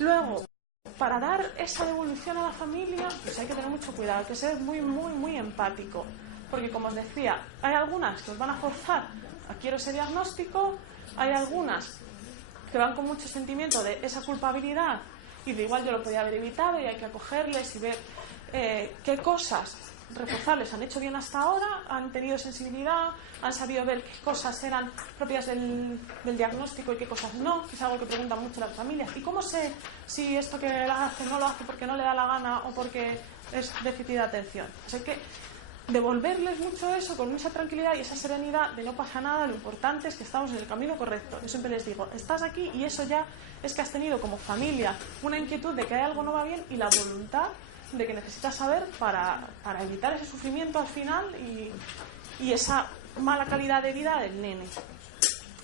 Luego, para dar esa devolución a la familia, pues hay que tener mucho cuidado, hay que ser muy, muy, muy empático. Porque, como os decía, hay algunas que os van a forzar a quiero ese diagnóstico, hay algunas que van con mucho sentimiento de esa culpabilidad y de igual yo lo podía haber evitado y hay que acogerles y ver qué cosas reforzarles han hecho bien hasta ahora, han tenido sensibilidad, han sabido ver qué cosas eran propias del diagnóstico y qué cosas no, que es algo que preguntan mucho las familias. ¿Y cómo sé si esto que hace no lo hace porque no le da la gana o porque es déficit de atención? O sea, hay que devolverles mucho eso con mucha tranquilidad y esa serenidad de no pasa nada, lo importante es que estamos en el camino correcto. Yo siempre les digo, estás aquí y eso ya es que has tenido como familia una inquietud de que hay algo no va bien y la voluntad de que necesitas saber para evitar ese sufrimiento al final y esa mala calidad de vida del nene.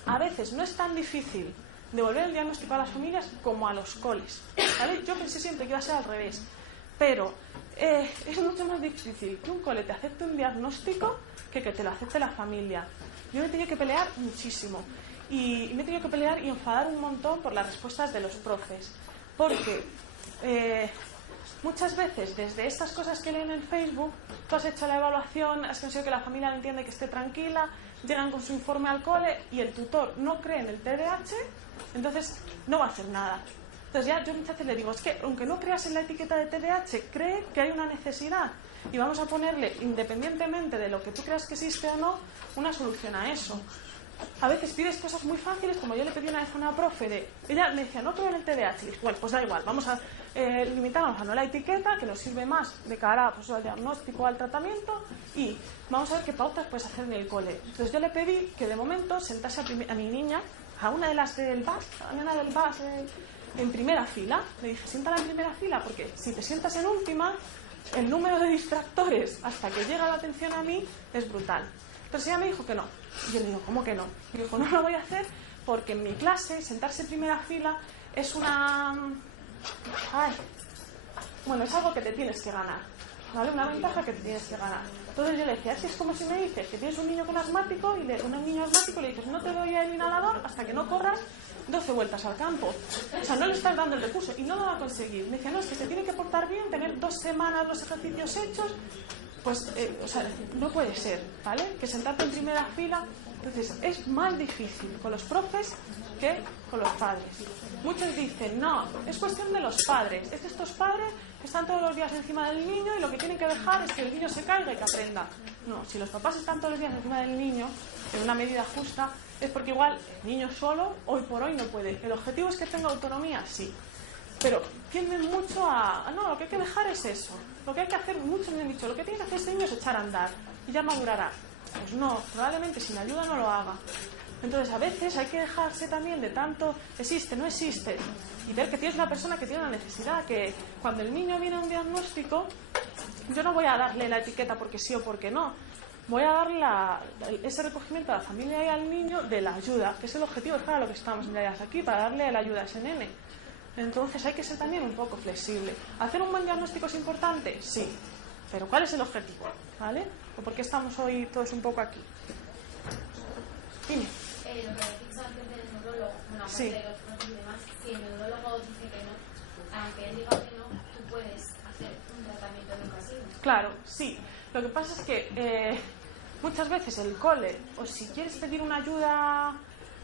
A veces no es tan difícil devolver el diagnóstico a las familias como a los coles, ¿vale? Yo pensé siempre que iba a ser al revés, pero es mucho más difícil que un cole te acepte un diagnóstico que te lo acepte la familia. Yo me he tenido que pelear muchísimo y me he tenido que pelear y enfadar un montón por las respuestas de los profes, porque muchas veces desde estas cosas que leen en Facebook, tú has hecho la evaluación, has conseguido que la familia lo entienda y que esté tranquila, llegan con su informe al cole y el tutor no cree en el TDAH, entonces no va a hacer nada. Entonces ya yo muchas veces le digo, es que aunque no creas en la etiqueta de TDAH, cree que hay una necesidad y vamos a ponerle, independientemente de lo que tú creas que existe o no, una solución a eso. A veces pides cosas muy fáciles, como yo le pedí una vez a una profe, ella me decía, no creo en el TDAH, y dije, bueno, pues da igual, vamos a limitarnos a no la etiqueta, que nos sirve más de cara pues, al diagnóstico o al tratamiento, y vamos a ver qué pautas puedes hacer en el cole. Entonces yo le pedí que de momento sentase a mi niña, a una de las del BAS, a la nena del BAS, en primera fila. Le dije, siéntala en primera fila, porque si te sientas en última, el número de distractores hasta que llega la atención a mí es brutal. Entonces ella me dijo que no. Y yo le digo, ¿cómo que no? Y digo, no lo voy a hacer porque en mi clase sentarse en primera fila es una... Bueno, es algo que te tienes que ganar, ¿vale? Una ventaja que te tienes que ganar. Entonces yo le decía, así es como si me dices que tienes un niño con asmático y un niño asmático le dices, no te doy el inhalador hasta que no corras 12 vueltas al campo. O sea, no le estás dando el recurso y no lo va a conseguir. Me decía, no, es que se tiene que portar bien, tener 2 semanas los ejercicios hechos. Pues, o sea, no puede ser, ¿vale? Que sentarte en primera fila. Entonces, es más difícil con los profes que con los padres. Muchos dicen, no, es cuestión de los padres. Es que estos padres están todos los días encima del niño y lo que tienen que dejar es que el niño se caiga y que aprenda. No, si los papás están todos los días encima del niño, en una medida justa, es porque igual el niño solo, hoy por hoy, no puede. ¿El objetivo es que tenga autonomía? Sí. Pero tienden mucho a... No, lo que hay que dejar es eso. Lo que hay que hacer, muchos me han dicho, lo que tiene que hacer ese niño es echar a andar y ya madurará. Pues no, probablemente sin ayuda no lo haga. Entonces a veces hay que dejarse también de tanto existe, no existe, y ver que tienes una persona que tiene una necesidad, que cuando el niño viene a un diagnóstico, yo no voy a darle la etiqueta porque sí o porque no. Voy a darle ese recogimiento a la familia y al niño de la ayuda, que es el objetivo, es para lo que estamos aquí, para darle la ayuda a ese nene. Entonces hay que ser también un poco flexible. ¿Hacer un buen diagnóstico es importante? Sí. Pero ¿cuál es el objetivo? ¿Vale? ¿O por qué estamos hoy todos un poco aquí? Dime. Lo que decís antes del neurólogo, bueno, aparte Sí. de los profes y demás, si el neurólogo dice que no, aunque él diga que no, tú puedes hacer un tratamiento educativo. Claro, sí. Lo que pasa es que muchas veces el cole, o si quieres pedir una ayuda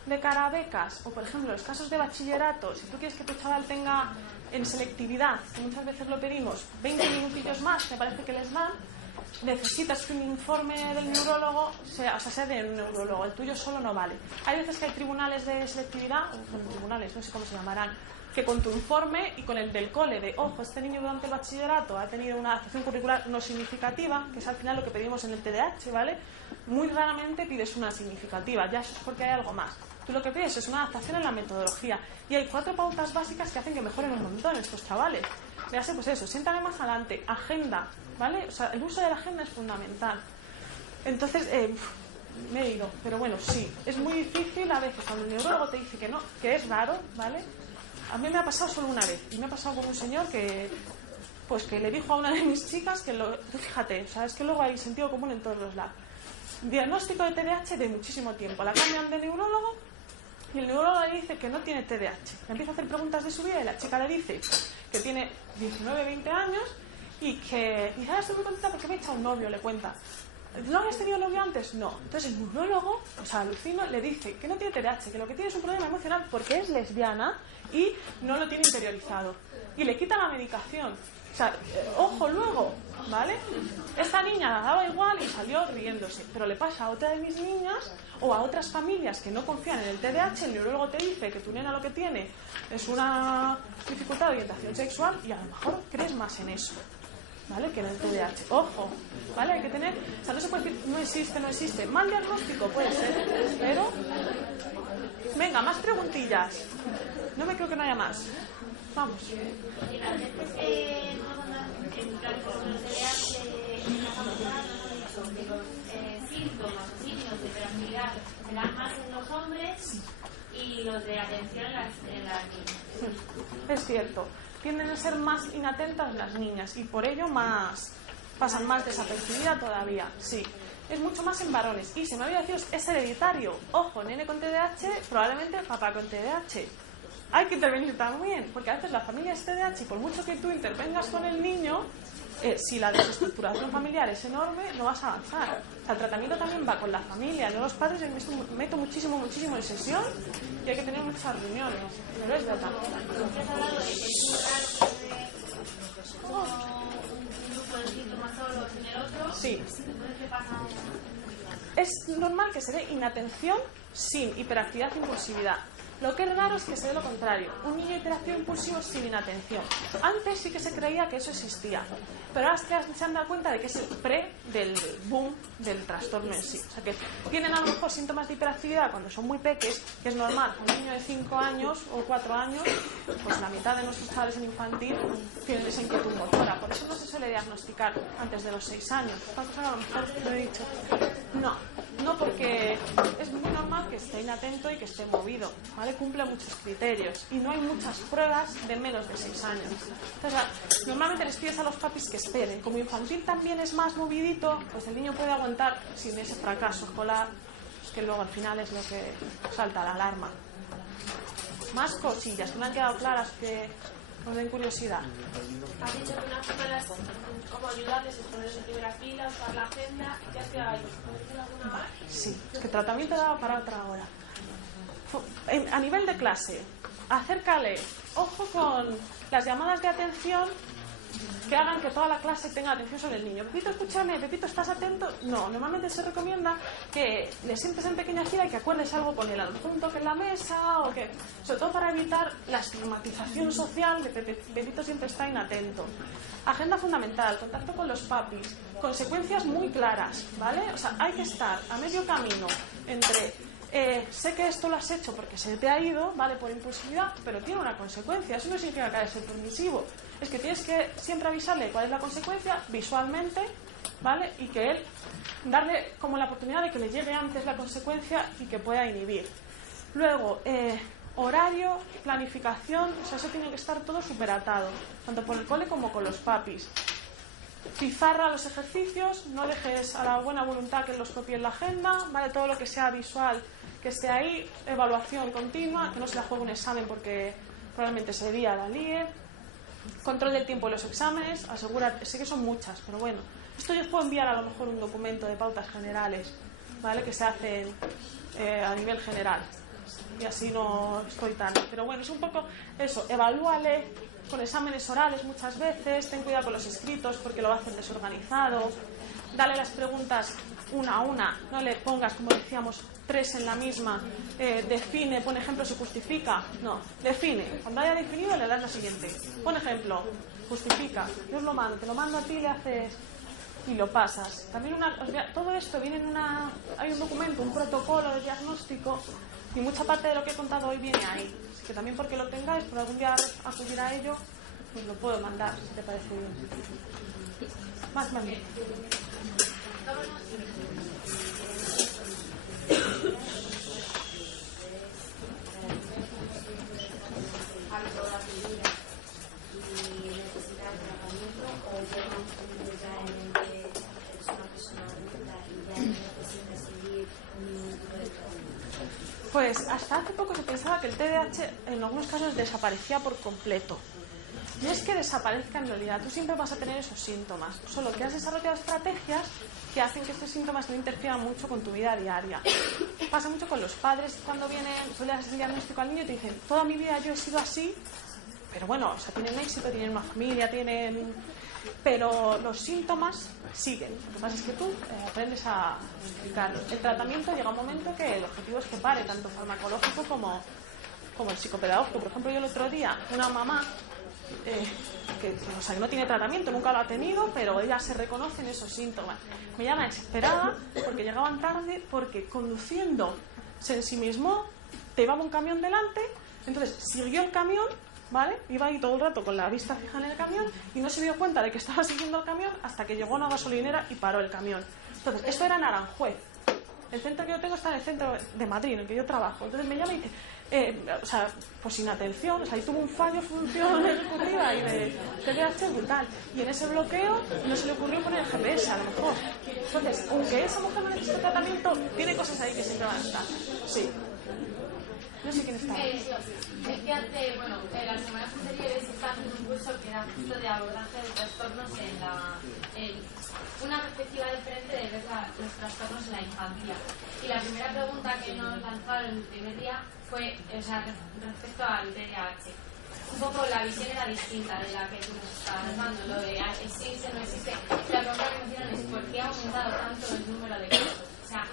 de cara a becas, o por ejemplo los casos de bachillerato, si tú quieres que tu chaval tenga en selectividad, que muchas veces lo pedimos, 20 minutillos más, que parece que les dan, necesitas que un informe del neurólogo sea de un neurólogo, el tuyo solo no vale. Hay veces que hay tribunales de selectividad, o tribunales, no sé cómo se llamarán, que con tu informe y con el del cole de, ojo, este niño durante el bachillerato ha tenido una adaptación curricular no significativa, que es al final lo que pedimos en el TDAH, ¿vale? Muy raramente pides una significativa, ya eso es porque hay algo más. Tú lo que pides es una adaptación en la metodología. Y hay 4 pautas básicas que hacen que mejoren un montón estos chavales. Véase, pues eso, siéntame más adelante, agenda, ¿vale? O sea, el uso de la agenda es fundamental. Entonces, me he ido, pero bueno, sí, es muy difícil a veces cuando el neurólogo te dice que no, que es raro, ¿vale? A mí me ha pasado solo una vez, y me ha pasado con un señor que pues que le dijo a una de mis chicas que fíjate, o sea, es que luego hay sentido común en todos los lados. Diagnóstico de TDAH de muchísimo tiempo. La cambian de neurólogo y el neurólogo le dice que no tiene TDAH. Le empieza a hacer preguntas de su vida y la chica le dice que tiene 19, 20 años y que dice, estoy muy contenta porque me he echado un novio, le cuenta. ¿No habías tenido novio antes? No. Entonces el neurólogo, o sea, alucina, le dice que no tiene TDAH, que lo que tiene es un problema emocional porque es lesbiana y no lo tiene interiorizado. Y le quita la medicación. O sea, ojo luego, ¿vale? Esta niña la daba igual y salió riéndose, pero le pasa a otra de mis niñas o a otras familias que no confían en el TDAH, el neurólogo te dice que tu nena lo que tiene es una dificultad de orientación sexual y a lo mejor crees más en eso, ¿vale? Que en el TDAH. Ojo, ¿vale? Hay que tener, o sea, no se puede decir no existe. Mal diagnóstico puede ser, pero... Venga, más preguntillas. No me creo que no haya más. Vamos. Y las veces que en plan con los TDAH en la facultad, síntomas o signos de hiperactividad se dan más en los hombres y los de atención en las niñas. Es cierto. Tienden a ser más inatentas las niñas y por ello pasan más desapercibida todavía. Sí. Es mucho más en varones. Y se me había dicho, es hereditario. Ojo, nene con TDAH, probablemente papá con TDAH. Hay que intervenir también, porque a veces la familia es TDAH y por mucho que tú intervengas con el niño, si la desestructuración familiar es enorme, no vas a avanzar. O sea, el tratamiento también va con la familia, no los padres. Yo meto muchísimo en sesión y hay que tener muchas reuniones. Pero es verdad. ¿Has hablado de que es muy raro que como un grupo de síntomas solos en el otro? Sí. Entonces, ¿qué pasa? Es normal que se dé inatención sin hiperactividad e impulsividad. Lo que es raro es que se dé lo contrario. Un niño hiperactivo impulsivo sin inatención. Antes sí que se creía que eso existía, pero ahora se han dado cuenta de que es el pre del boom del trastorno en sí. O sea que tienen a lo mejor síntomas de hiperactividad cuando son muy pequeños, que es normal. Un niño de 5 años o 4 años, pues la mitad de nuestros padres en infantil tienen esa inquietud motora. Por eso no se suele diagnosticar antes de los 6 años. ¿Cuántos años a lo mejor lo he dicho? No, porque es muy normal que esté inatento y que esté movido, ¿vale? Cumple muchos criterios y no hay muchas pruebas de menos de 6 años. Entonces, normalmente les pides a los papis que esperen. Como infantil también es más movidito, pues el niño puede aguantar sin ese fracaso escolar, pues que luego al final es lo que salta la alarma. Más cosillas que me han quedado claras que nos den curiosidad. Has dicho que unas primeras como ayudarles es ponerse en primera fila, usar la agenda, ¿qué hacía ahí? ¿Alguna más? Sí, que tratamiento daba para otra hora. A nivel de clase, acércale, ojo con las llamadas de atención que hagan que toda la clase tenga atención sobre el niño. Pepito, escúchame, Pepito, ¿estás atento? No, normalmente se recomienda que le sientes en pequeña fila y que acuerdes algo con él, a lo mejor un toque en la mesa, o que, sobre todo para evitar la estigmatización social de que Pepito siempre está inatento. Agenda fundamental, contacto con los papis, consecuencias muy claras, ¿vale? O sea, hay que estar a medio camino entre sé que esto lo has hecho porque se te ha ido, ¿vale? Por impulsividad, pero tiene una consecuencia. Eso no significa que haya que ser permisivo. Es que tienes que siempre avisarle cuál es la consecuencia visualmente, ¿vale? Y que él, darle como la oportunidad de que le llegue antes la consecuencia y que pueda inhibir. Luego, horario, planificación, o sea, eso tiene que estar todo superatado, tanto por el cole como con los papis. Pizarra los ejercicios, no dejes a la buena voluntad que los copie en la agenda, ¿vale? Todo lo que sea visual que esté ahí, evaluación continua, que no se la juegue un examen porque probablemente ese día la líe, control del tiempo de los exámenes, asegúrate, sé que son muchas, pero bueno, esto yo os puedo enviar a lo mejor un documento de pautas generales, ¿vale? Que se hacen a nivel general y así no estoy tan, pero bueno, es un poco eso, evalúale con exámenes orales muchas veces, ten cuidado con los escritos porque lo va a hacer desorganizado, dale las preguntas una a una, no le pongas, como decíamos, 3 en la misma, define, pon ejemplos y justifica, no, define, cuando haya definido le das la siguiente, pon ejemplo, justifica, yo os lo mando, te lo mando a ti, le haces y lo pasas. También todo esto viene en hay un documento, un protocolo de diagnóstico y mucha parte de lo que he contado hoy viene ahí, así que también porque lo tengáis, por algún día acudir a ello, pues lo puedo mandar, si te parece bien. Más bien. Toda tu vida y necesitas tratamiento Pues hasta hace poco se pensaba que el TDAH en algunos casos desaparecía por completo. No es que desaparezca en realidad, tú siempre vas a tener esos síntomas, solo que has desarrollado estrategias que hacen que estos síntomas no interfieran mucho con tu vida diaria. Pasa mucho con los padres cuando vienen, tú le das el diagnóstico al niño y te dicen, toda mi vida yo he sido así, pero bueno, o sea, tienen éxito, tienen una familia, pero los síntomas siguen. Lo que pasa es que tú aprendes a explicarlo. El tratamiento llega un momento que el objetivo es que pare, tanto farmacológico como el psicopedagógico. Por ejemplo, yo el otro día, una mamá que no tiene tratamiento, nunca lo ha tenido, pero ella se reconoce en esos síntomas. Me llama desesperada porque llegaban tarde, porque conduciendo se ensimismó, te llevaba un camión delante, entonces siguió el camión, ¿vale? Iba ahí todo el rato con la vista fija en el camión y no se dio cuenta de que estaba siguiendo el camión hasta que llegó a una gasolinera y paró el camión. Entonces, esto era en Aranjuez. El centro que yo tengo está en el centro de Madrid, en el que yo trabajo. Entonces me llama y dice, pues sin atención, ahí tuvo un fallo de función ejecutiva y de TDAH brutal. Y en ese bloqueo no se le ocurrió poner el GPS, a lo mejor. Entonces, aunque esa mujer no necesite tratamiento, tiene cosas ahí que siempre van a estar. Sí. No sé quién está. Es que hace, las semanas anteriores estaba haciendo un curso que era justo de abordaje de trastornos en una perspectiva diferente de ver los trastornos en la infancia. Y la primera pregunta que nos lanzaron en el primer día fue, respecto al TDAH. Un poco la visión era distinta de la que tú nos estabas dando, lo de existe, no existe. La pregunta que nos hicieron es ¿por qué ha aumentado tanto el número de casos? O sea,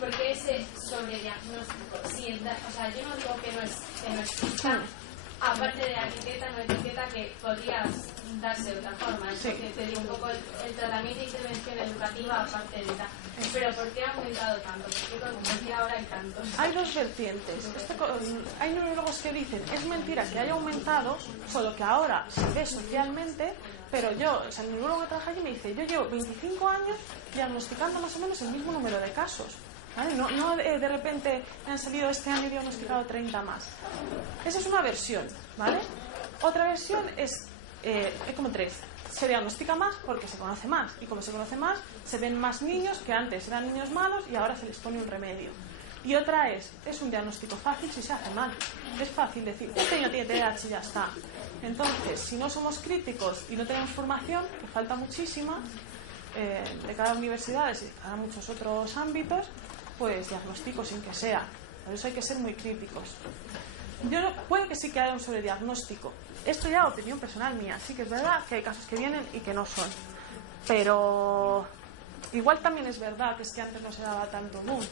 ¿por qué ese sobrediagnóstico? Sí, yo no digo que no exista, aparte de la etiqueta, no etiqueta que podría darse de otra forma. Es que te digo un poco el tratamiento de intervención educativa aparte de esta. Pero ¿por qué ha aumentado tanto? ¿Por qué ahora hay tantos? Hay dos vertientes. Hay neurólogos que dicen, es mentira que haya aumentado, solo que ahora se ve socialmente, pero el neurólogo que trabaja allí me dice, yo llevo 25 años diagnosticando más o menos el mismo número de casos. ¿Vale? No de repente me han salido este año y diagnosticado 30 más. Esa es una versión, ¿vale? Otra versión es como 3. Se diagnostica más porque se conoce más. Y como se conoce más, se ven más niños que antes eran niños malos y ahora se les pone un remedio. Y otra es un diagnóstico fácil si se hace mal. Es fácil decir, este niño tiene TDAH y ya está. Entonces, si no somos críticos y no tenemos formación, que falta muchísima, de cada universidad y de cada muchos otros ámbitos, pues diagnóstico sin que sea. Por eso hay que ser muy críticos. Puede que sí que haya un sobrediagnóstico. Esto ya opinión personal mía. Sí que es verdad que hay casos que vienen y que no son. Pero igual también es verdad que es que antes no se daba tanto boom.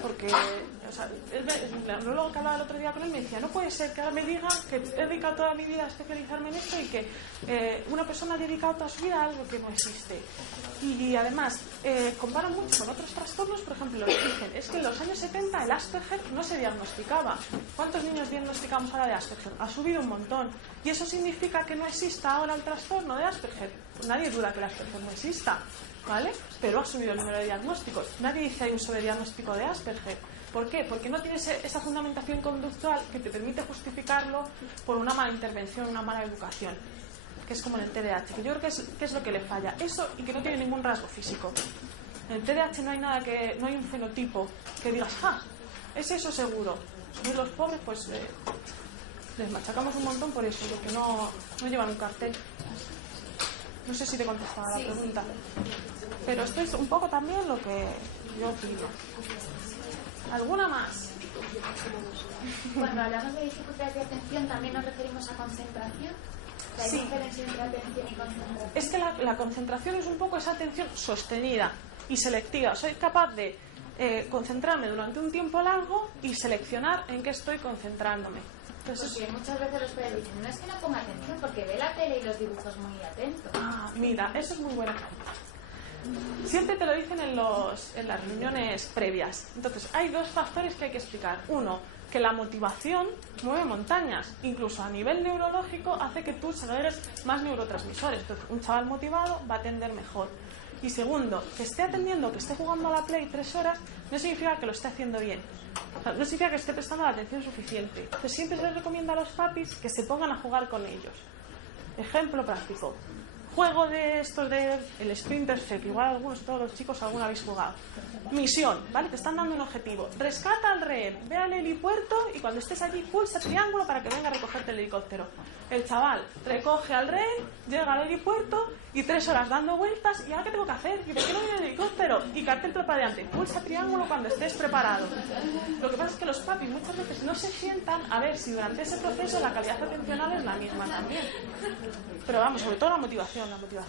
Porque el neurólogo que hablaba el otro día con él me decía, no puede ser que ahora me digan que he dedicado toda mi vida a especializarme en esto y que una persona ha dedicado toda su vida a algo que no existe. Y además comparan mucho con otros trastornos. Por ejemplo, dicen, es que en los años 70 el Asperger no se diagnosticaba. ¿Cuántos niños diagnosticamos ahora de Asperger? Ha subido un montón. ¿Y eso significa que no exista ahora el trastorno de Asperger? Pues nadie duda que el Asperger no exista, ¿vale? Pero ha subido el número de diagnósticos. Nadie dice que hay un sobrediagnóstico de Asperger. ¿Por qué? Porque no tienes esa fundamentación conductual que te permite justificarlo por una mala intervención, una mala educación, que es como en el TDAH, que yo creo que es lo que le falla. Eso y que no tiene ningún rasgo físico. En el TDAH no hay un fenotipo que digas, es eso seguro. Y los pobres, pues les machacamos un montón por eso, porque no llevan un cartel. No sé si te contestaba la pregunta. Pero esto es un poco también lo que yo opino. ¿Alguna más? Cuando hablamos de dificultades de atención, ¿también nos referimos a concentración? ¿Hay diferencia entre atención y concentración? Es que la concentración es un poco esa atención sostenida y selectiva. Soy capaz de concentrarme durante un tiempo largo y seleccionar en qué estoy concentrándome. Entonces, porque muchas veces los padres dicen, no es que no ponga atención porque ve la tele y los dibujos muy atentos. Mira, eso es muy buena. Siempre te lo dicen en las reuniones previas. Entonces, hay dos factores que hay que explicar. Uno, que la motivación mueve montañas. Incluso a nivel neurológico hace que tú segregues más neurotransmisores. Entonces, un chaval motivado va a atender mejor. Y segundo, que esté atendiendo, que esté jugando a la Play 3 horas, no significa que lo esté haciendo bien. O sea, no significa que esté prestando la atención suficiente. Entonces, siempre se les recomienda a los papis que se pongan a jugar con ellos. Ejemplo práctico. juego de estos de el Splinter Cell, igual algunos, todos los chicos alguna habéis jugado. Misión, ¿vale? Te están dando un objetivo. Rescata al rehén, ve al helipuerto y cuando estés allí pulsa triángulo para que venga a recogerte el helicóptero. El chaval recoge al rehén, llega al helipuerto y 3 horas dando vueltas. ¿Y ahora qué tengo que hacer? ¿Y por qué no viene el helicóptero? Y cartel preparante, pulsa triángulo cuando estés preparado. Lo que pasa es que los papis muchas veces no se sientan a ver si durante ese proceso la calidad atencional es la misma también. Pero vamos, sobre todo la motivación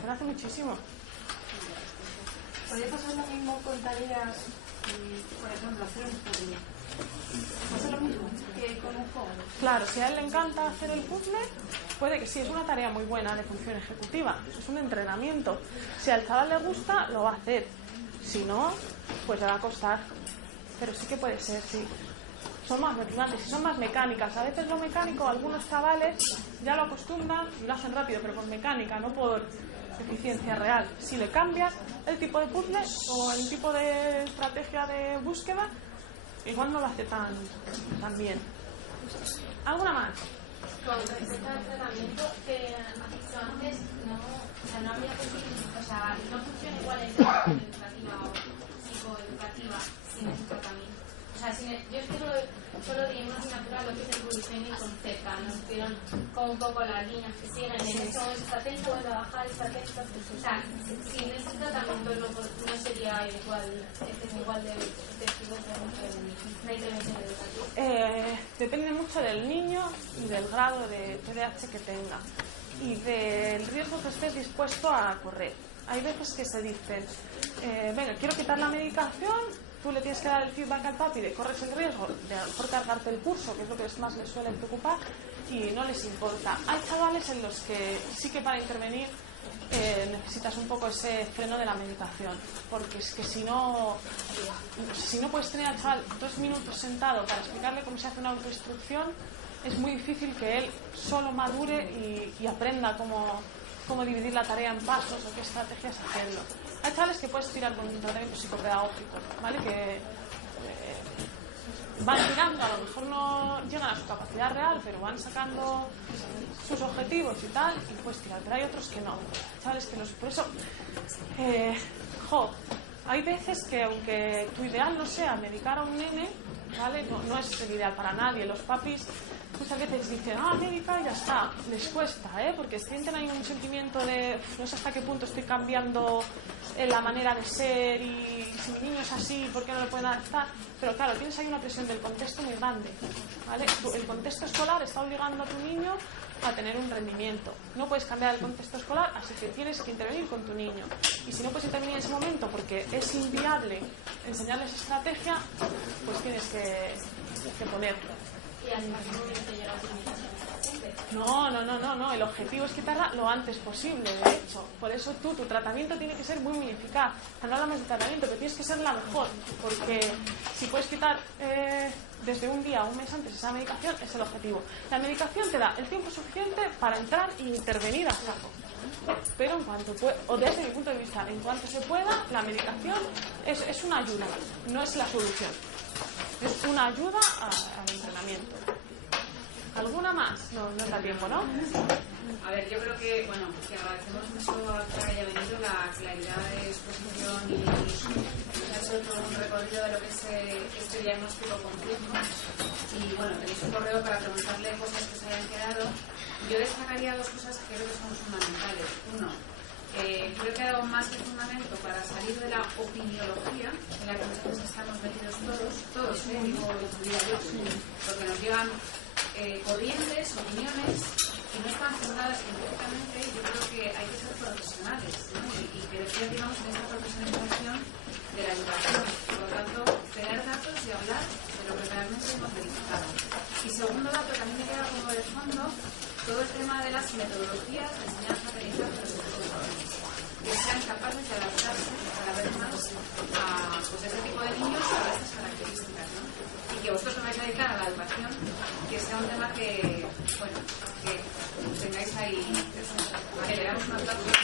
hace muchísimo. ¿Podría pasar lo mismo con tareas, por ejemplo, hacer un puzzle? ¿Hacer lo mismo que con un juego? Claro, si a él le encanta hacer el puzzle, puede que sí, es una tarea muy buena de función ejecutiva, es un entrenamiento. Si al chaval le gusta, lo va a hacer. Si no, pues le va a costar. Pero sí que puede ser, sí. Son más motivantes y son más mecánicas. A veces lo mecánico, algunos chavales ya lo acostumbran y lo hacen rápido, pero por mecánica, no por eficiencia real. Si le cambias el tipo de puzzle o el tipo de estrategia de búsqueda, igual no lo hace tan bien. ¿Alguna más? Con respecto al tratamiento que has dicho antes, no habría posibilidad, o sea, no funciona igual en la educativa o psicoeducativa sin ese tratamiento. O sea, yo es que solo di una asignatura lo que es el Bullpen y concepto, nos dieron como un poco las líneas que siguen en eso, esta texto, vuelve a bajar esta texto. O sea, sin ese tratamiento no sería igual de efectivo que una intervención educativa. Depende mucho del niño y del grado de TDAH que tenga y del riesgo que estés dispuesto a correr. Hay veces que se dicen, venga, quiero quitar la medicación. Tú le tienes que dar el feedback al papi de corres el riesgo de a lo mejor cargarte el curso, que es lo que más les suele preocupar, y no les importa. Hay chavales en los que sí que para intervenir necesitas un poco ese freno de la medicación, porque es que si no puedes tener al chaval 2 minutos sentado para explicarle cómo se hace una autoinstrucción, es muy difícil que él solo madure y aprenda cómo dividir la tarea en pasos o qué estrategias hacerlo. Hay chavales que puedes tirar con un tratamiento psicopedagógico, ¿vale? Que van tirando, a lo mejor no llegan a su capacidad real, pero van sacando sus objetivos y tal, y puedes tirar. Pero hay otros que no. Chavales que no. Por eso, hay veces que aunque tu ideal no sea medicar a un nene, ¿vale? No es el ideal para nadie. Los papis muchas veces dicen, médica y ya está. Les cuesta, porque sienten ahí un sentimiento de no sé hasta qué punto estoy cambiando la manera de ser y si mi niño es así, ¿por qué no le pueden adaptar? Pero claro, tienes ahí una presión del contexto muy grande, ¿vale? El contexto escolar está obligando a tu niño a tener un rendimiento. No puedes cambiar el contexto escolar, así que tienes que intervenir con tu niño. Y si no puedes intervenir en ese momento porque es inviable enseñarles estrategia, pues tienes que ponerlo. Y así no te llega a tu No. El objetivo es quitarla lo antes posible, de hecho. Por eso tu tratamiento tiene que ser muy eficaz. No hablamos de tratamiento, pero tienes que ser la mejor. Porque si puedes quitar desde un día o un mes antes esa medicación, es el objetivo. La medicación te da el tiempo suficiente para entrar e intervenir a saco. Pero en cuanto o desde mi punto de vista, en cuanto se pueda, la medicación es una ayuda, no es la solución. Es una ayuda al entrenamiento. ¿Alguna más? No da tiempo, ¿no? A ver, yo creo que agradecemos mucho a Clara que haya venido la claridad de exposición y ha hecho todo un recorrido de lo que es este diagnóstico complejo. Y bueno, tenéis un correo para preguntarle cosas que se hayan quedado. Yo destacaría 2 cosas que creo que son fundamentales. Uno, creo que ha dado más que fundamento para salir de la opiniología en la que nosotros estamos metidos todos, digo, incluida yo, porque nos llevan corrientes, opiniones y no están fundadas científicamente. Yo creo que hay que ser profesionales, ¿no? y crecer, digamos, en esta profesionalización de la educación. Por lo tanto, tener datos y hablar de lo que realmente hemos verificado. Y segundo dato, también me queda como de fondo todo el tema de las metodologías de enseñanza-aprendizaje de los profesores, que sean capaces de adaptarse cada vez más a este tipo de niños y a estas características, ¿no? Y que vosotros os vais a dedicar a la educación, que sea un tema que tengáis ahí. Vale, le damos un aplauso.